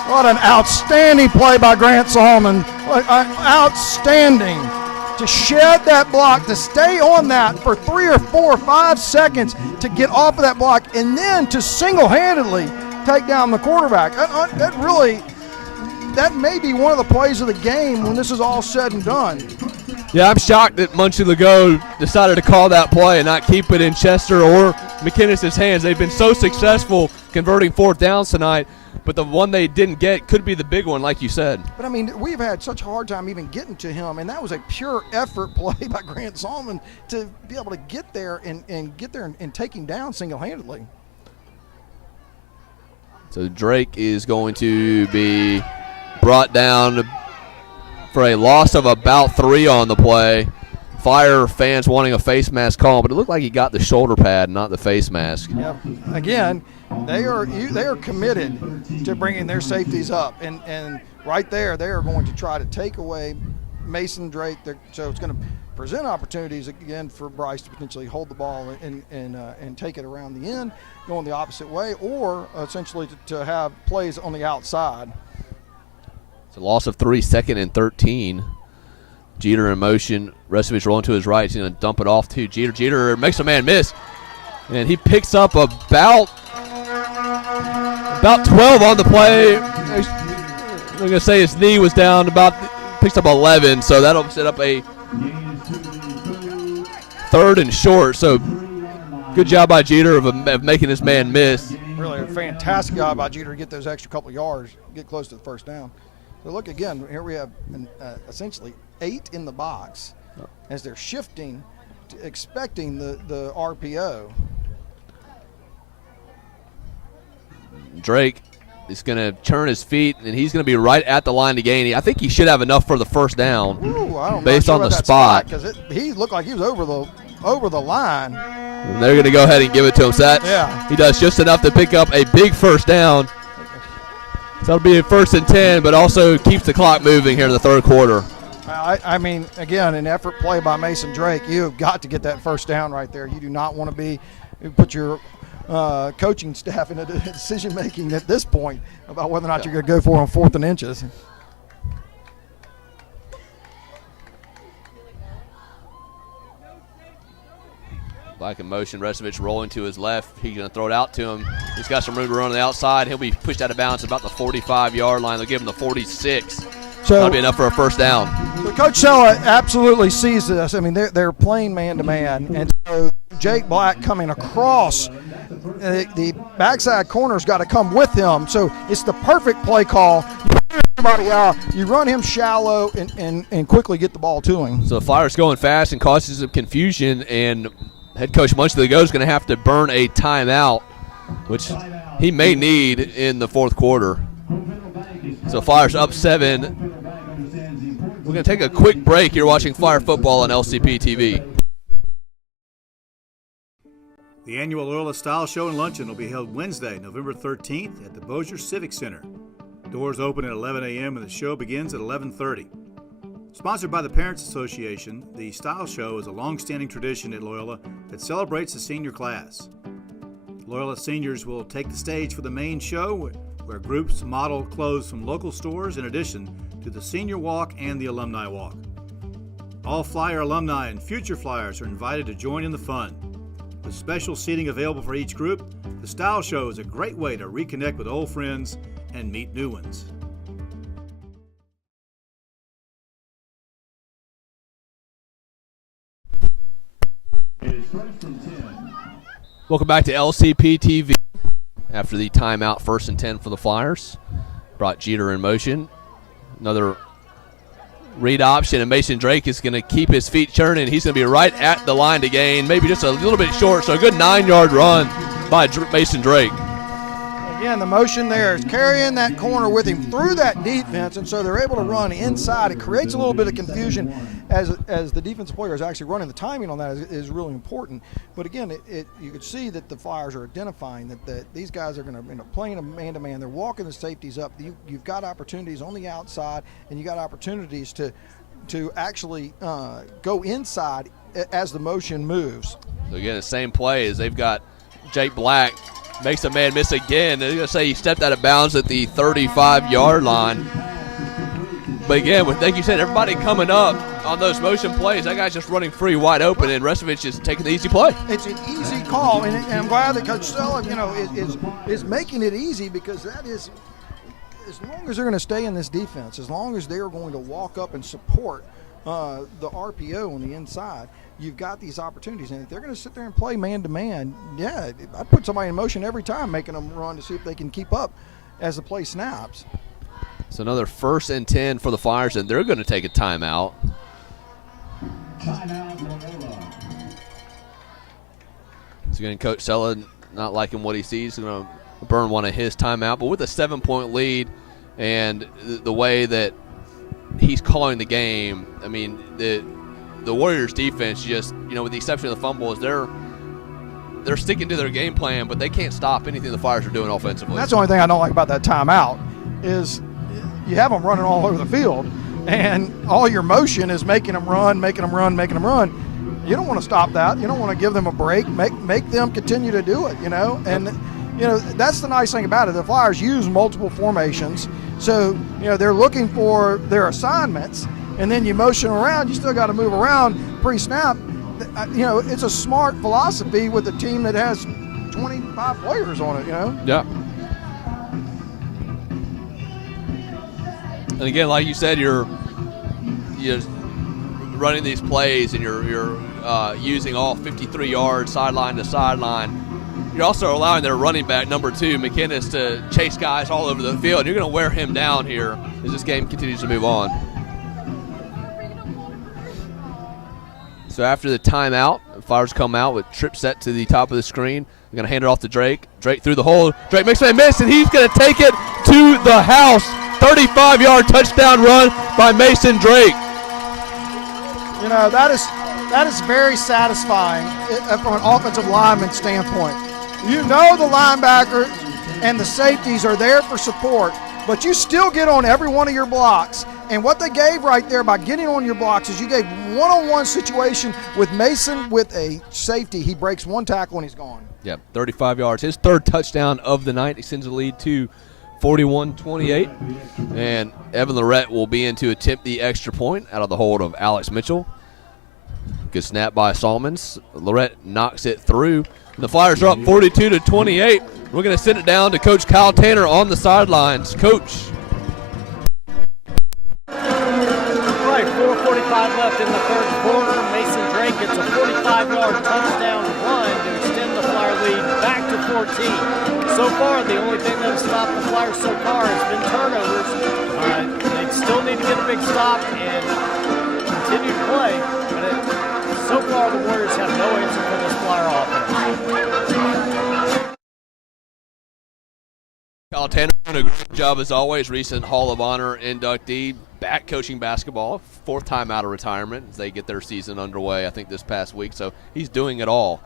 What an outstanding play by Grant Solomon. Outstanding. To shed that block, to stay on that for 3 or 4 or 5 seconds to get off of that block, and then to single-handedly take down the quarterback. That really that may be one of the plays of the game when this is all said and done. Yeah, I'm shocked that Muncie Legault decided to call that play and not keep it in Chester or McInnes's hands. They've been so successful converting fourth downs tonight, but the one they didn't get could be the big one, like you said. But, I mean, we've had such a hard time even getting to him, and that was a pure effort play by Grant Solomon to be able to get there and take him down single-handedly. So Drake is going to be brought down for a loss of about 3 on the play. Fire fans wanting a face mask call, but it looked like he got the shoulder pad, not the face mask. Yep. Again, they are committed to bringing their safeties up, and right there they are going to try to take away Mason Drake. So it's going to present opportunities again for Bryce to potentially hold the ball and take it around the end, going the opposite way, or essentially to have plays on the outside. It's a loss of 3, 2nd and 13. Jeter in motion. Restovich rolling to his right. He's going to dump it off to Jeter. Jeter makes a man miss, and he picks up about 12 on the play. I'm going to say his knee was down, picks up 11, so that'll set up a 3rd and short. So good job by Jeter of making this man miss. Really a fantastic job by Jeter to get those extra couple of yards, get close to the first down. So look again, here we have essentially 8 in the box as they're shifting, expecting the RPO. Drake is going to turn his feet, and he's going to be right at the line to gain. I think he should have enough for the first down. Ooh, I don't based sure on the that spot. Because he looked like he was over the line. And they're going to go ahead and give it to him. So he does just enough to pick up a big first down. So that'll be a 1st and 10, but also keeps the clock moving here in the 3rd quarter. I mean, again, an effort play by Mason Drake. You have got to get that first down right there. You do not want to put your coaching staff in a decision-making at this point about whether or not you're going to go for on 4th and inches. Black in motion, Restovich rolling to his left. He's going to throw it out to him. He's got some room to run on the outside. He'll be pushed out of bounds at about the 45-yard line. They'll give him the 46. So that'll be enough for a first down. So Coach Sella absolutely sees this. I mean, they're playing man-to-man, and so Jake Black coming across the backside corner's got to come with him. So it's the perfect play call. You run everybody out, you run him shallow, and quickly get the ball to him. So the Flyers going fast and causes some confusion, and head coach Muncie Legault is going to have to burn a timeout, which he may need in the 4th quarter. So Flyers up 7. We're going to take a quick break. You're watching Flyer football on LCP TV. The annual Loyola Style Show and Luncheon will be held Wednesday, November 13th at the Bossier Civic Center. Doors open at 11 a.m. and the show begins at 11:30. Sponsored by the Parents Association, the Style Show is a long-standing tradition at Loyola that celebrates the senior class. Loyola seniors will take the stage for the main show, where groups model clothes from local stores in addition to the Senior Walk and the Alumni Walk. All Flyer alumni and future Flyers are invited to join in the fun. With special seating available for each group, the Style Show is a great way to reconnect with old friends and meet new ones. Welcome back to LCP TV. After the timeout, 1st and 10 for the Flyers. Brought Jeter in motion. Another read option, and Mason Drake is going to keep his feet churning. He's going to be right at the line to gain, maybe just a little bit short, so a good 9-yard run by Mason Drake. Again, the motion there is carrying that corner with him through that defense, and so they're able to run inside. It creates a little bit of confusion as the defensive player is actually running. The timing on that is really important. But again, you could see that the Flyers are identifying that these guys are going to end up playing a man-to-man. They're walking the safeties up. You've got opportunities on the outside, and you got opportunities to actually go inside as the motion moves. So again, the same play as they've got Jake Black. Makes a man miss again. They're going to say he stepped out of bounds at the 35-yard line. But again, like you said, everybody coming up on those motion plays, that guy's just running free wide open, and Restovich is taking the easy play. It's an easy call, and I'm glad that Coach Stella, is making it easy, because that is as long as they're going to stay in this defense, as long as they're going to walk up and support the RPO on the inside, you've got these opportunities. And if they're going to sit there and play man-to-man, yeah, I'd put somebody in motion every time, making them run to see if they can keep up as the play snaps. So another 1st and 10 for the Flyers, and they're going to take a timeout. Timeout, Loyola. So again, Coach Sella not liking what he sees. He's going to burn one of his timeout. But with a 7-point lead and the way that he's calling the game, I mean, the Warriors defense just, with the exception of the fumbles, they're sticking to their game plan, but they can't stop anything the Flyers are doing offensively. That's the only thing I don't like about that timeout is you have them running all over the field, and all your motion is making them run. You don't want to stop that. You don't want to give them a break. Make them continue to do it, And, that's the nice thing about it. The Flyers use multiple formations. So, they're looking for their assignments, and then you motion around. You still got to move around pre-snap. It's a smart philosophy with a team that has 25 players on it, Yeah. And again, like you said, you're running these plays, and you're using all 53 yards sideline to sideline. You're also allowing their running back, number 2, McInnes, to chase guys all over the field. You're going to wear him down here as this game continues to move on. So after the timeout, the Flyers come out with trip set to the top of the screen. They're going to hand it off to Drake. Drake through the hole. Drake makes a miss, and he's going to take it to the house. 35-yard touchdown run by Mason Drake. That is very satisfying from an offensive lineman standpoint. The linebackers and the safeties are there for support, but you still get on every one of your blocks. And what they gave right there by getting on your blocks is you gave one-on-one situation with Mason with a safety. He breaks one tackle and he's gone. Yep, 35 yards. His 3rd touchdown of the night extends the lead to 41-28. And Evan Lorette will be in to attempt the extra point out of the hold of Alex Mitchell. Good snap by Salmons. Lorette knocks it through. The Flyers are up 42-28. We're going to send it down to Coach Kyle Tanner on the sidelines. Coach. Right, 4:45 left in the 3rd quarter. Mason Drake gets a 45-yard touchdown run to extend the Flyer lead back to 14. So far, the only thing that has stopped the Flyers so far has been turnovers. They still need to get a big stop and continue to play, but so far the Warriors have no answer for this Flyer offense. Kyle Tanner doing a great job as always. Recent Hall of Honor inductee, back coaching basketball, 4th time out of retirement as they get their season underway, I think, this past week. So he's doing it all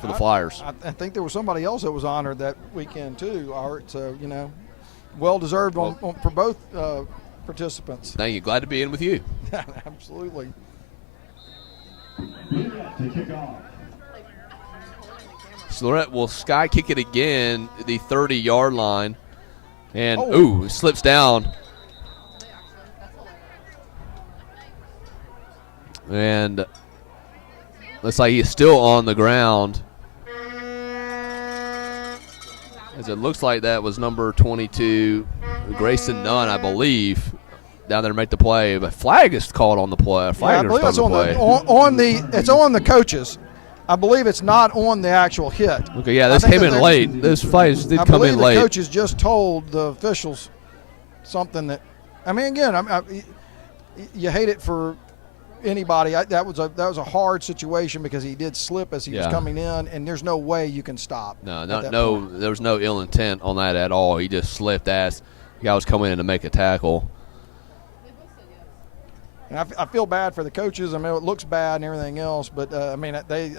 for the Flyers. I think there was somebody else that was honored that weekend too, Art. So, well-deserved for both participants. Thank you. Glad to be in with you. Absolutely. To kick off. So Lorette will sky kick it again, the 30-yard line. And, slips down. And looks like he's still on the ground. As it looks like that was number 22, Grayson Nunn, I believe, down there to make the play. But flag is called on the play. I believe it's it's on the coaches. I believe it's not on the actual hit. Okay, yeah, this came in late. Those flags did come in late. I believe the coaches just told the officials something that, you hate it for anybody. That was a hard situation because he did slip as he was coming in, and there's no way you can stop. No, there was no ill intent on that at all. He just slipped as the guy was coming in to make a tackle. And I feel bad for the coaches. It looks bad and everything else, but I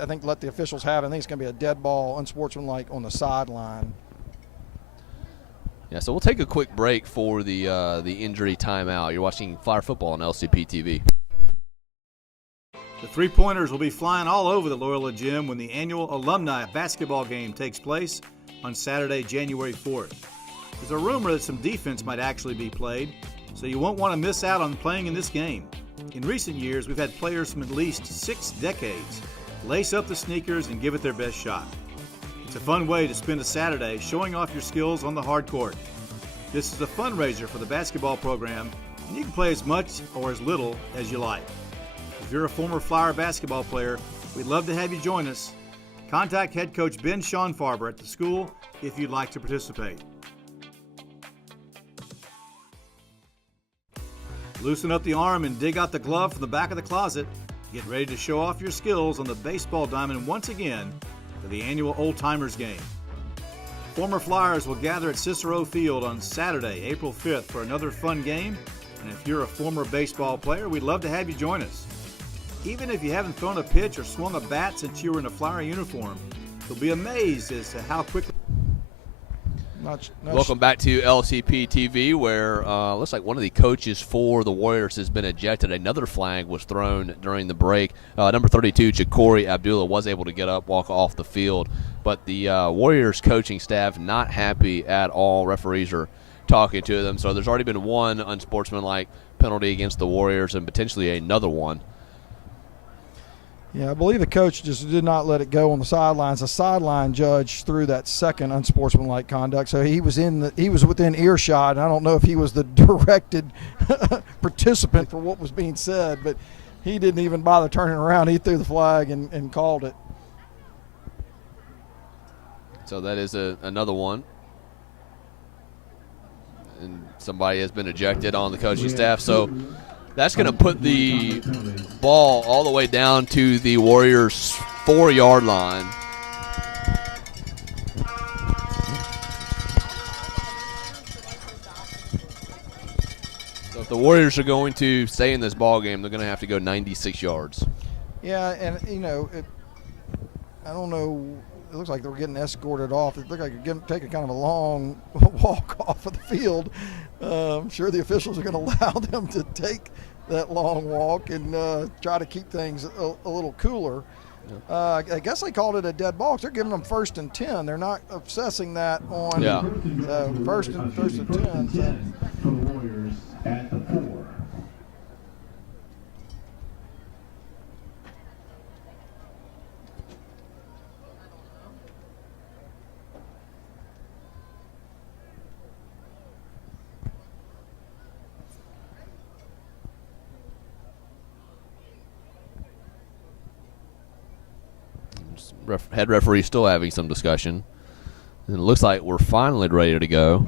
think let the officials have it. I think it's going to be a dead ball, unsportsmanlike on the sideline. Yeah, so we'll take a quick break for the injury timeout. You're watching Flyer football on LCP TV. The 3-pointers will be flying all over the Loyola gym when the annual alumni basketball game takes place on Saturday, January 4th. There's a rumor that some defense might actually be played, so you won't want to miss out on playing in this game. In recent years, we've had players from at least 6 decades lace up the sneakers and give it their best shot. It's a fun way to spend a Saturday showing off your skills on the hard court. This is a fundraiser for the basketball program, and you can play as much or as little as you like. If you're a former Flyer basketball player, we'd love to have you join us. Contact head coach Ben Schonfarber at the school if you'd like to participate. Loosen up the arm and dig out the glove from the back of the closet. Get ready to show off your skills on the baseball diamond once again for the annual Old Timers game. Former Flyers will gather at Cicero Field on Saturday, April 5th for another fun game. And if you're a former baseball player, we'd love to have you join us. Even if you haven't thrown a pitch or swung a bat since you were in a Flyer uniform, you'll be amazed as to how quickly. Welcome back to LCP TV, where looks like one of the coaches for the Warriors has been ejected. Another flag was thrown during the break. Number 32, Ja'Cory Abdullah, was able to get up, walk off the field. But the Warriors coaching staff not happy at all. Referees are talking to them. So there's already been one unsportsmanlike penalty against the Warriors and potentially another one. Yeah, I believe the coach just did not let it go on the sidelines. The sideline judge threw that second unsportsmanlike conduct, so he was within earshot. I don't know if he was the directed participant for what was being said, but he didn't even bother turning around. He threw the flag and called it. So that is another one. And somebody has been ejected on the coaching staff. So that's going to put the ball all the way down to the Warriors' 4-yard line. So if the Warriors are going to stay in this ball game, they're going to have to go 96 yards. Yeah, and I don't know. It looks like they were getting escorted off. It looked like they're taking kind of a long walk off of the field. I'm sure the officials are going to allow them to take that long walk and try to keep things a little cooler. I guess they called it a dead ball. They're giving them 1st and 10. They're not obsessing that on first and 10. For the Warriors at the 4. Head referee still having some discussion. And it looks like we're finally ready to go.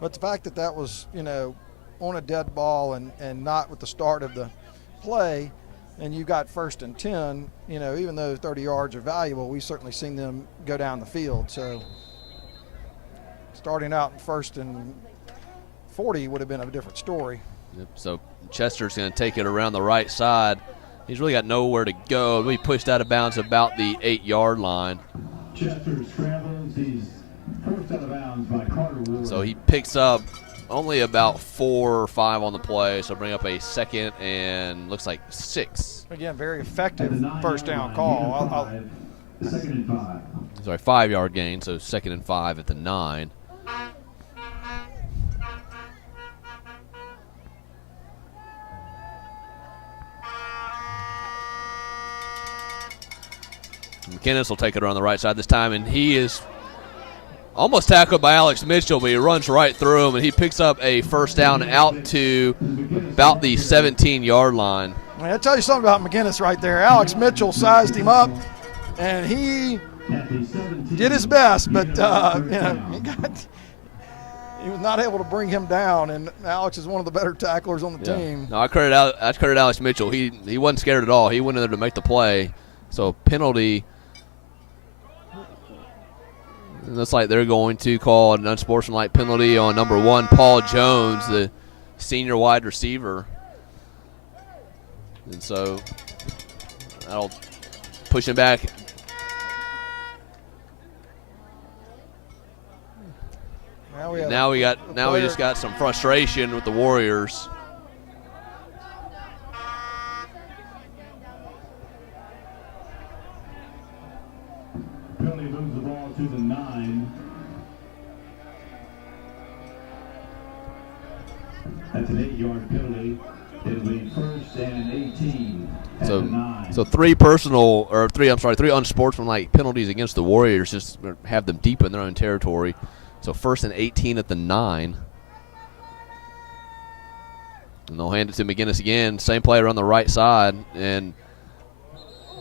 But the fact that was, on a dead ball and not with the start of the play, and you got 1st and 10, even though 30 yards are valuable, we've certainly seen them go down the field. So starting out in 1st and 40 would have been a different story. Yep. So Chester's going to take it around the right side. He's really got nowhere to go. He pushed out of bounds about the 8-yard line. Chester scrambles. He's forced out of bounds by Carter Ward. So he picks up only about 4 or 5 on the play, so bring up a 2nd and looks like 6. Again, very effective first down call. 2nd and 5. Sorry, 5-yard gain, so 2nd and 5 at the 9. McInnes will take it around the right side this time, and he is almost tackled by Alex Mitchell, but he runs right through him, and he picks up a 1st down out to about the 17-yard line. I'll tell you something about McInnes right there. Alex Mitchell sized him up, and he did his best, but he was not able to bring him down, and Alex is one of the better tacklers on the team. No, I credit Alex Mitchell. He wasn't scared at all. He went in there to make the play. So penalty. It looks like they're going to call an unsportsmanlike penalty on number 1, Paul Jones, the senior wide receiver. And so that'll push him back. Now we just got some frustration with the Warriors. Penalty moves the ball to the 9. That's an 8-yard penalty. It'll be 1st and 18 at the 9. So three unsportsmanlike penalties against the Warriors, just have them deep in their own territory. So 1st and 18 at the 9. And they'll hand it to McGinnis again. Same player on the right side, and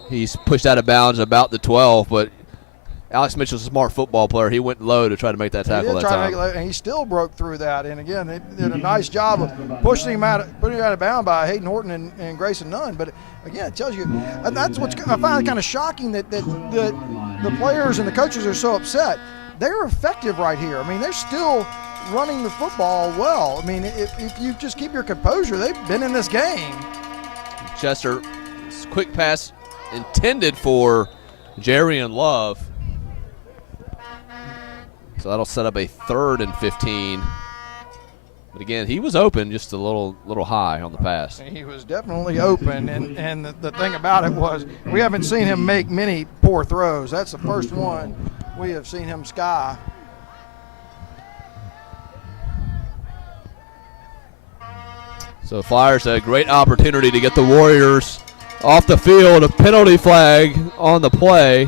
he's pushed out of bounds about the 12, but Alex Mitchell's a smart football player. He went low to try to make that tackle that time. And he still broke through that. And again, they did a nice job of putting him out of bounds by Hayden Horton and Grayson Nunn. But again, it tells you, and that's what I find kind of shocking that the players and the coaches are so upset. They're effective right here. I mean, they're still running the football well. I mean, if you just keep your composure, they've been in this game. Chester, quick pass intended for Jerry and Love. So that'll set up a 3rd and 15. But again, he was open, just a little high on the pass. He was definitely open, and the thing about it was we haven't seen him make many poor throws. That's the first one we have seen him sky. So Flyers had a great opportunity to get the Warriors off the field. A penalty flag on the play.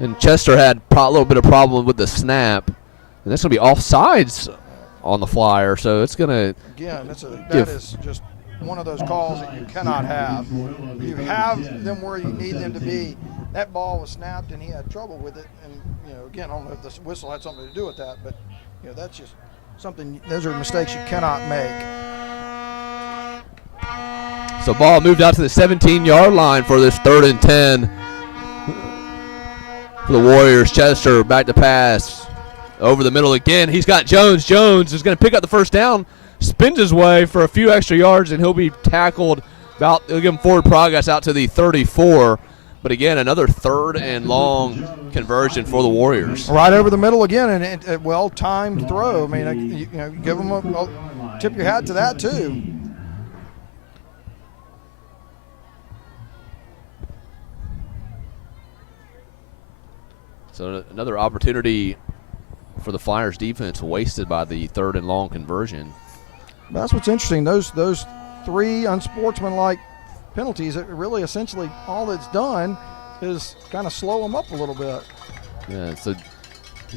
And Chester had a little bit of problem with the snap. And that's going to be offsides on the Flyer. So it's going to. Again, that is just one of those calls that you cannot have. You have them where you need them to be. That ball was snapped and he had trouble with it. And, again, I don't know if the whistle had something to do with that. But, that's just something. Those are mistakes you cannot make. So ball moved out to the 17-yard line for this 3rd and 10. For the Warriors. Chester back to pass over the middle again. He's got Jones. Jones is going to pick up the first down, spins his way for a few extra yards, and he'll be tackled he'll give him forward progress out to the 34. But again, another 3rd and long conversion for the Warriors. Right over the middle again, and a well-timed throw. I mean, you give them tip your hat to that too. So another opportunity for the Flyers defense wasted by the 3rd and long conversion. That's what's interesting. Those 3 unsportsmanlike penalties, it really essentially all it's done is kind of slow them up a little bit. Yeah, so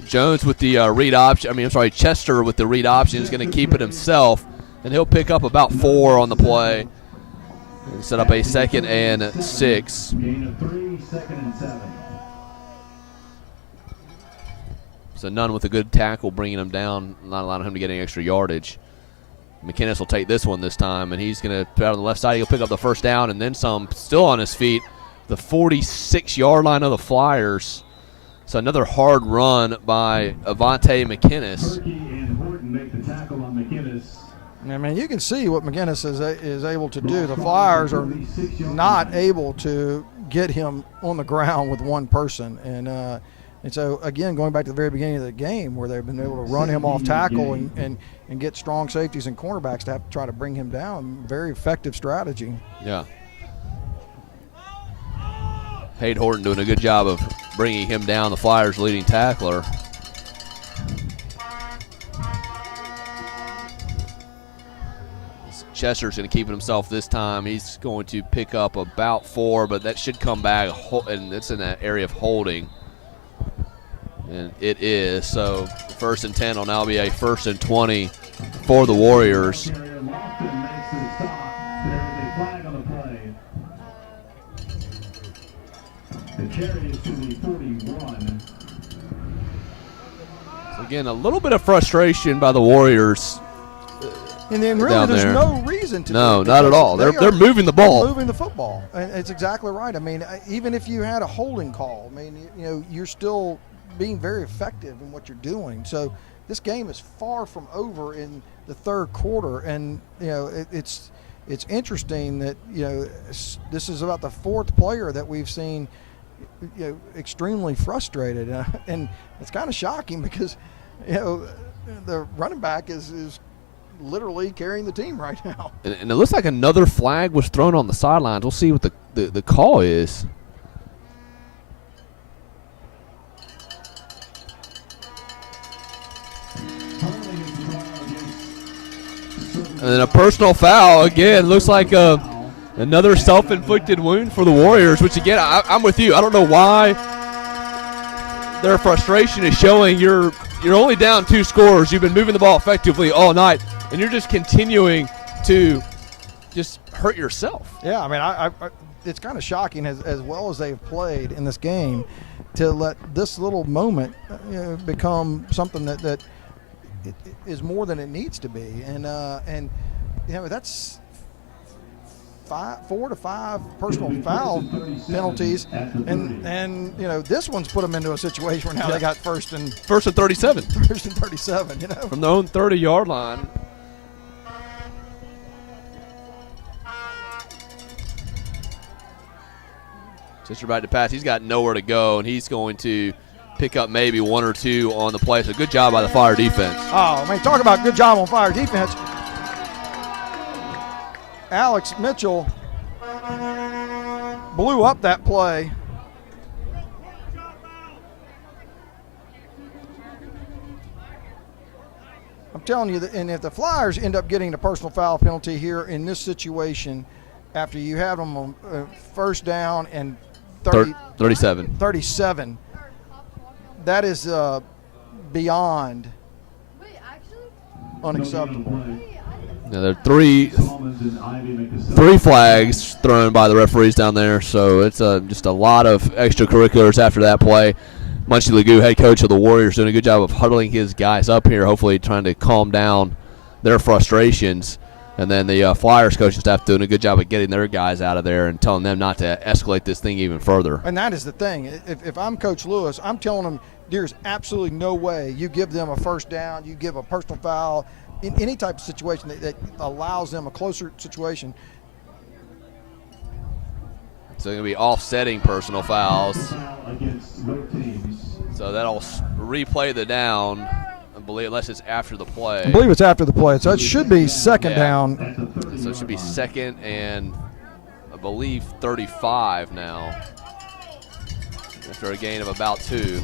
Jones with the read option. Chester with the read option is going to keep it himself, and he'll pick up about 4 on the play and set up a 2nd and 6. Gain of 3, 2nd and 7. So Nunn with a good tackle, bringing him down, not allowing him to get any extra yardage. McInnes will take this one this time, and he's going to put out on the left side. He'll pick up the first down and then some, still on his feet. The 46-yard line of the Flyers. So another hard run by Avante McInnes. And Horton make the tackle on McInnes. I mean, you can see what McInnes is able to do. The Flyers are not able to get him on the ground with one person. And so, again, going back to the very beginning of the game where they've been able to run him off tackle and get strong safeties and cornerbacks to have to try to bring him down, very effective strategy. Yeah. Hayden Horton doing a good job of bringing him down, the Flyers' leading tackler. Chester's going to keep it himself this time. He's going to pick up about 4, but that should come back, and it's in that area of holding. And it is. So 1st and 10 will now be a 1st and 20 for the Warriors. So again, a little bit of frustration by the Warriors. And then really there's no reason to No, not at all. They're moving the ball. Moving the football. And it's exactly right. I mean, even if you had a holding call, I mean, you're still being very effective in what you're doing. So this game is far from over in the 3rd quarter, and it's interesting that this is about the 4th player that we've seen extremely frustrated, and it's kind of shocking because the running back is literally carrying the team right now. And it looks like another flag was thrown on the sidelines. We'll see what the call is. And then a personal foul. Again, looks like another self-inflicted wound for the Warriors, which, again, I'm with you. I don't know why their frustration is showing. You're only down 2 scores. You've been moving the ball effectively all night, and you're just continuing to just hurt yourself. Yeah, I mean, I it's kind of shocking as well as they've played in this game to let this little moment become something that is more than it needs to be. And that's 4 to 5 personal foul penalties, and this one's put them into a situation where now they got first and 37. First and 37, from their own 30-yard line. Just about to pass. He's got nowhere to go, and he's going to pick up maybe 1 or 2 on the play. So good job by the Fire defense. Oh, I mean, talk about good job on Fire defense. Alex Mitchell blew up that play. I'm telling you, and if the Flyers end up getting a personal foul penalty here in this situation, after you have them on first down and 37, that is beyond unacceptable. Now there are three flags thrown by the referees down there, so it's just a lot of extracurriculars after that play. Munchie Legoo, head coach of the Warriors, doing a good job of huddling his guys up here, hopefully trying to calm down their frustrations. And then the Flyers coaching staff doing a good job of getting their guys out of there and telling them not to escalate this thing even further. And that is the thing. If I'm Coach Lewis, I'm telling them there's absolutely no way you give them a first down, you give a personal foul, in any type of situation that allows them a closer situation. So going to be offsetting personal fouls. So that'll replay the down, I believe, unless it's after the play. I believe it's after the play. So it should be second down. So it should be second and, I believe, 35 now. After a gain of about 2.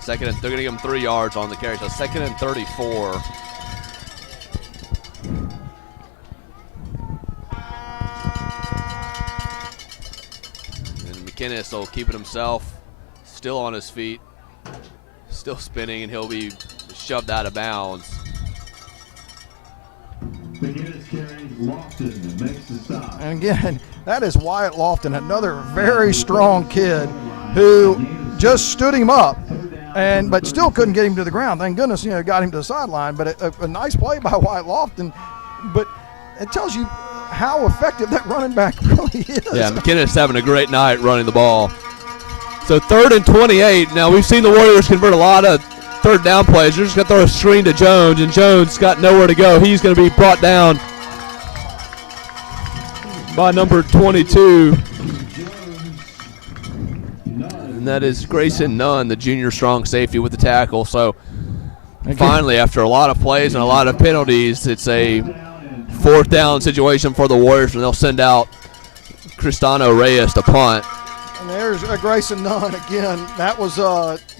Second, and they're going to give him 3 yards on the carry. So second and 34. McInnes will keep it himself, still on his feet, still spinning, and he'll be shoved out of bounds. McInnes carries Lofton, makes the stop. And again, that is Wyatt Lofton, another very strong kid who just stood him up, but still couldn't get him to the ground. Thank goodness, got him to the sideline. But a nice play by Wyatt Lofton. But it tells you how effective that running back really is. Yeah, McInnes having a great night running the ball. So 3rd and 28. Now we've seen the Warriors convert a lot of third down plays. They're just going to throw a screen to Jones, and Jones got nowhere to go. He's going to be brought down by number 22. And that is Grayson Nunn, the junior strong safety, with the tackle. So finally, after a lot of plays and a lot of penalties, it's a 4th down situation for the Warriors, and they'll send out Cristano Reyes to punt. And there's Grayson Nunn again. That was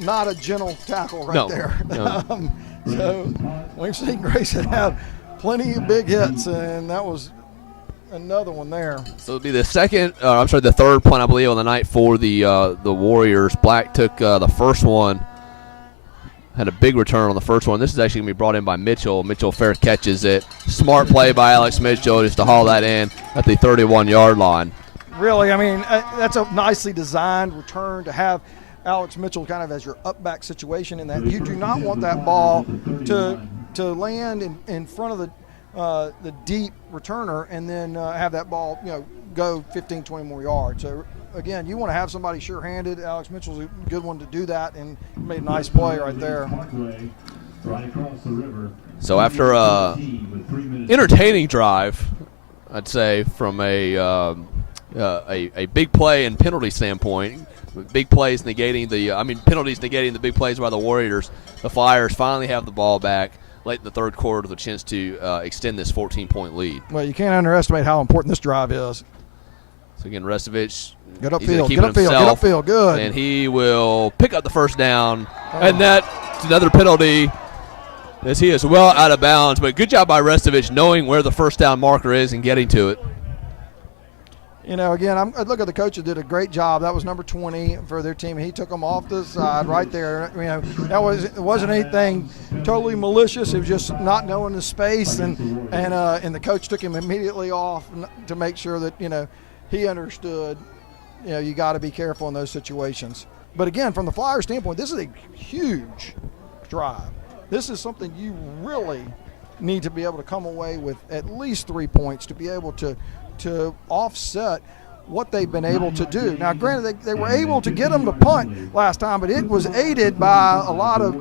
not a gentle tackle right there. No. So we've seen Grayson have plenty of big hits, and that was another one there. So it'll be the the 3rd punt, I believe, on the night for the Warriors. Black took the first one. Had a big return on the first one. This is actually going to be brought in by Mitchell. Mitchell fair catches it. Smart play by Alex Mitchell just to haul that in at the 31-yard line. Really, I mean, that's a nicely designed return to have Alex Mitchell kind of as your up-back situation, in that you do not want that ball to land in front of the deep returner and then have that ball go 15, 20 more yards. So again, you want to have somebody sure-handed. Alex Mitchell's a good one to do that, and made a nice play right there. So after a entertaining drive, I'd say, from a big play and penalty standpoint, big plays negating penalties negating the big plays by the Warriors, the Flyers finally have the ball back late in the 3rd quarter with a chance to extend this 14-point lead. Well, you can't underestimate how important this drive is. So again, Restovich, get upfield, good. And he will pick up the first down, and that's another penalty as he is well out of bounds. But good job by Restovich knowing where the first down marker is and getting to it. You know, again, I look at the coaches did a great job. That was number 20 for their team. He took them off the side right there. You know, it wasn't anything totally malicious. It was just not knowing the space, and the coach took him immediately off to make sure that, you know, he understood. You know, you got to be careful in those situations. But again, from the Flyers standpoint, this is a huge drive. This is something you really need to be able to come away with at least 3 points to be able to offset what they've been able to do. Now, granted, they were able to get them to punt last time, but it was aided by a lot of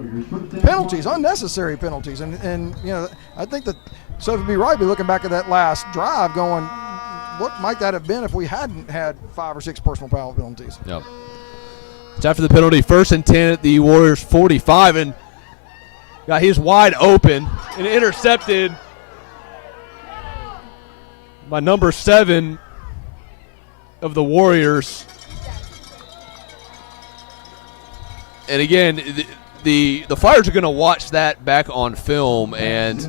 penalties, unnecessary penalties. And you know, I think that Sophie B. Wright be looking back at that last drive going, what might that have been if we hadn't had 5 or 6 personal foul penalties? Yep. It's after the penalty, 1st and 10 at the Warriors 45, and he's wide open and intercepted by number 7 of the Warriors. And again, the Flyers are going to watch that back on film, and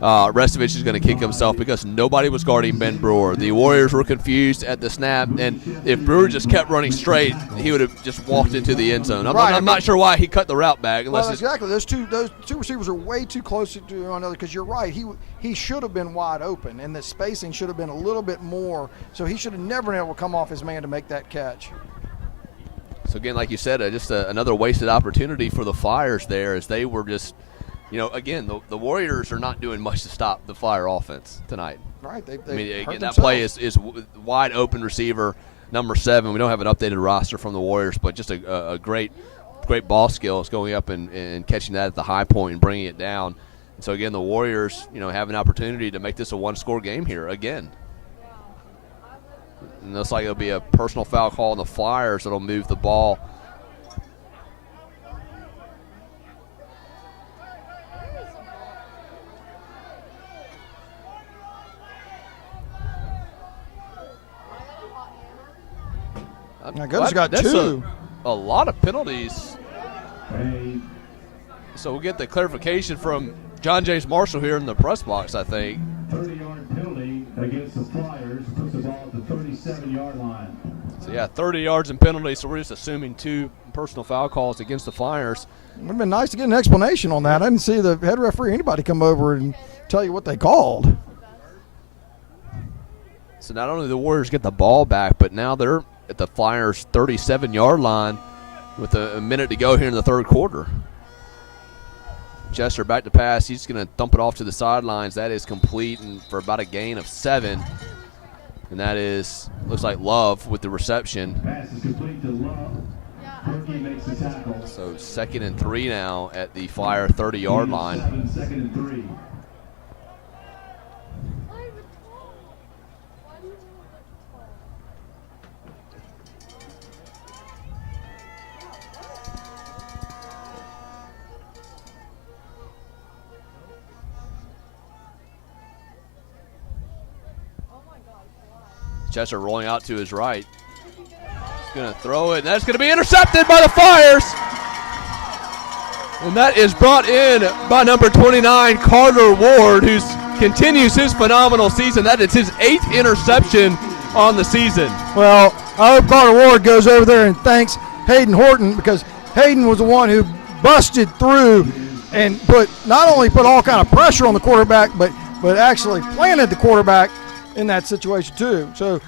Restovich is going to kick himself because nobody was guarding Ben Brewer. The Warriors were confused at the snap, and if Brewer just kept running straight, he would have just walked into the end zone. I'm not sure why he cut the route back. Well, exactly. Those two receivers are way too close to one another, because you're right. He should have been wide open, and the spacing should have been a little bit more, so he should have never been able to come off his man to make that catch. So, again, like you said, just another wasted opportunity for the Flyers there, as they were just, you know, again, the Warriors are not doing much to stop the Flyer offense tonight. Right. That play is wide open receiver, number 7. We don't have an updated roster from the Warriors, but just a great ball skills going up and catching that at the high point and bringing it down. And so, again, the Warriors, you know, have an opportunity to make this a one-score game here again. And it looks like it'll be a personal foul call on the Flyers that'll move the ball. My goodness, got that's 2. A lot of penalties. So we'll get the clarification from John James Marshall here in the press box, I think. 30-yard penalty against the Flyers, puts the ball at the 37-yard line. So, yeah, 30 yards and penalties, so we're just assuming 2 personal foul calls against the Flyers. It would have been nice to get an explanation on that. I didn't see the head referee, anybody come over and tell you what they called. So not only do the Warriors get the ball back, but now they're at the Flyers' 37-yard line with a minute to go here in the third quarter. Chester back to pass. He's going to dump it off to the sidelines. That is complete and for about a gain of 7. And that is, looks like Love with the reception. Pass is complete to Love. Berkey makes the tackle. So 2nd and 3 now at the Flyer 30-yard line. 2nd and 3. Chester rolling out to his right. He's going to throw it, and that's going to be intercepted by the Flyers. And that is brought in by number 29, Carter Ward, who continues his phenomenal season. That is his 8th interception on the season. Well, I hope Carter Ward goes over there and thanks Hayden Horton, because Hayden was the one who busted through and not only put all kind of pressure on the quarterback, but actually planted the quarterback in that situation too. So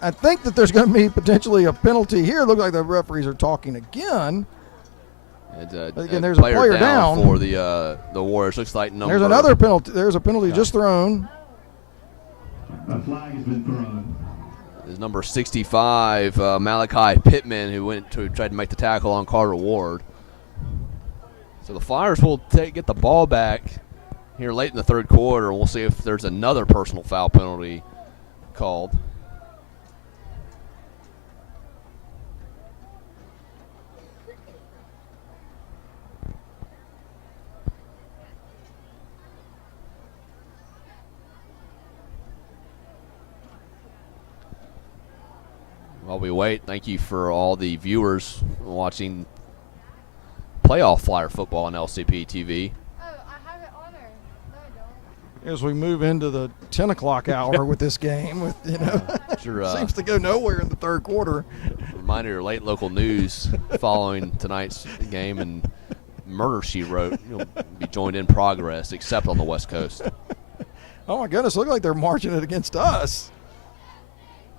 I think that there's going to be potentially a penalty here. It looks like the referees are talking again. Again, there's a player down for the Warriors. Looks like number. There's another penalty. There's a penalty just thrown. A flag has been thrown. There's number 65, Malachi Pittman, who tried to make the tackle on Carter Ward. So the Flyers will get the ball back here late in the third quarter. We'll see if there's another personal foul penalty called. While we wait, thank you for all the viewers watching playoff Flyer football on LCP TV. Oh, I have it as we move into the 10 o'clock hour with this game. With seems to go nowhere in the third quarter. Reminder of late local news following tonight's game, and Murder, She Wrote, will be joined in progress, except on the West Coast. Oh, my goodness, look like they're marching it against us.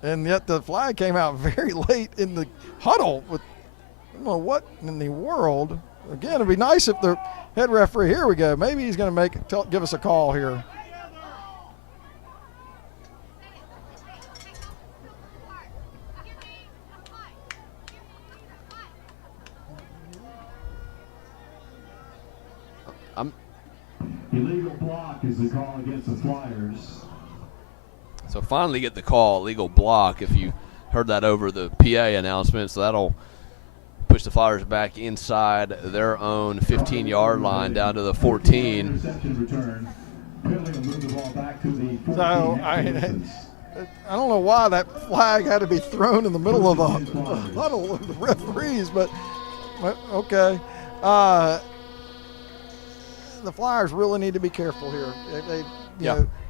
And yet the flag came out very late in the huddle. I don't know what in the world. Again, it'd be nice if the head referee, here we go, maybe he's going to give us a call here. Illegal block is the call against the Flyers. So finally get the call, illegal block, if you heard that over the PA announcement. So that'll push the Flyers back inside their own 15-yard line down to the 14. So I don't know why that flag had to be thrown in the middle of a huddle of the referees, but okay. The Flyers really need to be careful here.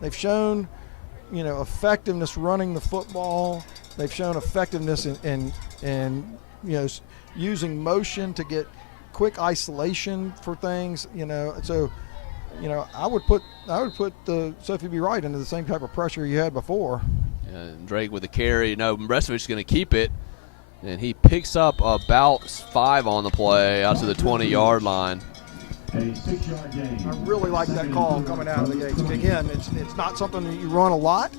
They've shown, effectiveness running the football. They've shown effectiveness in using motion to get quick isolation for things. So I would put the Sophie B. Wright into the same type of pressure you had before. And Drake with the carry. Restovich is going to keep it, and he picks up about 5 on the play out to the 20-yard line. A 6-yard gain. I really like that call coming out of the gates. Again, it's not something that you run a lot,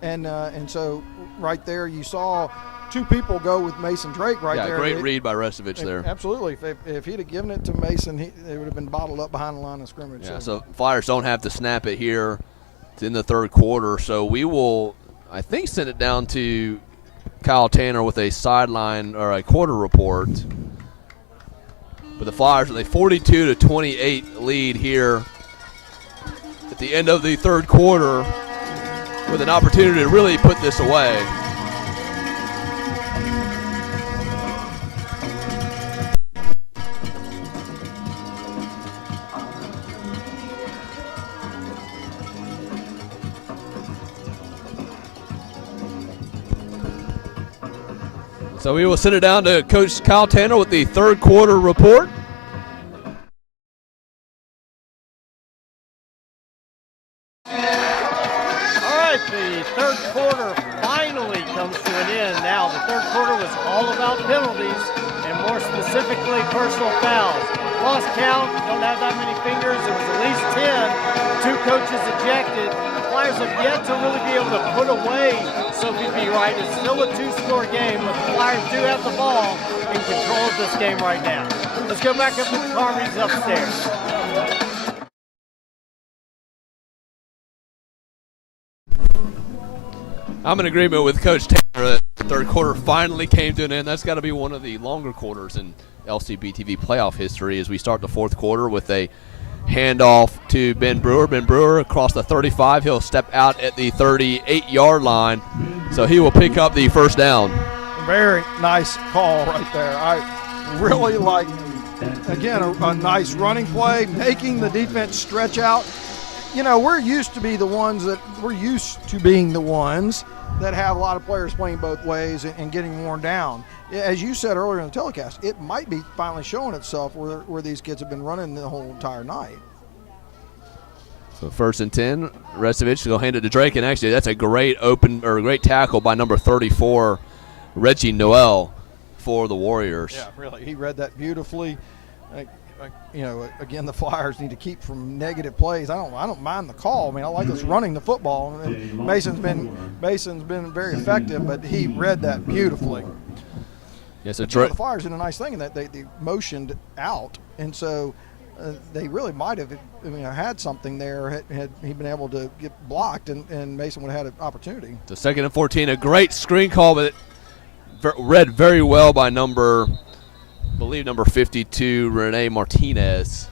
and so right there you saw 2 people go with Mason Drake right there. Yeah, great read by Restovich there. Absolutely. If he'd have given it to Mason, it would have been bottled up behind the line of scrimmage. Yeah, so Flyers don't have to snap it here. It's in the third quarter, so we will, I think, send it down to Kyle Tanner with a sideline or a quarter report. But the Flyers with a 42-28 lead here at the end of the third quarter, with an opportunity to really put this away. So we will send it down to Coach Kyle Tanner with the third quarter report. All right, the third quarter finally comes to an end. Now, the third quarter was all about penalties, and more specifically personal fouls. Lost count, don't have that many fingers. It was at least 10. 2 coaches ejected. The Flyers have yet to really be able to put away Sophie B. Wright. It's still a 2-score game, but the Flyers do have the ball in control of this game right now. Let's go back up to the Carmies upstairs. I'm in agreement with Coach Tanner that the third quarter finally came to an end. That's got to be one of the longer quarters in LCBTV playoff history as we start the fourth quarter with a handoff to Ben Brewer. Ben Brewer across the 35. He'll step out at the 38-yard line, so he will pick up the first down. Very nice call right there. I really like, again, a nice running play, making the defense stretch out. We're used to being the ones that have a lot of players playing both ways and getting worn down. As you said earlier in the telecast, it might be finally showing itself where these kids have been running the whole entire night. So 1st and 10, Restovich will hand it to Drake, and actually that's a great great tackle by number 34, Reggie Noel, for the Warriors. Yeah, really, he read that beautifully. Again, the Flyers need to keep from negative plays. I don't mind the call. I mean, I like us running the football. Mason's been very effective, but he read that beautifully. Yes, the Flyers did a nice thing in that they motioned out, and so they really might have had something there had he been able to get blocked, and Mason would have had an opportunity. So 2nd and 14, a great screen call, but read very well by number 52, Renee Martinez.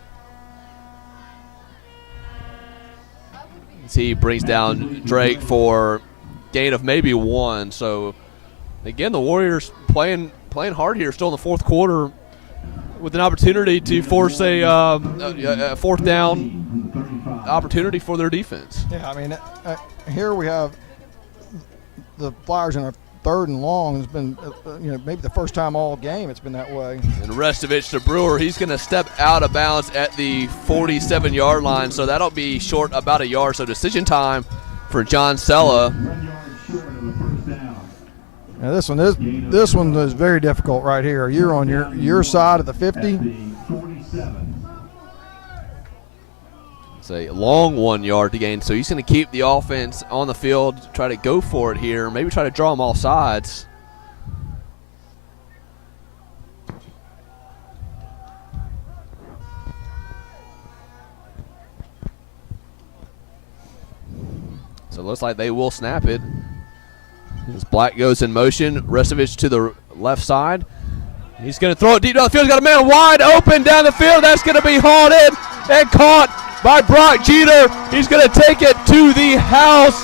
As he brings down Drake for gain of maybe 1. So again, the Warriors playing hard here, still in the fourth quarter, with an opportunity to force a fourth down opportunity for their defense. Yeah, I mean, here we have the Flyers in a 3rd and long. It's been, maybe the first time all game it's been that way. And Restovich to Brewer, he's going to step out of bounds at the 47-yard line, so that'll be short about a yard. So decision time for John Sella. Now this one is very difficult right here. You're on your side of the 50. It's a long 1 yard to gain, so he's going to keep the offense on the field, try to go for it here, maybe try to draw them all sides. So it looks like they will snap it. As Black goes in motion, Restovich to the left side. He's going to throw it deep down the field. He's got a man wide open down the field. That's going to be hauled in and caught by Brock Jeter. He's going to take it to the house.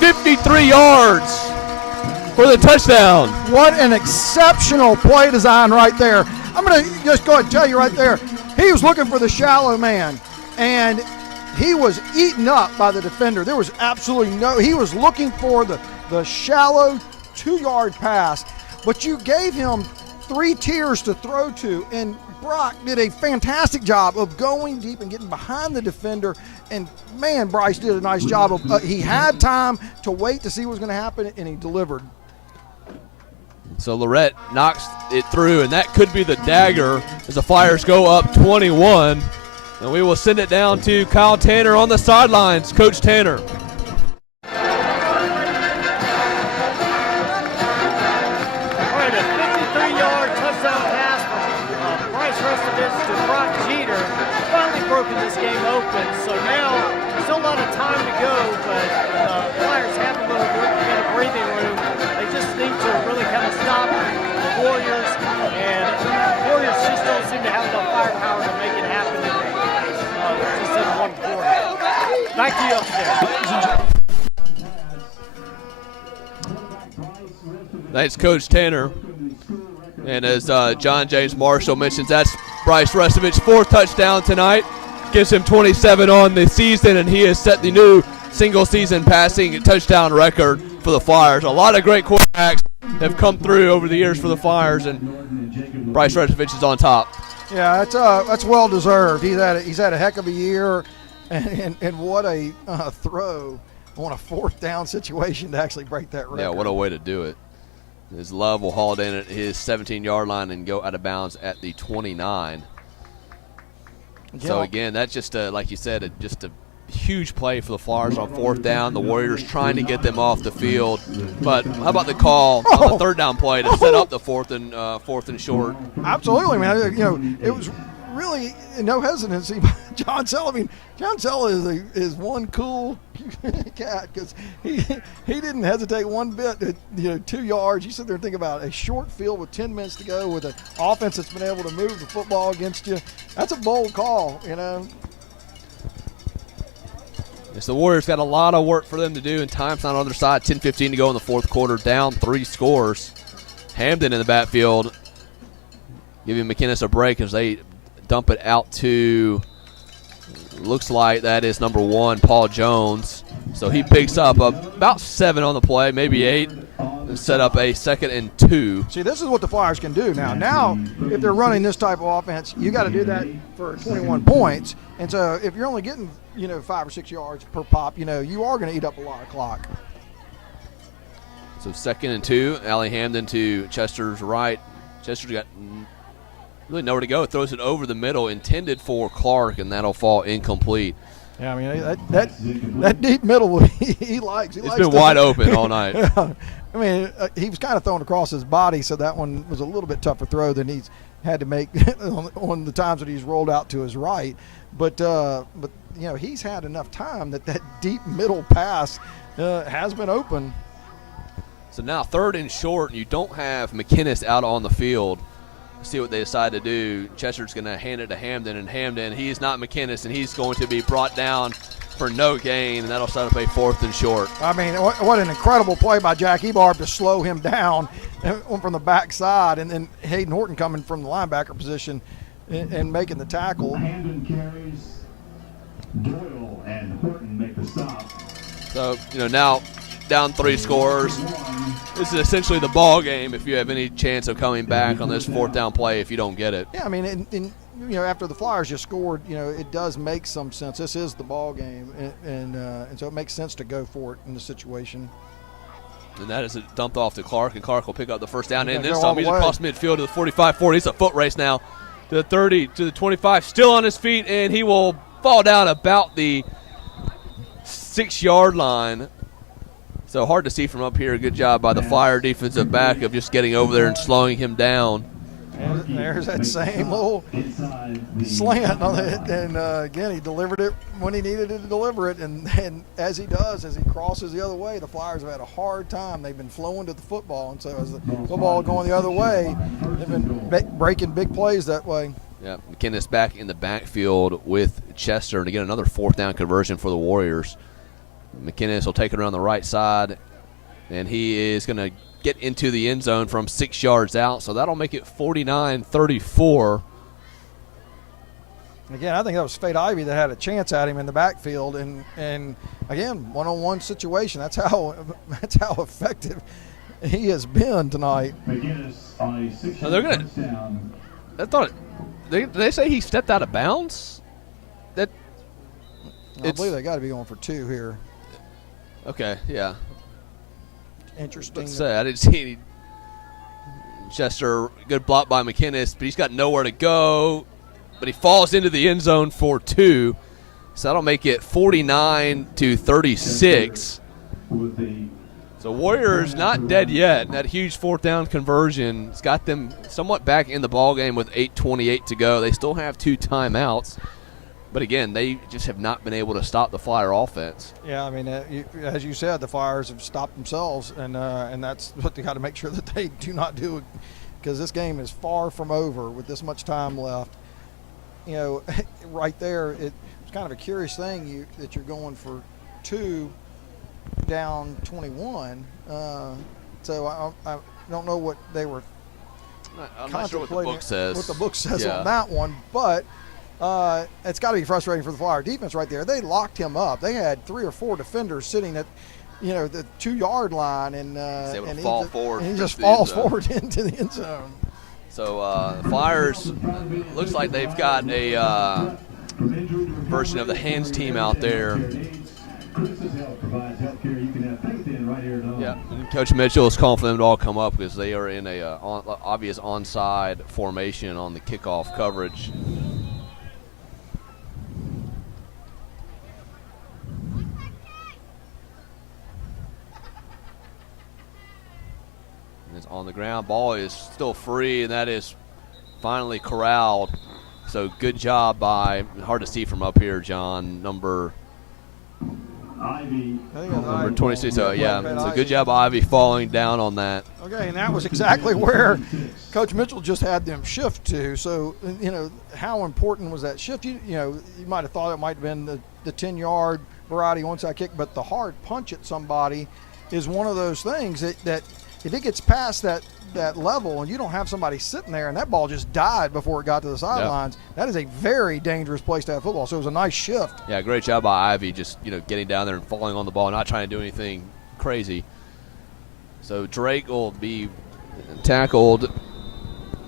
53 yards for the touchdown. What an exceptional play design right there. I'm going to just go ahead and tell you right there, he was looking for the shallow man, and he was eaten up by the defender. There was absolutely he was looking for the shallow 2-yard pass, but you gave him 3 tiers to throw to, and Brock did a fantastic job of going deep and getting behind the defender. And man, Bryce did a nice job of he had time to wait to see what was going to happen, and he delivered. So Lorette knocks it through, and that could be the dagger as the Flyers go up 21. And we will send it down to Kyle Tanner on the sidelines. Coach Tanner. Broken this game open, so now still a lot of time to go, but the Flyers have a little bit of breathing room. They just need to really kind of stop the Warriors, and the Warriors just don't seem to have enough firepower to make it happen just in one quarter. Back to you upstairs. Thanks, Coach Tanner. And as John James Marshall mentions, that's Bryce Restovich, 4th touchdown tonight. Gives him 27 on the season, and he has set the new single-season passing touchdown record for the Flyers. A lot of great quarterbacks have come through over the years for the Flyers, and Bryce Restovich is on top. Yeah, that's well deserved. He's had a heck of a year, and what a throw on a 4th down situation to actually break that record. Yeah, what a way to do it. His Love will haul it in at his 17-yard line and go out of bounds at the 29. So again, that's just like you said, just a huge play for the Flyers on 4th down. The Warriors trying to get them off the field, but how about the call on the 3rd down play to set up the 4th and short? Absolutely, man. It was really no hesitancy by John Sella. I mean, John Sella is one cool cat because he didn't hesitate one bit at 2 yards. You sit there and think about a short field with 10 minutes to go with an offense that's been able to move the football against you. That's a bold call, Yes, the Warriors got a lot of work for them to do, and time's not on their side. 10:15 to go in the 4th quarter, down 3 scores. Hamden in the backfield giving McInnes a break as they dump it out to, looks like that is number 1, Paul Jones. So he picks up about 7 on the play, maybe 8, and set up a 2nd and 2. See, this is what the Flyers can do now. Now, if they're running this type of offense, you got to do that for 21 points. And so if you're only getting, 5 or 6 yards per pop, you are going to eat up a lot of clock. So 2nd and 2, Allie Hamden to Chester's right. Chester's got really nowhere to go. Throws it over the middle, intended for Clark, and that'll fall incomplete. Yeah, I mean, that deep middle he likes. It's been wide open all night. Yeah. I mean, he was kind of thrown across his body, so that one was a little bit tougher throw than he's had to make on the times that he's rolled out to his right. But he's had enough time that deep middle pass has been open. So now 3rd and short, and you don't have McInnes out on the field. See what they decide to do. Chester's going to hand it to Hamden, and Hamden, he's not McInnes, and he's going to be brought down for no gain, and that'll set up a 4th and short. I mean, what an incredible play by Jack Ebarb to slow him down from the backside, and then Hayden Horton coming from the linebacker position and making the tackle. Hamden carries Doyle and Horton make the stop. So, now down 3 scores. This is essentially the ball game if you have any chance of coming back on this 4th down play if you don't get it. Yeah, I mean, after the Flyers just scored, it does make some sense. This is the ball game, and so it makes sense to go for it in the situation. And that is dumped off to Clark, and Clark will pick up the first down. And this go time all the he's way. across midfield to the 45-40. It's a foot race now to the 30, to the 25. Still on his feet, and he will fall down about the 6-yard line. So hard to see from up here. Good job by the Flyer defensive back of just getting over there and slowing him down. And there's that same little slant on it, and again, he delivered it when he needed to deliver it, and as he does, as he crosses the other way, the Flyers have had a hard time. They've been flowing to the football, and so as the football going the other way, they've been breaking big plays that way. Yeah, McKinnis back in the backfield with Chester, and again, another 4th down conversion for the Warriors. McKinnis will take it around the right side, and he is going to get into the end zone from 6 yards out, so that'll make it 49-34. Again, I think that was Fade Ivy that had a chance at him in the backfield, and again, one-on-one situation. That's how effective he has been tonight. McGinnis on a 6-yard they're gonna. touchdown. I thought. Did they say he stepped out of bounds? I believe they got to be going for 2 here. Okay, yeah. Interesting. Let's say I didn't see any. Chester, good block by McKinnis, but he's got nowhere to go. But he falls into the end zone for 2, so that'll make it 49-36. So Warriors not dead yet. That huge 4th down conversion has got them somewhat back in the ball game with 8:28 to go. They still have 2 timeouts. But again, they just have not been able to stop the Flyer offense. Yeah, I mean, as you said, the Flyers have stopped themselves, and that's what they got to make sure that they do not do, because this game is far from over with this much time left. Right there, it's kind of a curious thing that you're going for 2 down 21. So I don't know what they were I'm not sure what the book says. What the book says on that one, but it's got to be frustrating for the Flyer defense right there. They locked him up. They had 3 or 4 defenders sitting at, the 2-yard line, and he just falls forward into the end zone. So the Flyers, looks like they've got a version of the hands team out there. Yeah, Coach Mitchell is calling for them to all come up because they are in a obvious onside formation on the kickoff coverage. It's on the ground. Ball is still free, and that is finally corralled. So good job by, hard to see from up here, John, number 26. So yeah, so good job Ivy falling down on that. Okay, and that was exactly where Coach Mitchell just had them shift to. So how important was that shift? You might have thought it might have been the 10-yard variety onside kick, but the hard punch at somebody is one of those things that if it gets past that level and you don't have somebody sitting there and that ball just died before it got to the sidelines, that is a very dangerous place to have football. So it was a nice shift. Yeah, great job by Ivy just, getting down there and falling on the ball, not trying to do anything crazy. So Drake will be tackled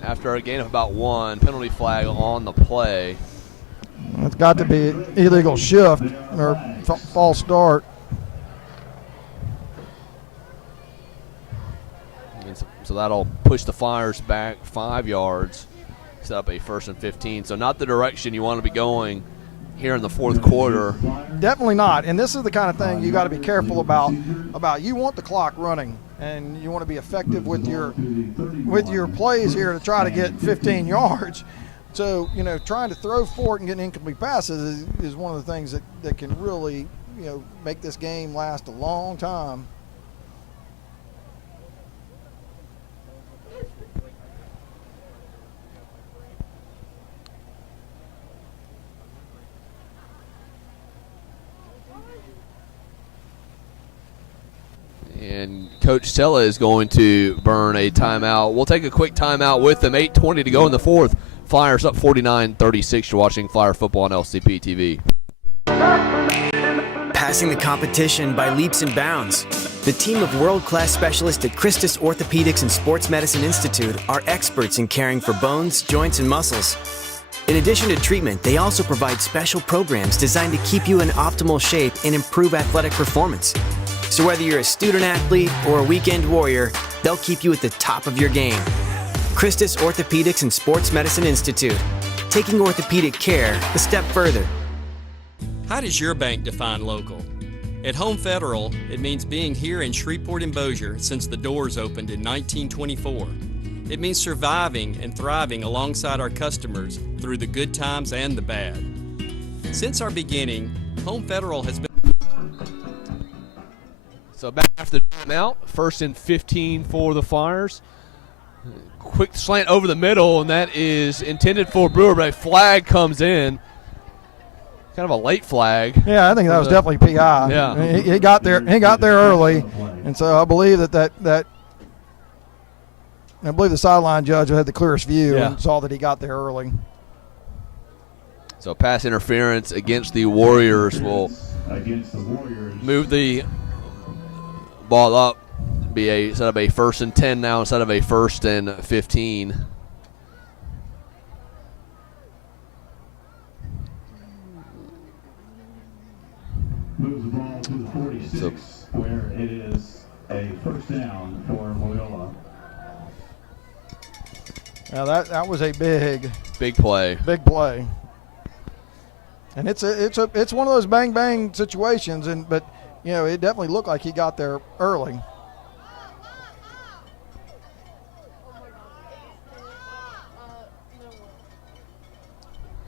after a gain of about 1. Penalty flag on the play. It's got to be illegal shift or false start. So that'll push the Flyers back 5 yards, set up a 1st and 15. So not the direction you want to be going here in the 4th quarter. Definitely not. And this is the kind of thing you got to be careful about. You want the clock running, and you want to be effective with your plays here to try to get 15 yards. So, trying to throw for it and getting incomplete passes is one of the things that can really, make this game last a long time. And Coach Stella is going to burn a timeout. We'll take a quick timeout with them. 8:20 to go in the 4th. Flyers up 49-36. You're watching Flyer football on LCP TV. Passing the competition by leaps and bounds. The team of world-class specialists at Christus Orthopedics and Sports Medicine Institute are experts in caring for bones, joints, and muscles. In addition to treatment, they also provide special programs designed to keep you in optimal shape and improve athletic performance. So whether you're a student athlete or a weekend warrior, they'll keep you at the top of your game. Christus Orthopedics and Sports Medicine Institute, taking orthopedic care a step further. How does your bank define local? At Home Federal, it means being here in Shreveport and Bossier since the doors opened in 1924. It means surviving and thriving alongside our customers through the good times and the bad. Since our beginning, Home Federal has been... So back after the timeout, 1st and 15 for the Flyers. Quick slant over the middle, and that is intended for Brewer, but a flag comes in. Kind of a late flag. Yeah, I think that was definitely PI. Yeah. I mean, he got there early, and so I believe that I believe the sideline judge had the clearest view and saw that he got there early. So pass interference against the Warriors will move the ball up, instead of a 1st and 10 now, instead of a 1st and 15. Moves the ball to the 46, where it is a 1st down for Loyola. Now that was a big play. Big play. And it's one of those bang bang situations, but you know, it definitely looked like he got there early.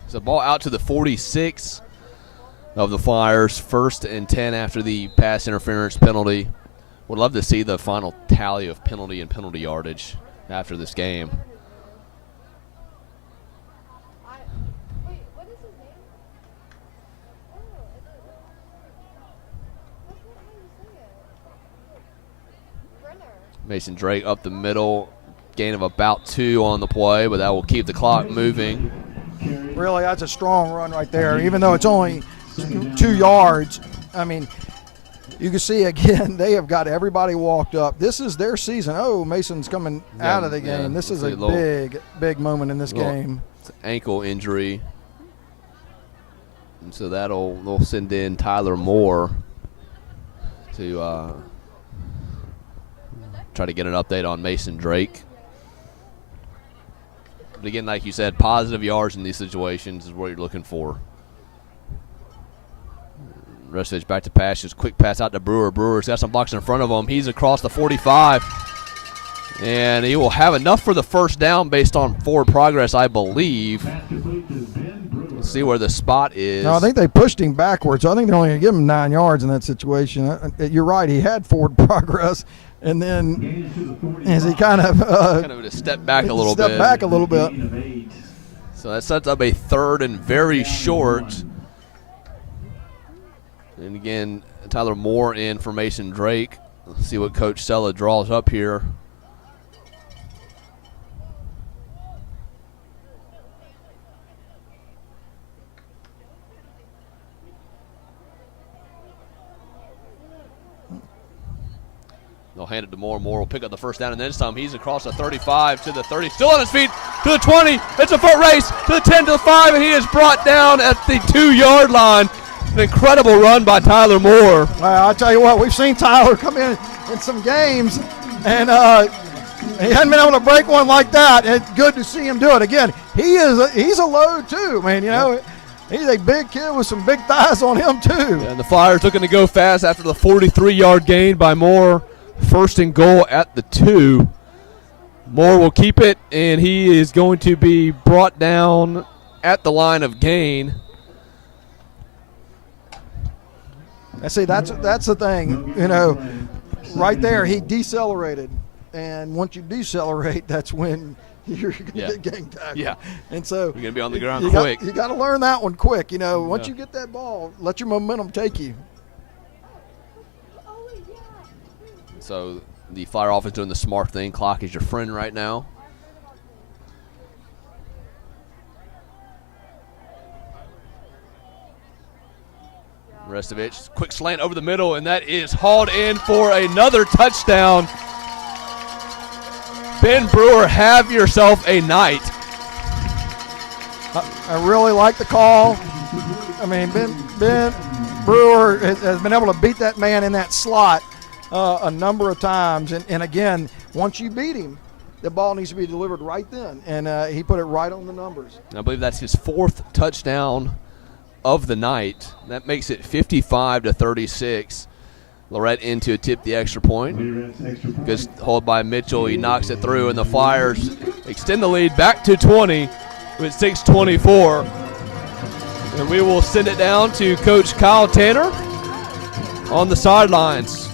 So ball out to the 46 of the Flyers, 1st and 10 after the pass interference penalty. Would love to see the final tally of penalty and penalty yardage after this game. Mason Drake up the middle, gain of about 2 on the play, but that will keep the clock moving. Really, that's a strong run right there, even though it's only 2 yards. I mean, you can see again, they have got everybody walked up. This is their season. Oh, Mason's coming out of the game. This is a big moment in this game. It's an ankle injury. And so they'll send in Tyler Moore to try to get an update on Mason Drake. But again, like you said, positive yards in these situations is what you're looking for. Restage back to pass, just quick pass out to Brewer. Brewer's got some blocks in front of him. He's across the 45. And he will have enough for the 1st down based on forward progress, I believe. Let's see where the spot is. No, I think they pushed him backwards. So I think they're only going to give him 9 yards in that situation. You're right. He had forward progress. And then as he kind of just stepped back a little bit. Stepped back a little bit. So that sets up a 3rd and very short. And again, Tyler Moore in for Mason Drake. Let's see what Coach Sella draws up here. They'll hand it to Moore. Moore will pick up the 1st down and then some. He's across the 35 to the 30. Still on his feet to the 20. It's a foot race to the 10 to the 5, and he is brought down at the 2-yard line. An incredible run by Tyler Moore. I'll tell you what, we've seen Tyler come in some games, and he hadn't been able to break one like that. It's good to see him do it. Again, he's a load too, man. You know, he's a big kid with some big thighs on him too. And the Flyers looking to go fast after the 43-yard gain by Moore. 1st and goal at the 2. Moore will keep it, and he is going to be brought down at the line of gain. I see that's the thing, you know, right there he decelerated, and once you decelerate, that's when you're going to get gang tackled. Yeah, and so you're going to be on the ground quick. You got to learn that one quick. You know, once you get that ball, let your momentum take you. So the Flyer offense doing the smart thing. Clock is your friend right now. Restovich, quick slant over the middle, and that is hauled in for another touchdown. Ben Brewer, have yourself a night. I really like the call. I mean, Ben Brewer has been able to beat that man in that slot a number of times. And again, once you beat him, the ball needs to be delivered right then. And he put it right on the numbers. I believe that's his 4th touchdown of the night. That makes it 55-36. Lorette in to tip the extra point. Good hold by Mitchell. He knocks it through, and the Flyers extend the lead back to 20 with 6:24. And we will send it down to Coach Kyle Tanner on the sidelines.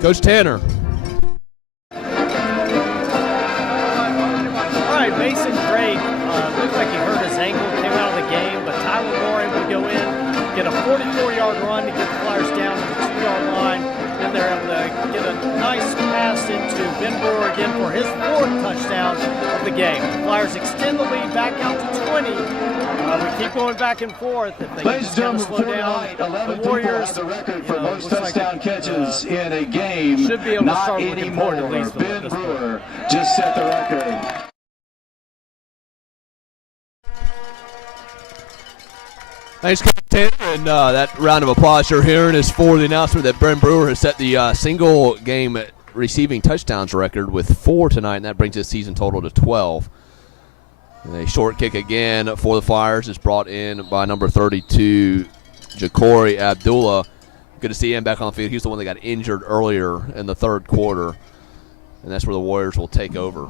Coach Tanner. All right, Mason Drake looked like he hurt his ankle, came out of the game, but Tyler Moore able to go in, get a 44-yard run to get the Flyers down to the 2-yard line, and they're able to get a nice pass into Ben Brewer again for his 4th touchdown of the game. The Flyers extend the lead back out to 20. We keep going back and forth. If they can just kind of slow down, the Warriors, the record for most touchdown catches in a game. Should be able to start Not looking forward at least. Ben Brewer just set the record. Thanks, Coach Tanner, and that round of applause you're hearing is for the announcement that Ben Brewer has set the single game receiving touchdowns record with 4 tonight, and that brings his season total to 12. And a short kick again for the Flyers is brought in by number 32, Ja'Cory Abdullah. Good to see him back on the field. He's the one that got injured earlier in the 3rd quarter, and that's where the Warriors will take over.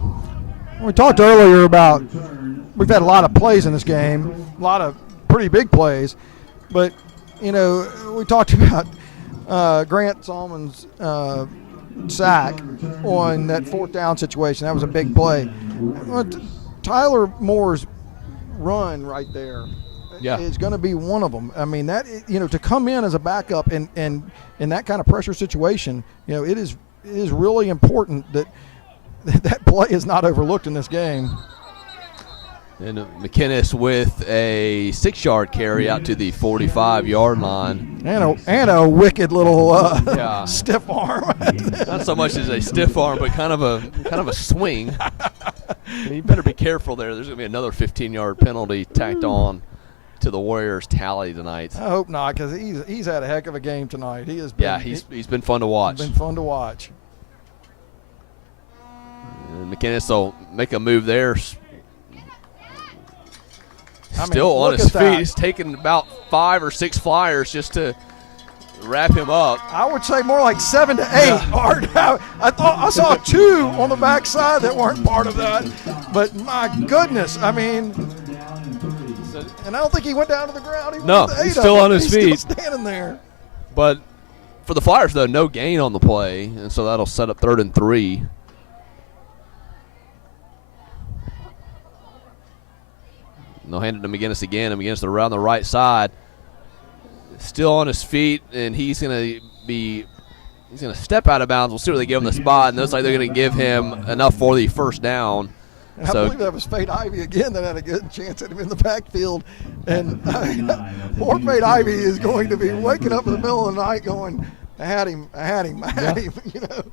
We talked earlier about we've had a lot of plays in this game, a lot of pretty big plays, but we talked about Grant Salmon's sack on that 4th down situation. That was a big play. Tyler Moore's run right there is going to be one of them. I mean, that to come in as a backup and in that kind of pressure situation, it is really important that play is not overlooked in this game. And McInnes with a 6-yard carry out to the 45-yard line. And a wicked little stiff arm. Not so much as a stiff arm, but kind of a swing. You better be careful there. There's going to be another 15-yard penalty tacked on to the Warriors' tally tonight. I hope not, because he's had a heck of a game tonight. He has been. He's been fun to watch. Been fun to watch. And McInnes will make a move there. Still on his feet. He's taken about 5 or 6 Flyers just to wrap him up. I would say more like 7 to 8. Yeah. I saw 2 on the backside that weren't part of that. But my goodness, I mean, and I don't think he went down to the ground. He's still on his feet. Still standing there. But for the Flyers, though, no gain on the play, and so that'll set up 3rd and 3. They'll hand it to McInnes again, and McInnes around the right side. Still on his feet, and he's going to step out of bounds. We'll see where they give him the spot, and it looks like they're going to give him enough for the 1st down. I believe that was Fade Ivy again that had a good chance at him in the backfield. And poor Fade Ivy is going to be waking up in the middle of the night going, I had him. Well, there's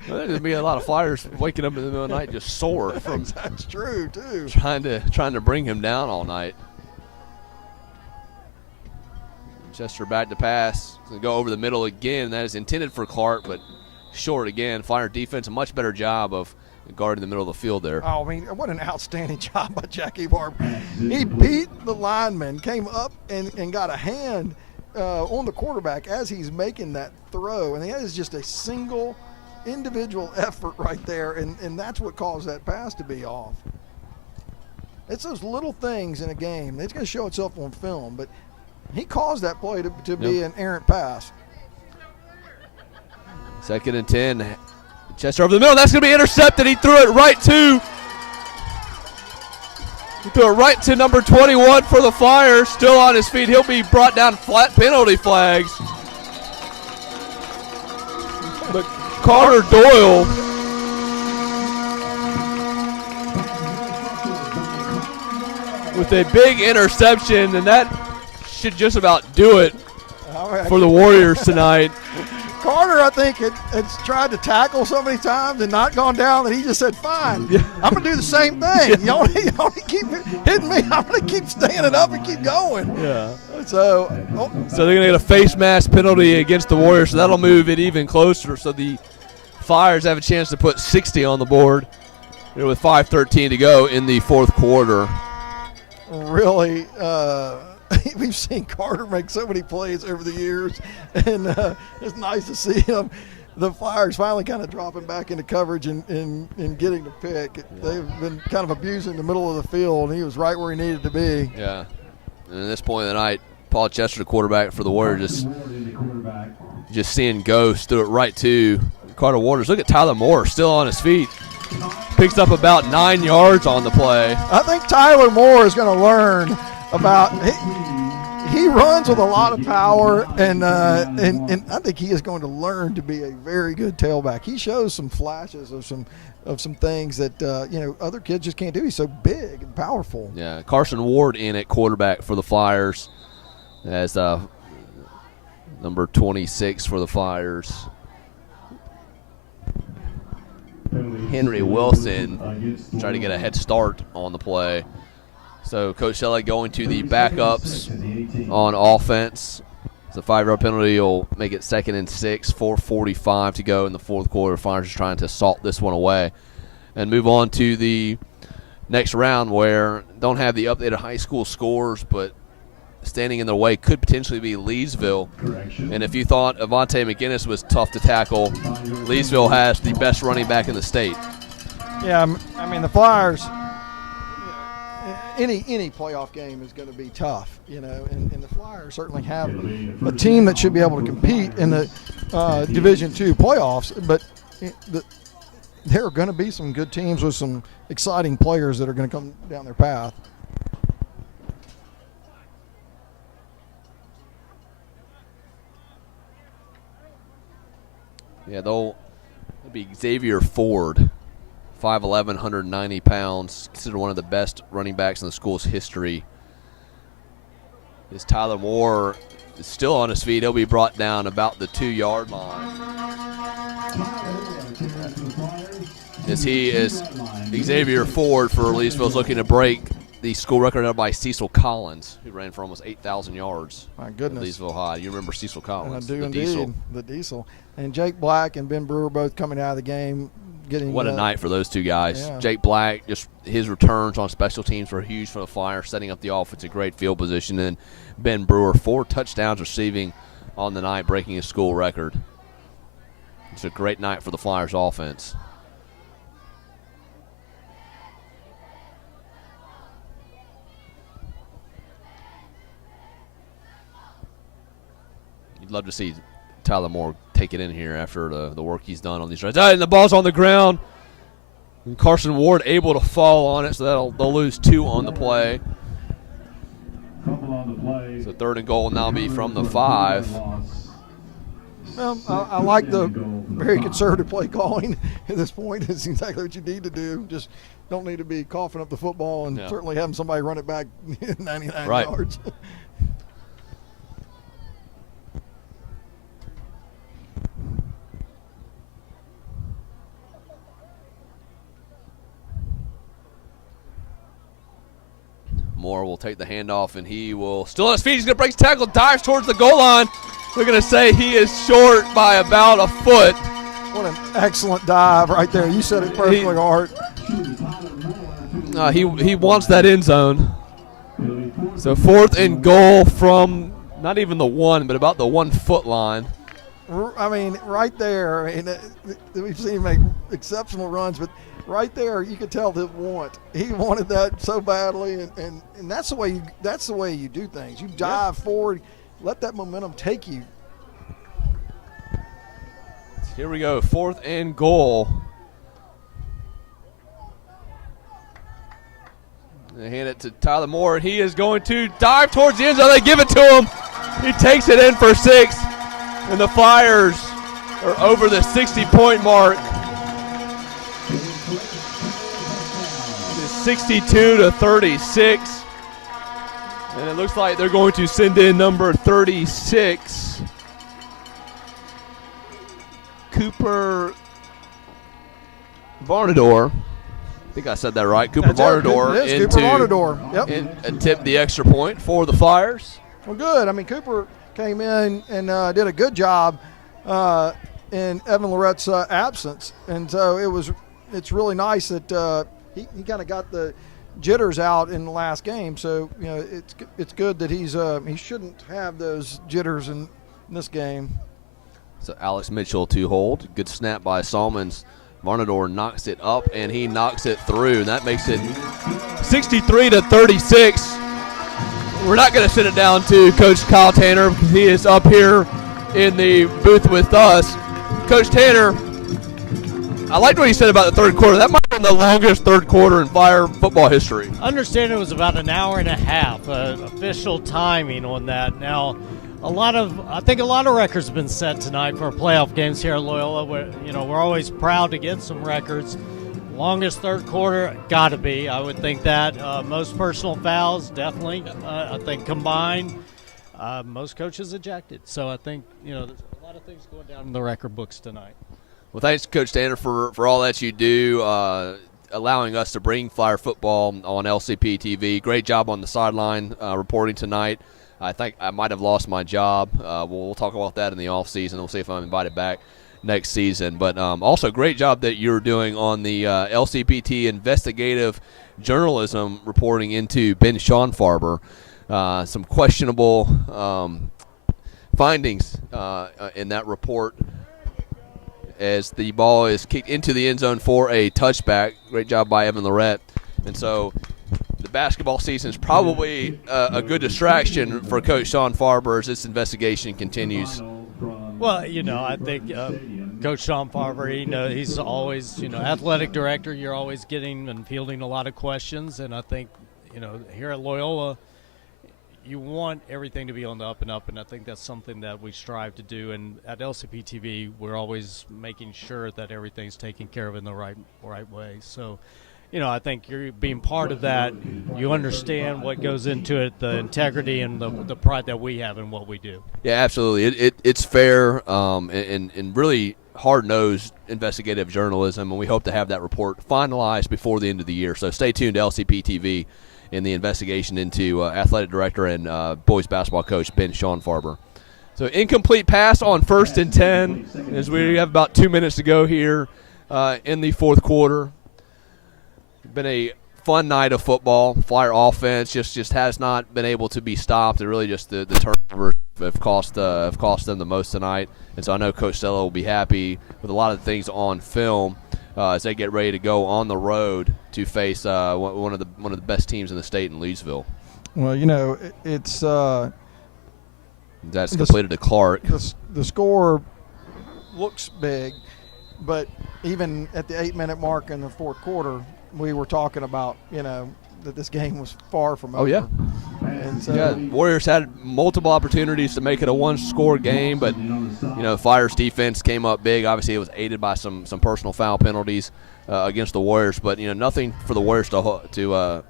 going to be a lot of Flyers waking up in the middle of the night just sore from that's true too. Trying to bring him down all night. Chester back to pass. Going to go over the middle again. That is intended for Clark, but short again. Flyer defense, a much better job of guarding the middle of the field there. Oh, I mean, what an outstanding job by Jackie Barber. He beat the lineman, came up and got a hand on the quarterback as he's making that throw. And that is just a single individual effort right there, and that's what caused that pass to be off. It's those little things in a game. It's going to show itself on film, but he caused that play to be an errant pass. 2nd and 10. Chester over the middle. That's going to be intercepted. He threw it right to number 21 for the Flyers. Still on his feet. He'll be brought down flat penalty flags. But Connor Doyle with a big interception, and that should just about do it for the Warriors tonight. Carter, I think, had tried to tackle so many times and not gone down that he just said, fine, I'm going to do the same thing. You only keep hitting me. I'm going to keep standing up and keep going. Yeah. So they're going to get a face mask penalty against the Warriors, so that'll move it even closer. So the Flyers have a chance to put 60 on the board with 5:13 to go in the fourth quarter. Really, we've seen Carter make so many plays over the years, and it's nice to see him. The Flyers finally kind of dropping back into coverage and getting the pick. They've been kind of abusing the middle of the field, and he was right where he needed to be. Yeah. And at this point of the night, Paul Chester, the quarterback for the Warriors, just seeing ghosts, threw it right to Carter Waters. Look at Tyler Moore still on his feet. Picks up about 9 yards on the play. I think Tyler Moore is going to learn about he runs with a lot of power, and I think he is going to learn to be a very good tailback. He shows some flashes of some things that other kids just can't do. He's so big and powerful. Yeah, Carson Ward in at quarterback for the Flyers as number 26 for the Flyers. Henry Wilson trying to get a head start on the play. So Coach Shelley going to the backups on offense. The 5-yard penalty will make it 2nd and 6, 4:45 to go in the fourth quarter. Flyers are trying to salt this one away and move on to the next round, where don't have the updated high school scores, but standing in their way could potentially be Leesville. And if you thought Avante McGinnis was tough to tackle, Leesville has the best running back in the state. Yeah, I mean, the Flyers, any playoff game is going to be tough, and the Flyers certainly have a team that should be able to compete in the Division II playoffs, but there are going to be some good teams with some exciting players that are going to come down their path. Yeah, they'll be Xavier Ford, 5'11", 190 pounds, considered one of the best running backs in the school's history. As Tyler Moore is still on his feet, he'll be brought down about the 2-yard line. As he is Xavier Ford for Leesville is looking to break the school record held by Cecil Collins, who ran for almost 8,000 yards. My goodness. At Leesville High. You remember Cecil Collins? I do the indeed. Diesel. The Diesel. And Jake Black and Ben Brewer both coming out of the game. What a night for those two guys. Yeah. Jake Black, just his returns on special teams were huge for the Flyers, setting up the offense in great field position. And Ben Brewer, 4 touchdowns receiving on the night, breaking his school record. It's a great night for the Flyers offense. You'd love to see Tyler Moore take it in here after the work he's done on these runs. And the ball's on the ground. And Carson Ward able to fall on it, so they'll lose 2 on the play. So 3rd and goal will now be from the 5. Well, I like the very conservative play calling at this point. It's exactly what you need to do. Just don't need to be coughing up the football and certainly having somebody run it back 99 yards. Moore will take the handoff, and he will still on his feet. He's going to break the tackle, dives towards the goal line. We're going to say he is short by about a foot. What an excellent dive right there. You said it perfectly, Art. He wants that end zone. So 4th and goal from not even the 1, but about the 1 foot line. I mean, right there. We've seen him make exceptional runs, but right there, you could tell he wanted that so badly, and that's the way you do things. You dive forward, let that momentum take you. Here we go, 4th and goal. They hand it to Tyler Moore, and he is going to dive towards the end zone. They give it to him. He takes it in for 6, and the Flyers are over the 60-point mark. 62-36, and it looks like they're going to send in number 36, Cooper Varnador. I think I said that right. Cooper That's it. Varnador It is Cooper Varnador. Yep. Attempt the extra point for the Flyers. Well, good. I mean, Cooper came in and did a good job in Evan Loret's absence, and so it's really nice that he kind of got the jitters out in the last game. So it's good that he shouldn't have those jitters in this game. So Alex Mitchell to hold. Good snap by Salmons. Varnador knocks it up, and he knocks it through, and that makes it 63-36. We're not going to send it down to Coach Kyle Tanner because he is up here in the booth with us. Coach Tanner, I liked what he said about the third quarter. That might have been the longest third quarter in Flyer football history. I understand it was about an hour and a half, official timing on that. Now, I think a lot of records have been set tonight for playoff games here at Loyola. We're always proud to get some records. Longest third quarter, got to be. I would think that. Most personal fouls, definitely. I think combined, most coaches ejected. So I think, there's a lot of things going down in the record books tonight. Well, thanks, Coach Tanner, for all that you do, allowing us to bring Flyer football on LCP TV. Great job on the sideline reporting tonight. I think I might have lost my job. We'll talk about that in the offseason. We'll see if I'm invited back next season. But also great job that you're doing on the LCPT investigative journalism reporting into Ben Schonfarber. Some questionable findings in that report as the ball is kicked into the end zone for a touchback. Great job by Evan Lorette. And so the basketball season is probably a good distraction for Coach Schonfarber as this investigation continues. Well, I think Coach Schonfarber, he's always, athletic director. You're always getting and fielding a lot of questions. And I think, here at Loyola, you want everything to be on the up and up, and I think that's something that we strive to do. And at LCP TV, we're always making sure that everything's taken care of in the right way. So, I think you're being part of that. You understand what goes into it, the integrity and the pride that we have in what we do. Yeah, absolutely. It's fair and really hard-nosed investigative journalism, and we hope to have that report finalized before the end of the year. So stay tuned to LCP TV in the investigation into athletic director and boys basketball coach Ben Schonfarber. So incomplete pass on 1st and 10 as we have about 2 minutes to go here in the fourth quarter. Been a fun night of football. Flyer offense just has not been able to be stopped. And really just the turnovers have cost them the most tonight. And so I know Coach Stella will be happy with a lot of things on film as they get ready to go on the road to face one of the best teams in the state in Leesville. Well, it's that's completed to Clark. The score looks big, but even at the 8-minute mark in the fourth quarter, we were talking about, that this game was far from over. Oh, yeah. And so, Warriors had multiple opportunities to make it a one-score game, but, Flyers defense came up big. Obviously, it was aided by some personal foul penalties against the Warriors, but, nothing for the Warriors to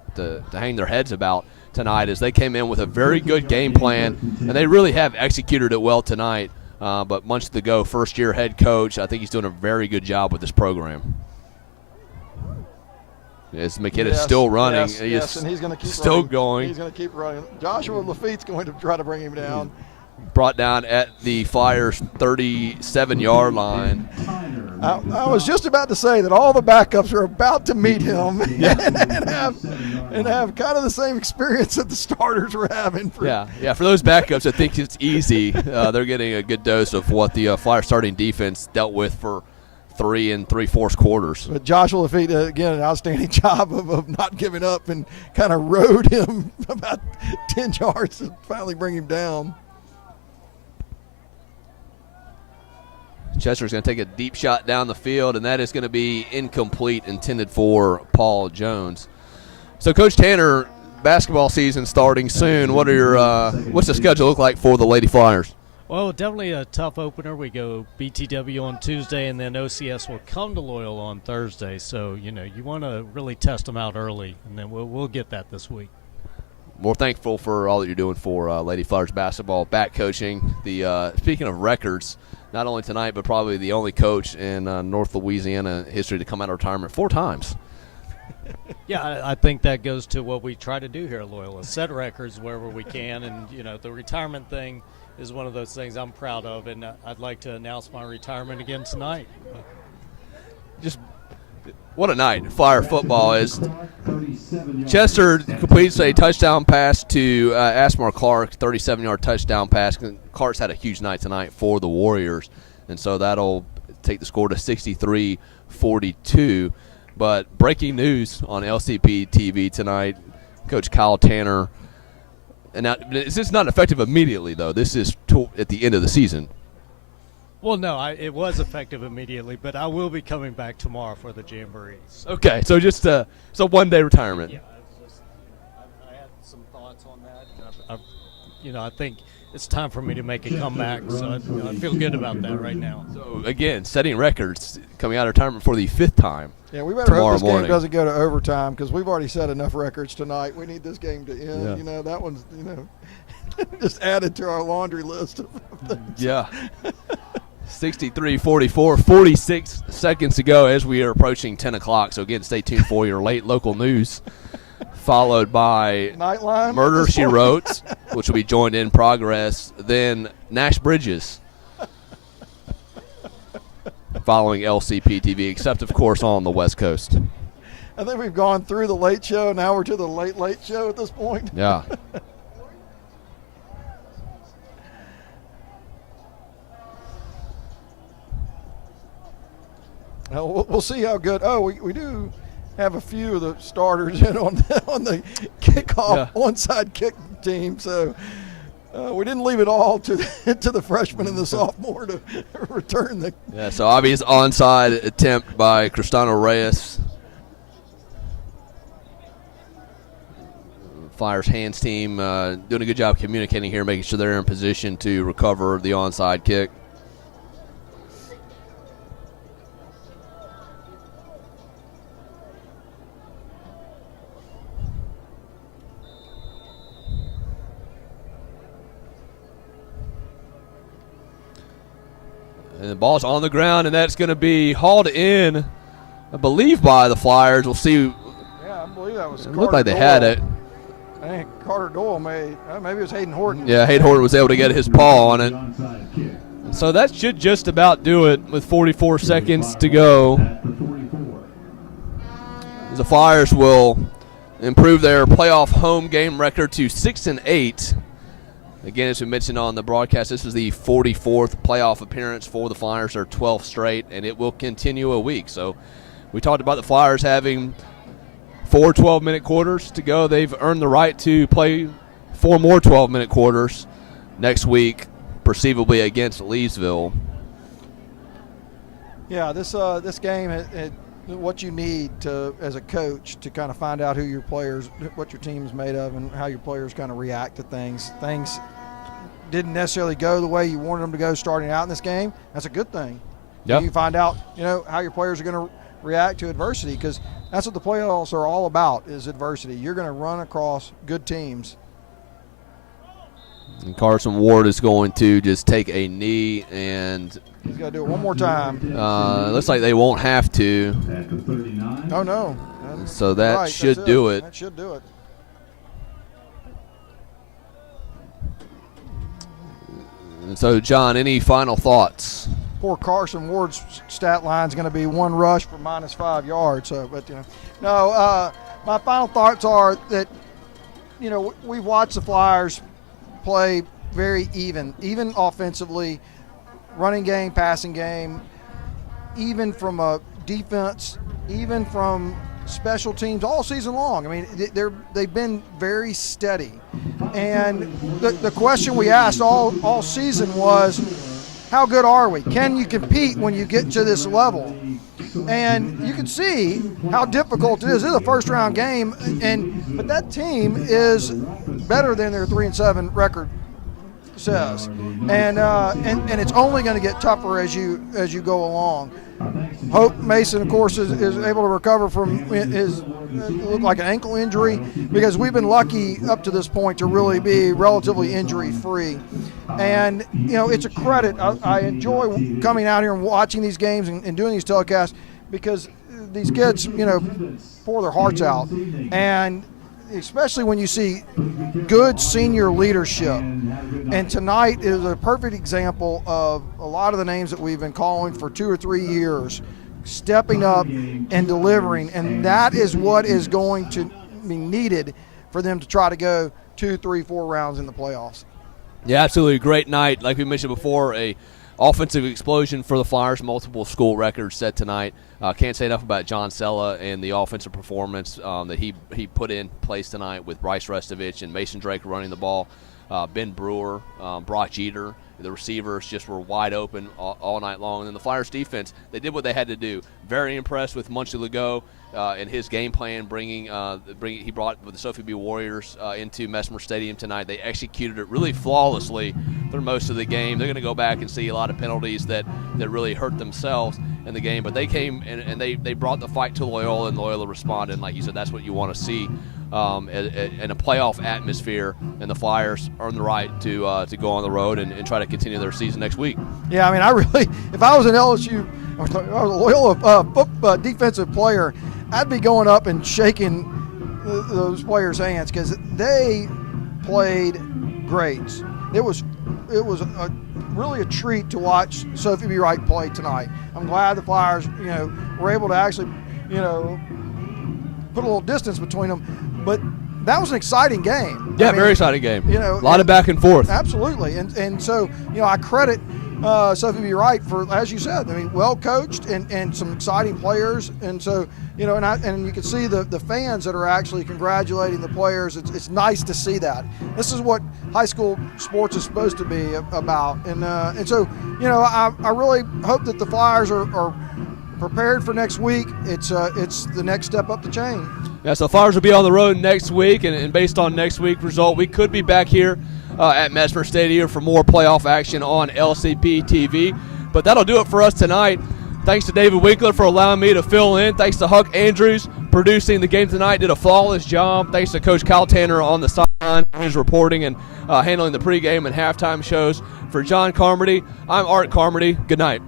hang their heads about tonight as they came in with a very good game plan, and they really have executed it well tonight. But months to go, first-year head coach, I think he's doing a very good job with this program. As McKinnon's still running. Yes, and he's going to keep still running. going. He's going to keep running. Joshua Lafitte's going to try to bring him down. Brought down at the Flyers' 37-yard line. I was just about to say that all the backups are about to meet him and have kind of the same experience that the starters were having. For those backups, I think it's easy. They're getting a good dose of what the Flyers starting defense dealt with for 3 3/4 quarters. But Joshua Lafitte, again, an outstanding job of not giving up and kind of rode him about 10 yards to finally bring him down. Chester's going to take a deep shot down the field, and that is going to be incomplete, intended for Paul Jones. So, Coach Tanner, basketball season starting soon. What's the schedule look like for the Lady Flyers? Well, definitely a tough opener. We go BTW on Tuesday, and then OCS will come to Loyola on Thursday. So, you want to really test them out early, and then we'll get that this week. We're thankful for all that you're doing for Lady Flyers basketball, back coaching. Speaking of records, not only tonight, but probably the only coach in North Louisiana history to come out of retirement 4 times. Yeah, I think that goes to what we try to do here at Loyola, set records wherever we can, and the retirement thing is one of those things I'm proud of, and I'd like to announce my retirement again tonight. Just what a night Flyer football is. Chester completes a touchdown pass to Asmar Clark, 37-yard touchdown pass. Clark's had a huge night tonight for the Warriors, and so that'll take the score to 63-42. But breaking news on LCP TV tonight, Coach Kyle Tanner, and now, this is not effective immediately, though. This is at the end of the season. Well, no, it was effective immediately, but I will be coming back tomorrow for the Jamborees. Okay, so just so one-day retirement. Yeah, I had some thoughts on that. I think it's time for me to make a comeback, so I feel good about that right now. So, again, setting records, coming out of retirement for the 5th time. Yeah, we better hope this morning. game doesn't go to overtime because we've already set enough records tonight. We need this game to end. Yeah. That one's, just added to our laundry list of things. Yeah. 63-44, 46 seconds to go as we are approaching 10 o'clock. So, again, stay tuned for your late local news, followed by Nightline Murder, She Wrote, which will be joined in progress. Then Nash Bridges, following LCP TV, except, of course, on the West Coast. I think we've gone through the late show. Now we're to the late show at this point. Yeah. We'll see how good. Oh, we do have a few of the starters in on the kickoff onside kick team. So we didn't leave it all to the freshman and the sophomore to return the. Yeah, so obvious onside attempt by Cristano Reyes. Flyers hands team doing a good job communicating here, making sure they're in position to recover the onside kick. And the ball's on the ground, and that's going to be hauled in, I believe, by the Flyers. We'll see. Yeah, I believe that was. It looked like they had it. I think Carter Doyle maybe it was Hayden Horton. Yeah, Hayden Horton was able to get his paw on it. So that should just about do it with 44 seconds to go. The Flyers will improve their playoff home game record to 6-8. Again, as we mentioned on the broadcast, this is the 44th playoff appearance for the Flyers, their 12th straight, and it will continue a week. So we talked about the Flyers having 4 12-minute quarters to go. They've earned the right to play 4 more 12-minute quarters next week, perceivably against Leesville. Yeah, this game, what you need to, as a coach, to kind of find out who your players, what your team's made of, and how your players kind of react to things. Things didn't necessarily go the way you wanted them to go starting out in this game. That's a good thing. Yeah. You find out, how your players are going to react to adversity, because that's what the playoffs are all about, is adversity. You're going to run across good teams. And Carson Ward is going to just take a knee, and he's got to do it one more time. Looks like they won't have to. Oh, no. So that right, should do it. That should do it. And so, John, any final thoughts? Poor Carson Ward's stat line is going to be 1 rush for -5 yards. So, but no. My final thoughts are that we've watched the Flyers play very even offensively, running game, passing game, even from a defense, even from special teams all season long. I mean, they've been very steady. And the question we asked all season was, how good are we? Can you compete when you get to this level? And you can see how difficult it is. This is a first-round game, but that team is better than their 3-7 record. says, and it's only going to get tougher as you go along. Hope Mason, of course, is able to recover from his looked like an ankle injury, because we've been lucky up to this point to really be relatively injury-free. And, it's a credit. I enjoy coming out here and watching these games and doing these telecasts, because these kids, pour their hearts out. And especially when you see good senior leadership. And tonight is a perfect example of a lot of the names that we've been calling for 2 or 3 years stepping up and delivering, and that is what is going to be needed for them to try to go 2, 3, 4 rounds in the playoffs. Yeah, absolutely. Great night. Like we mentioned before, a offensive explosion for the Flyers, multiple school records set tonight. Can't say enough about John Sella and the offensive performance that he put in place tonight with Bryce Restovich and Mason Drake running the ball. Ben Brewer, Brock Jeter, the receivers just were wide open all night long. And then the Flyers defense, they did what they had to do. Very impressed with Munchie Legault and his game plan, he brought the Sophie B Warriors into Mesmer Stadium tonight. They executed it really flawlessly through most of the game. They're going to go back and see a lot of penalties that really hurt themselves in the game. But they came and they brought the fight to Loyola, and Loyola responded. And like you said, that's what you want to see. In a playoff atmosphere, and the Flyers earn the right to go on the road and try to continue their season next week. Yeah, I mean, if I was an LSU, I was a Loyola defensive player, I'd be going up and shaking those players' hands, because they played great. It was really a treat to watch Sophie B. Wright play tonight. I'm glad the Flyers, were able to actually, put a little distance between them. But that was an exciting game. Yeah, very exciting game. A lot of back and forth. Absolutely. And so, I credit Sophie B. Wright for, as you said, well coached and some exciting players. And so, and you can see the fans that are actually congratulating the players. It's nice to see that. This is what high school sports is supposed to be about. And so, I really hope that the Flyers are prepared for next week. It's the next step up the chain. Yeah, so Flyers will be on the road next week, and based on next week's result, we could be back here at Mesmer Stadium for more playoff action on LCP TV. But that'll do it for us tonight. Thanks to David Winkler for allowing me to fill in. Thanks to Huck Andrews producing the game tonight. Did a flawless job. Thanks to Coach Kyle Tanner on the sideline, his reporting and handling the pregame and halftime shows. For John Carmody, I'm Art Carmody. Good night.